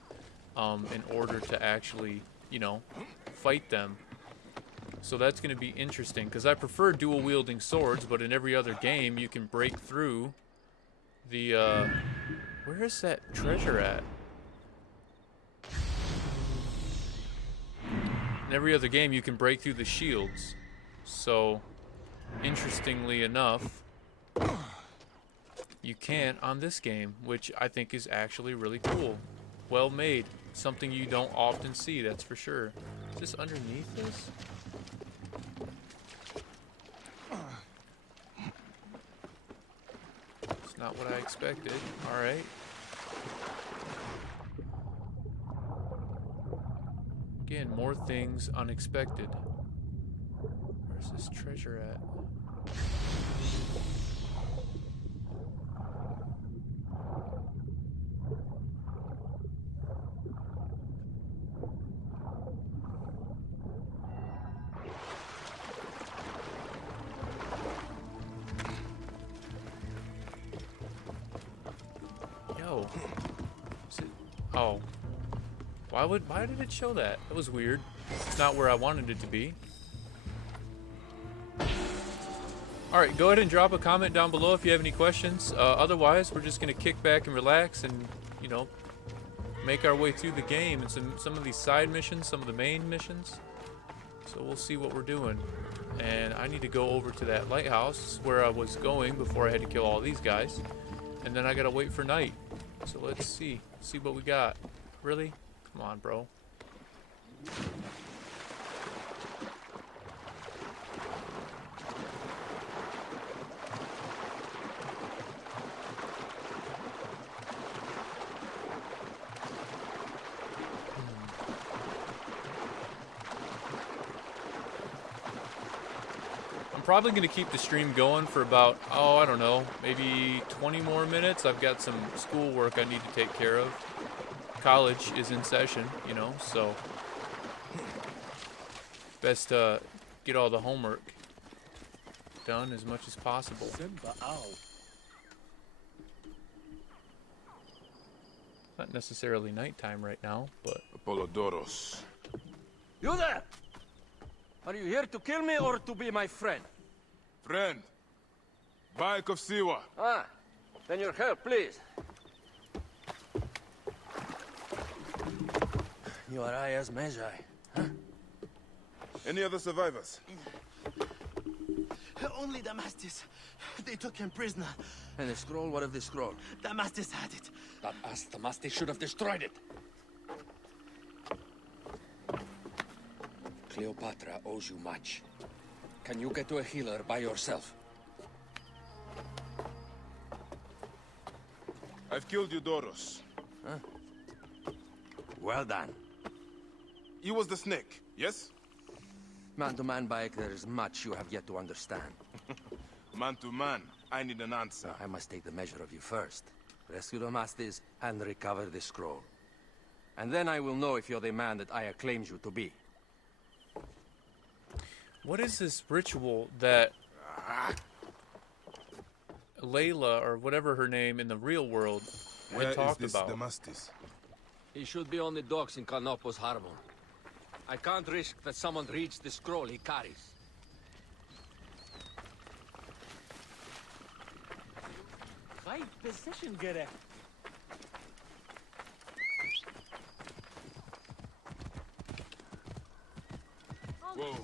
in order to actually, you know, fight them. So that's going to be interesting, because I prefer dual wielding swords, but in every other game you can break through the where is that treasure at? In every other game you can break through the shields. So interestingly enough, you can't on this game, which I think is actually really cool. Well made. Something you don't often see, that's for sure. Is this underneath this? It's not what I expected. Alright. Again, more things unexpected. Where's this treasure at? Yo. Is it? Oh. Why did it show that? That was weird. It's not where I wanted it to be. Alright, go ahead and drop a comment down below if you have any questions. Otherwise, we're just going to kick back and relax and, you know, make our way through the game and some of these side missions, some of the main missions. So we'll see what we're doing. And I need to go over to that lighthouse where I was going before I had to kill all these guys. And then I got to wait for night. So let's see what we got. Really? Come on, bro. I'm probably going to keep the stream going for about, oh, I don't know, maybe 20 more minutes. I've got some schoolwork I need to take care of. College is in session, you know, so best to get all the homework done as much as possible. Not necessarily nighttime right now, but... Apollodorus. You there! Are you here to kill me or to be my friend? Friend. Bayek of Siwa. Ah, then your help, please. You are Aya's Magi, huh? Any other survivors? Only Damastes. They took him prisoner. And the scroll? What of the scroll? Damastes had it. That ass Damastes should have destroyed it. Cleopatra owes you much. Can you get to a healer by yourself? I've killed Eudoros. Huh? Well done. You was the snake, yes? Man to man, Bayek, there is much you have yet to understand. Man to man, I need an answer. I must take the measure of you first. Rescue Damastes and recover the scroll. And then I will know if you're the man that Aya claims you to be. What is this ritual that Layla, or whatever her name in the real world, had talked about? Damastes? He should be on the docks in Kanopos Harbor. I can't risk that someone reads the scroll he carries. Right position, Gere. Whoa.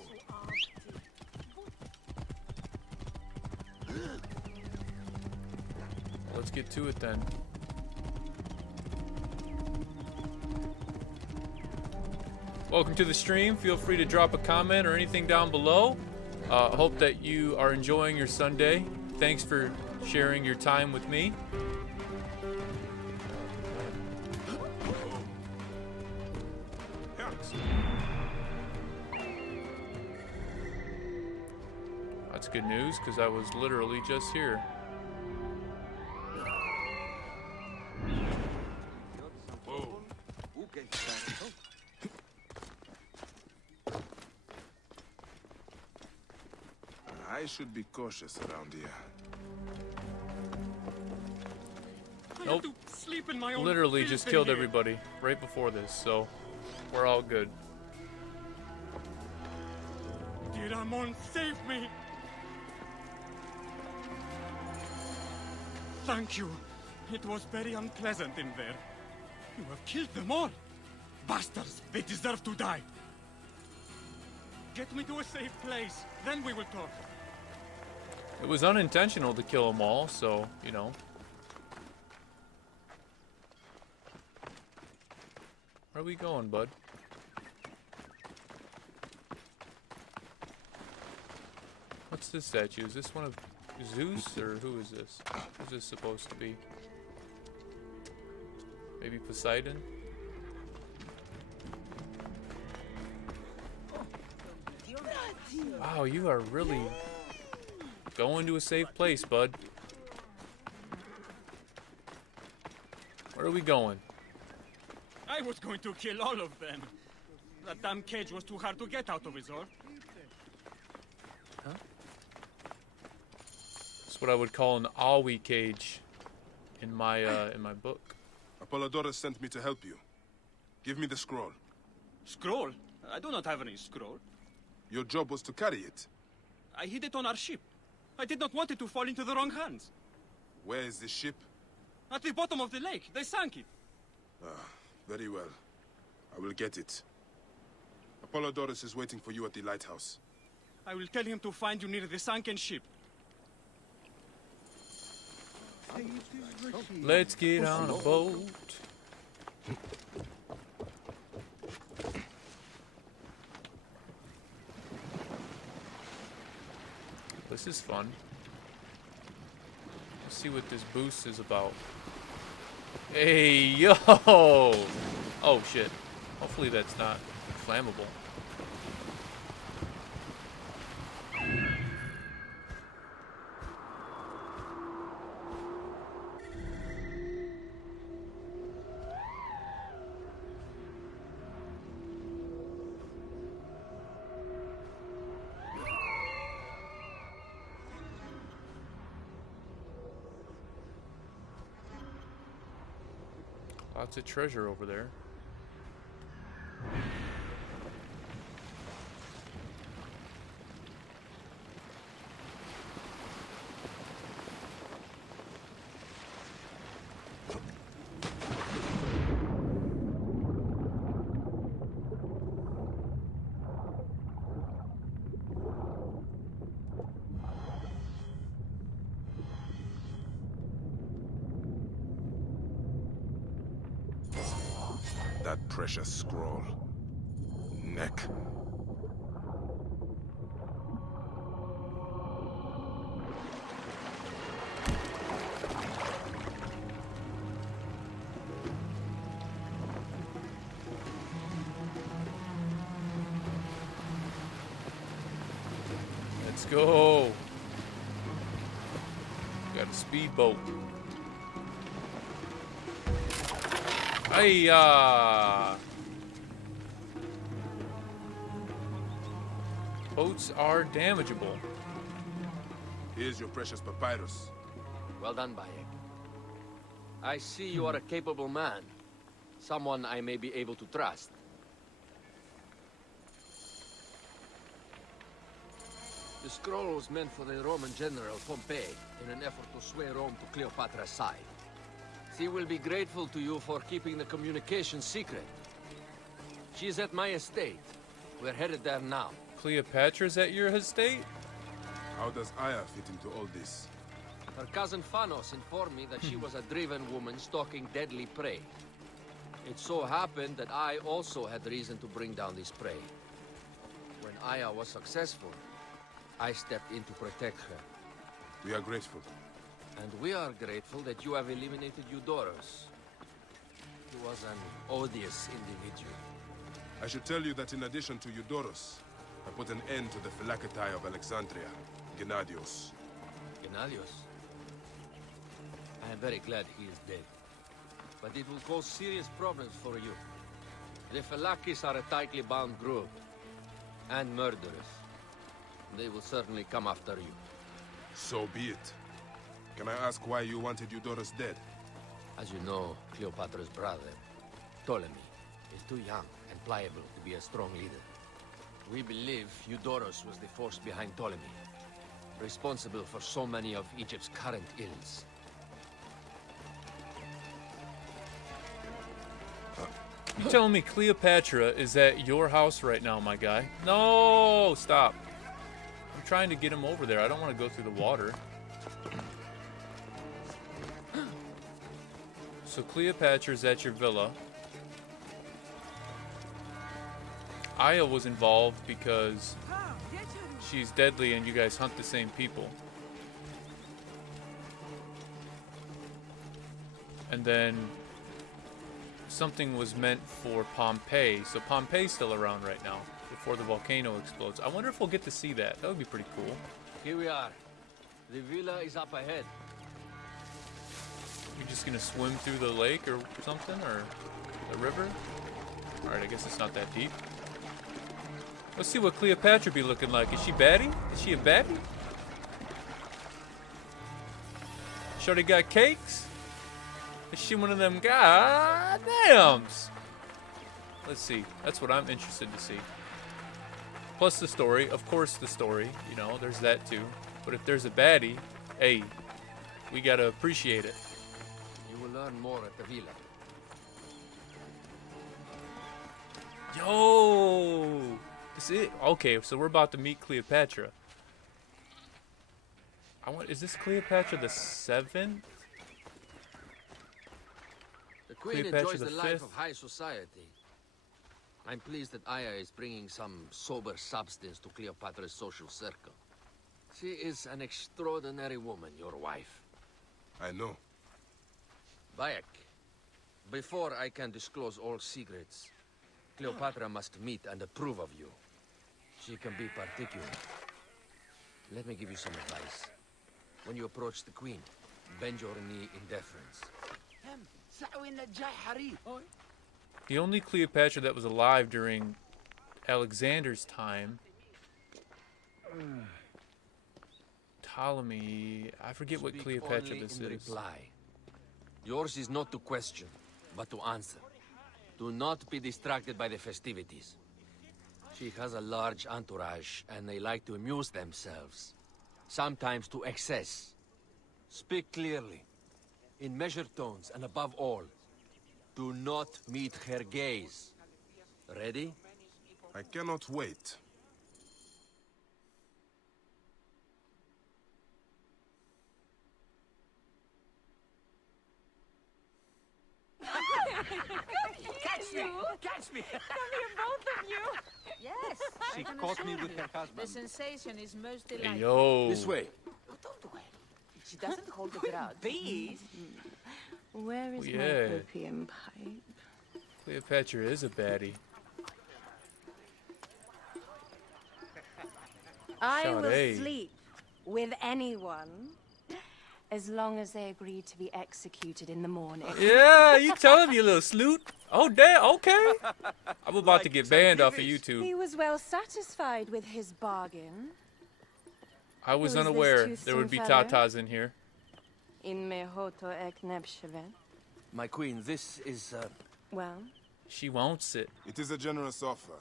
Let's get to it then. Welcome to the stream. Feel free to drop a comment or anything down below. Hope that you are enjoying your Sunday. Thanks for sharing your time with me. That's good news, because I was literally just here. I should be cautious around here. Nope. Literally just killed everybody right before this, so we're all good. Diramon, save me! Thank you. It was very unpleasant in there. You have killed them all. Bastards, they deserve to die. Get me to a safe place, then we will talk. It was unintentional to kill them all, so, you know. Where are we going, bud? What's this statue? Is this one of Zeus, or who is this? Who's this supposed to be? Maybe Poseidon? Wow, you are really going to a safe place, bud. Where are we going? I was going to kill all of them. That damn cage was too hard to get out of, is all. Huh? That's what I would call an Awi cage in my book. Apollodorus sent me to help you. Give me the scroll. Scroll? I do not have any scroll. Your job was to carry it. I hid it on our ship. I did not want it to fall into the wrong hands. Where is the ship? At the bottom of the lake. They sank it. Very well. I will get it. Apollodorus is waiting for you at the lighthouse. I will tell him to find you near the sunken ship. Let's get on a boat. This is fun. Let's see what this boost is about. Hey, yo! Oh, shit. Hopefully that's not flammable. Lots of treasure over there. That precious scroll. Neck. Let's go. Got a speedboat. Hiya! Boats are damageable. Here's your precious papyrus. Well done, Bayek. I see you are a capable man. Someone I may be able to trust. The scroll was meant for the Roman general Pompey in an effort to sway Rome to Cleopatra's side. She will be grateful to you for keeping the communication secret. She is at my estate. We're headed there now. Cleopatra's at your estate? How does Aya fit into all this? Her cousin Phanos informed me that she was a driven woman stalking deadly prey. It so happened that I also had reason to bring down this prey. When Aya was successful, I stepped in to protect her. We are grateful. And we are grateful that you have eliminated Eudoros. He was an odious individual. I should tell you that in addition to Eudoros, I put an end to the Phylacetae of Alexandria, Gennadios. Gennadios? I am very glad he is dead. But it will cause serious problems for you. The Phylakis are a tightly bound group. And murderers. They will certainly come after you. So be it. Can I ask why you wanted Eudoros dead? As you know, Cleopatra's brother, Ptolemy, is too young and pliable to be a strong leader. We believe Eudoros was the force behind Ptolemy, responsible for so many of Egypt's current ills. You telling me Cleopatra is at your house right now, my guy? No, stop. I'm trying to get him over there. I don't want to go through the water. So Cleopatra's at your villa. Aya was involved because she's deadly and you guys hunt the same people. And then something was meant for Pompeii. So Pompeii's still around right now before the volcano explodes. I wonder if we'll get to see that. That would be pretty cool. Here we are. The villa is up ahead. You're just gonna swim through the lake or something, or the river? Alright, I guess it's not that deep. Let's see what Cleopatra be looking like. Is she baddie? Is she a baddie? Shorty got cakes? Is she one of them goddams? Let's see. That's what I'm interested to see. Plus the story. Of course the story. You know, there's that too. But if there's a baddie, hey, we gotta appreciate it. You will learn more at the villa. Yo! This is it. Okay, so we're about to meet Cleopatra. Is this Cleopatra the 7th? Queen Cleopatra enjoys the the life Fifth. of high society. I'm pleased that Aya is bringing some sober substance to Cleopatra's social circle. She is an extraordinary woman, your wife. I know. Bayek, before I can disclose all secrets, Cleopatra must meet and approve of you. She can be particular. Let me give you some advice. When you approach the queen, bend your knee in deference. The only Cleopatra that was alive during Alexander's time, Ptolemy, I forget what Speak Cleopatra only this in is. reply. Yours is not to question, but to answer. Do not be distracted by the festivities. She has a large entourage, and they like to amuse themselves. Sometimes to excess. Speak clearly, in measured tones, and above all, do not meet her gaze. Ready? I cannot wait. Catch me! Catch me! Come here, both of you! Yes. She I can caught me assure with you. her husband. The sensation is most delightful. Yo. This way. Don't worry. She doesn't hold the grudge. Bees? Where is Oh, my yeah. opium pipe? Cleopatra is a baddie. I will Sade. sleep with anyone as long as they agree to be executed in the morning. Yeah, you tell him, you little snoot. Oh, damn, okay. I'm about to get banned off of YouTube. He was well satisfied with his bargain. I was Who is this unaware toothsome there would be fellow? tatas in here. In mehoto ek nebshevet. My queen, this is, Well, She wants it. It is a generous offer,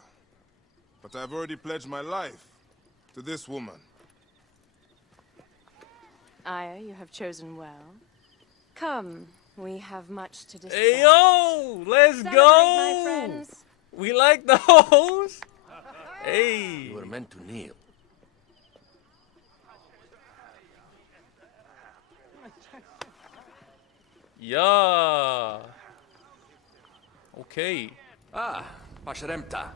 but I've already pledged my life to this woman. Aya, you have chosen well. Come, we have much to discuss. Hey, yo, let's Celebrate, go. my friends. We like those. Hey. you were meant to kneel. Yeah. Okay. Ah, Pashremta.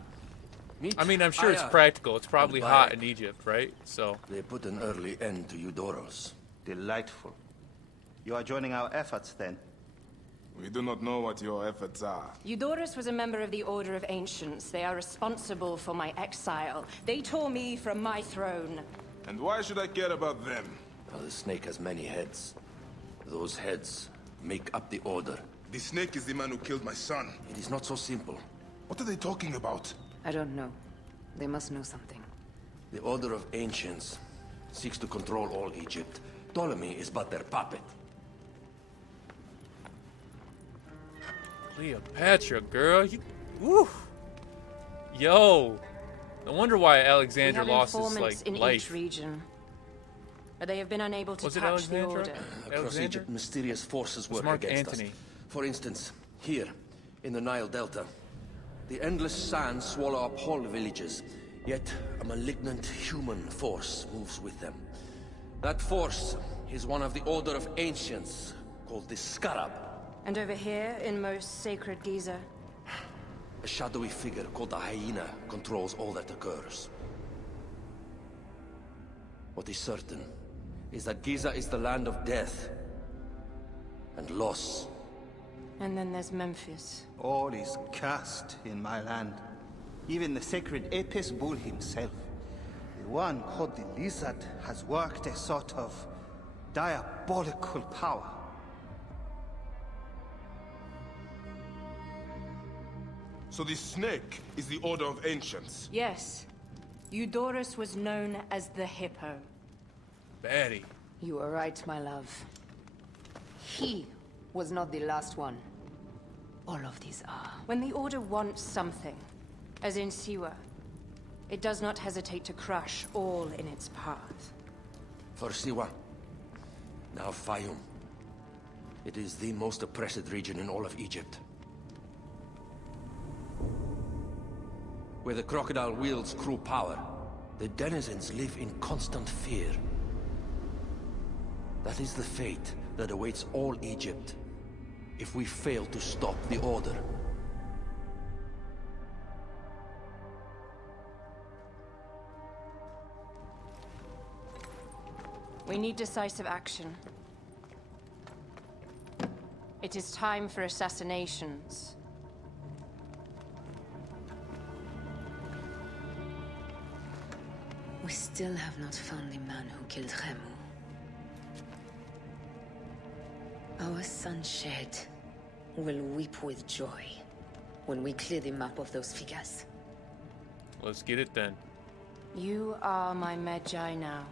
Meet I mean, I'm sure it's Aya practical. It's probably and hot Bayek. in Egypt, right? So. They put an early end to Eudoros. Delightful. You are joining our efforts, then? We do not know what your efforts are. Eudoros was a member of the Order of Ancients. They are responsible for my exile. They tore me from my throne. And why should I care about them? Now, the snake has many heads. Those heads make up the order. The snake is the man who killed my son. It is not so simple. What are they talking about? I don't know. They must know something. The Order of Ancients seeks to control all Egypt. Ptolemy is but their puppet. Cleopatra, girl. You, woo. Yo. No wonder why Alexander we have lost his informants in life. each region. But they have been unable to Was it touch the Alexandra? Order. Across Alexander? Egypt, mysterious forces It was work Mark against Antony. us. For instance, here, in the Nile Delta, the endless sands swallow up whole villages, yet a malignant human force moves with them. That force is one of the Order of Ancients, called the Scribe. And over here, in most sacred Giza, A shadowy figure called the Hyena controls all that occurs. What is certain is that Giza is the land of death and loss. and then there's Memphis. All is cursed in my land. Even the sacred Apis bull himself. The one called the Lizard has worked a sort of diabolical power. So the snake is the Order of Ancients. Yes. Eudoros was known as the Hippo. Betty. You are right, my love. He was not the last one. All of these are. When the Order wants something, as in Siwa, it does not hesitate to crush all in its path. For Siwa, now Fayum. It is the most oppressed region in all of Egypt. Where the crocodile wields cruel power, the denizens live in constant fear. That is the fate that awaits all Egypt if we fail to stop the Order. We need decisive action. It is time for assassinations. We still have not found the man who killed Remu. Our son Shed will weep with joy when we clear the map of those figures. Let's get it then. You are my Magi now.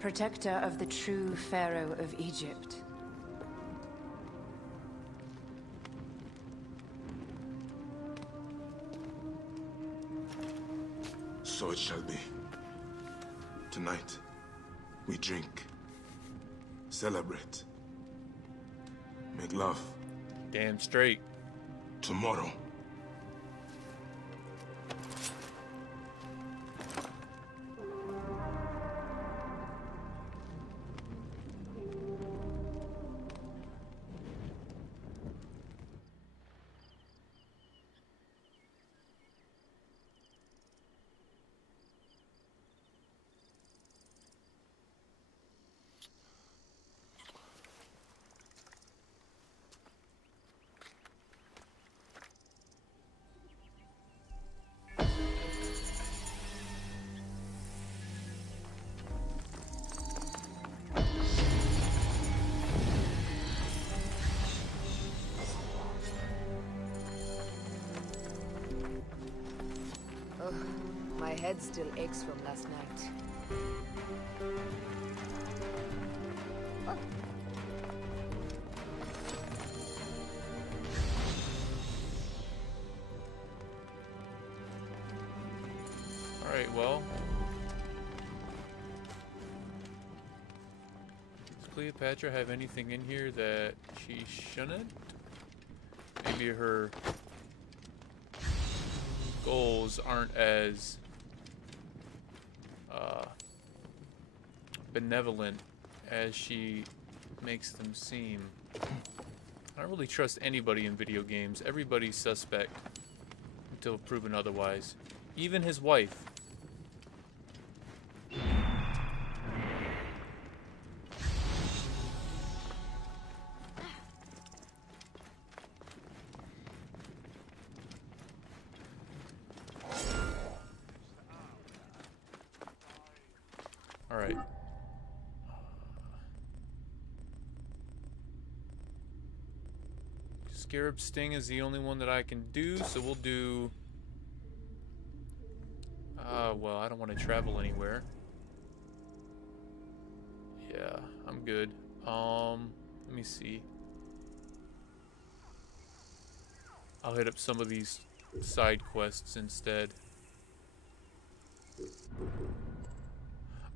Protector of the true Pharaoh of Egypt. So it shall be. Tonight, we drink, celebrate, make love. Damn straight. Tomorrow, My head still aches from last night. Alright, well. Does Cleopatra have anything in here that she shouldn't? Maybe her goals aren't as benevolent as she makes them seem. I don't really trust anybody in video games. Everybody's suspect until proven otherwise. Even his wife. Alright. Scarab Sting is the only one that I can do, so we'll do... well, I don't want to travel anywhere. Yeah, I'm good. Let me see. I'll hit up some of these side quests instead.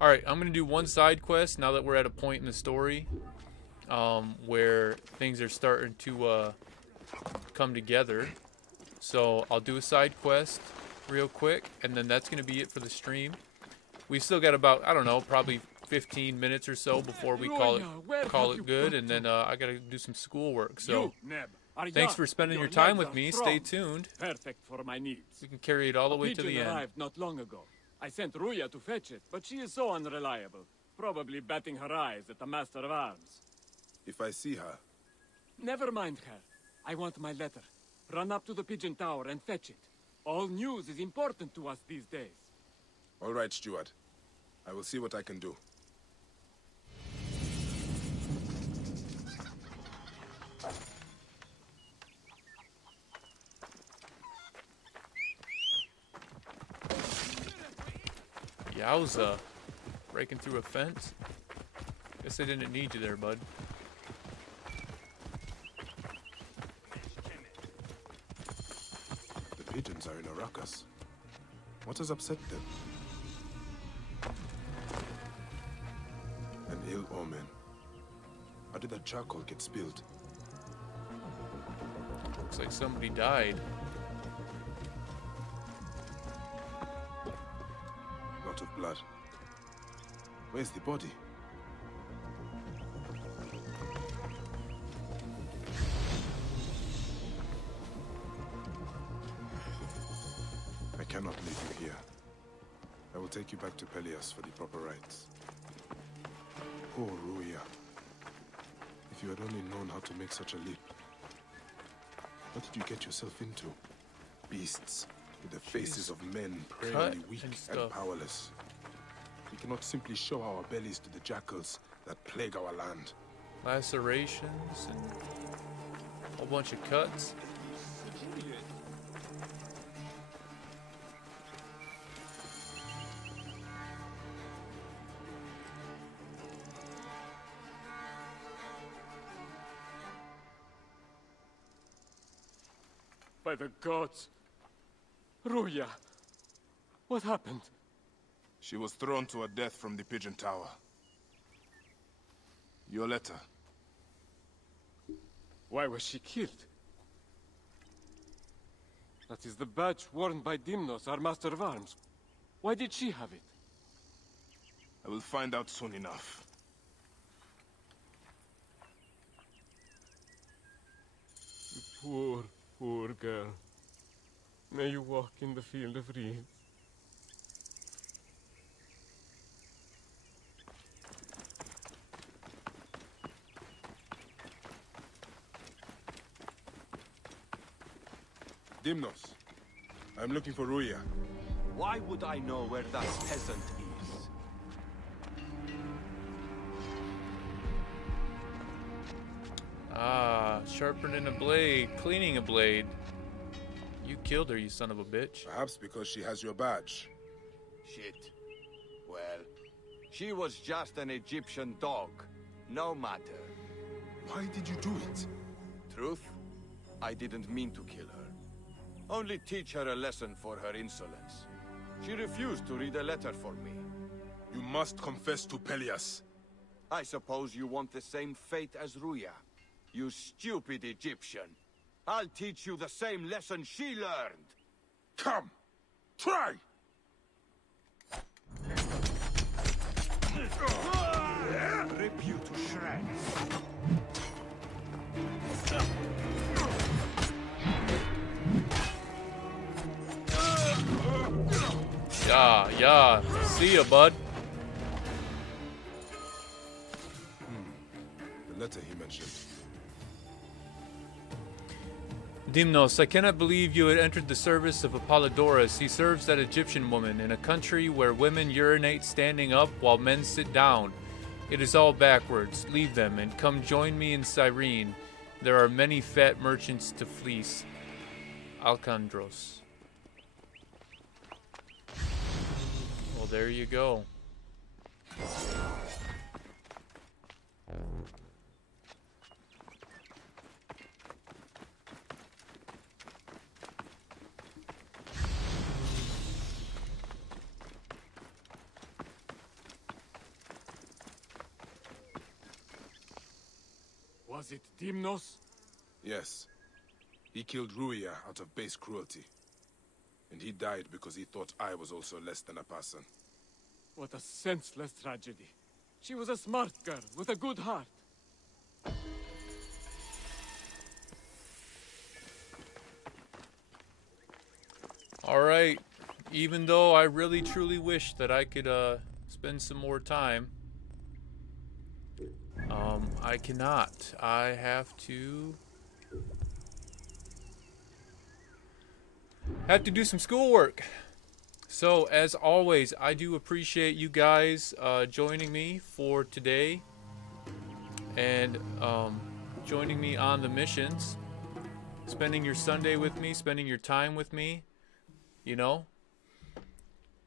Alright, I'm going to do one side quest now that we're at a point in the story where things are starting to come together. So I'll do a side quest real quick, and then that's going to be it for the stream. We still got about, I don't know, probably 15 minutes or so before we call it good, and then I got to do some schoolwork. So thanks for spending your time with me. Stay tuned. Perfect for my needs. We can carry it all the way to the Pigeon end. arrived not long ago. I sent Ruia to fetch it, but she is so unreliable. Probably batting her eyes at the Master of Arms. if I see her... Never mind her. I want my letter. Run up to the Pigeon Tower and fetch it. All news is important to us these days. All right, Steward. I will see what I can do. Yowza. Breaking through a fence? Guess they didn't need you there, bud. The pigeons are in a ruckus. What has upset them? An ill omen. How did that charcoal get spilled? Looks like somebody died. Lot of blood. Where's the body? will take you back to Pelias for the proper rites. Poor Ruia. If you had only known how to make such a leap. What did you get yourself into? Beasts, with the faces of men, prey on the weak and powerless. We cannot simply show our bellies to the jackals that plague our land. Lacerations and a whole bunch of cuts. By the gods. Ruia. What happened? She was thrown to her death from the Pigeon Tower. Your letter. Why was she killed? That is the badge worn by Dimnos, our master of arms. Why did she have it? I will find out soon enough. You poor, poor girl. May you walk in the field of reeds. Dimnos, I'm looking for Ruia. Why would I know where that peasant is? Ah, sharpening a blade, cleaning a blade. You killed her, you son of a bitch. Perhaps because she has your badge. Shit. Well, she was just an Egyptian dog. No matter. Why did you do it? Truth? I didn't mean to kill her. Only teach her a lesson for her insolence. She refused to read a letter for me. You must confess to Pelias. I suppose you want the same fate as Ruia. You stupid Egyptian. I'll teach you the same lesson she learned. Come! Try! Rip you to shreds. Yeah. See ya, bud. The letter he mentioned. Dimnos, I cannot believe you had entered the service of Apollodorus. He serves that Egyptian woman in a country where women urinate standing up while men sit down. It is all backwards. Leave them and come join me in Cyrene. There are many fat merchants to fleece. Alcandros. Well, there you go. Was it Dimnos? Yes. He killed Ruia out of base cruelty. And he died because he thought I was also less than a person. What a senseless tragedy. She was a smart girl with a good heart. Alright. Even though I really truly wish that I could spend some more time, I cannot. I have to do some schoolwork. So as always, I do appreciate you guys joining me for today and joining me on the missions, spending your Sunday with me, spending your time with me, you know.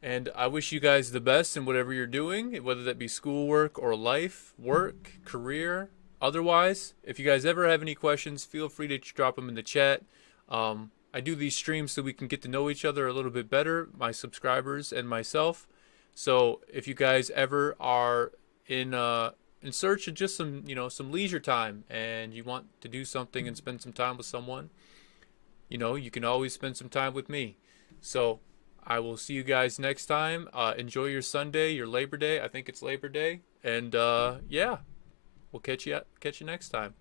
And I wish you guys the best in whatever you're doing, whether that be schoolwork or life, work, career. Otherwise, if you guys ever have any questions, feel free to drop them in the chat. I do these streams so we can get to know each other a little bit better, my subscribers and myself. So if you guys ever are in search of just some, some leisure time and you want to do something and spend some time with someone, you can always spend some time with me. So I will see you guys next time. Enjoy your Sunday, your Labor Day. I think it's Labor Day. And yeah, we'll catch you next time.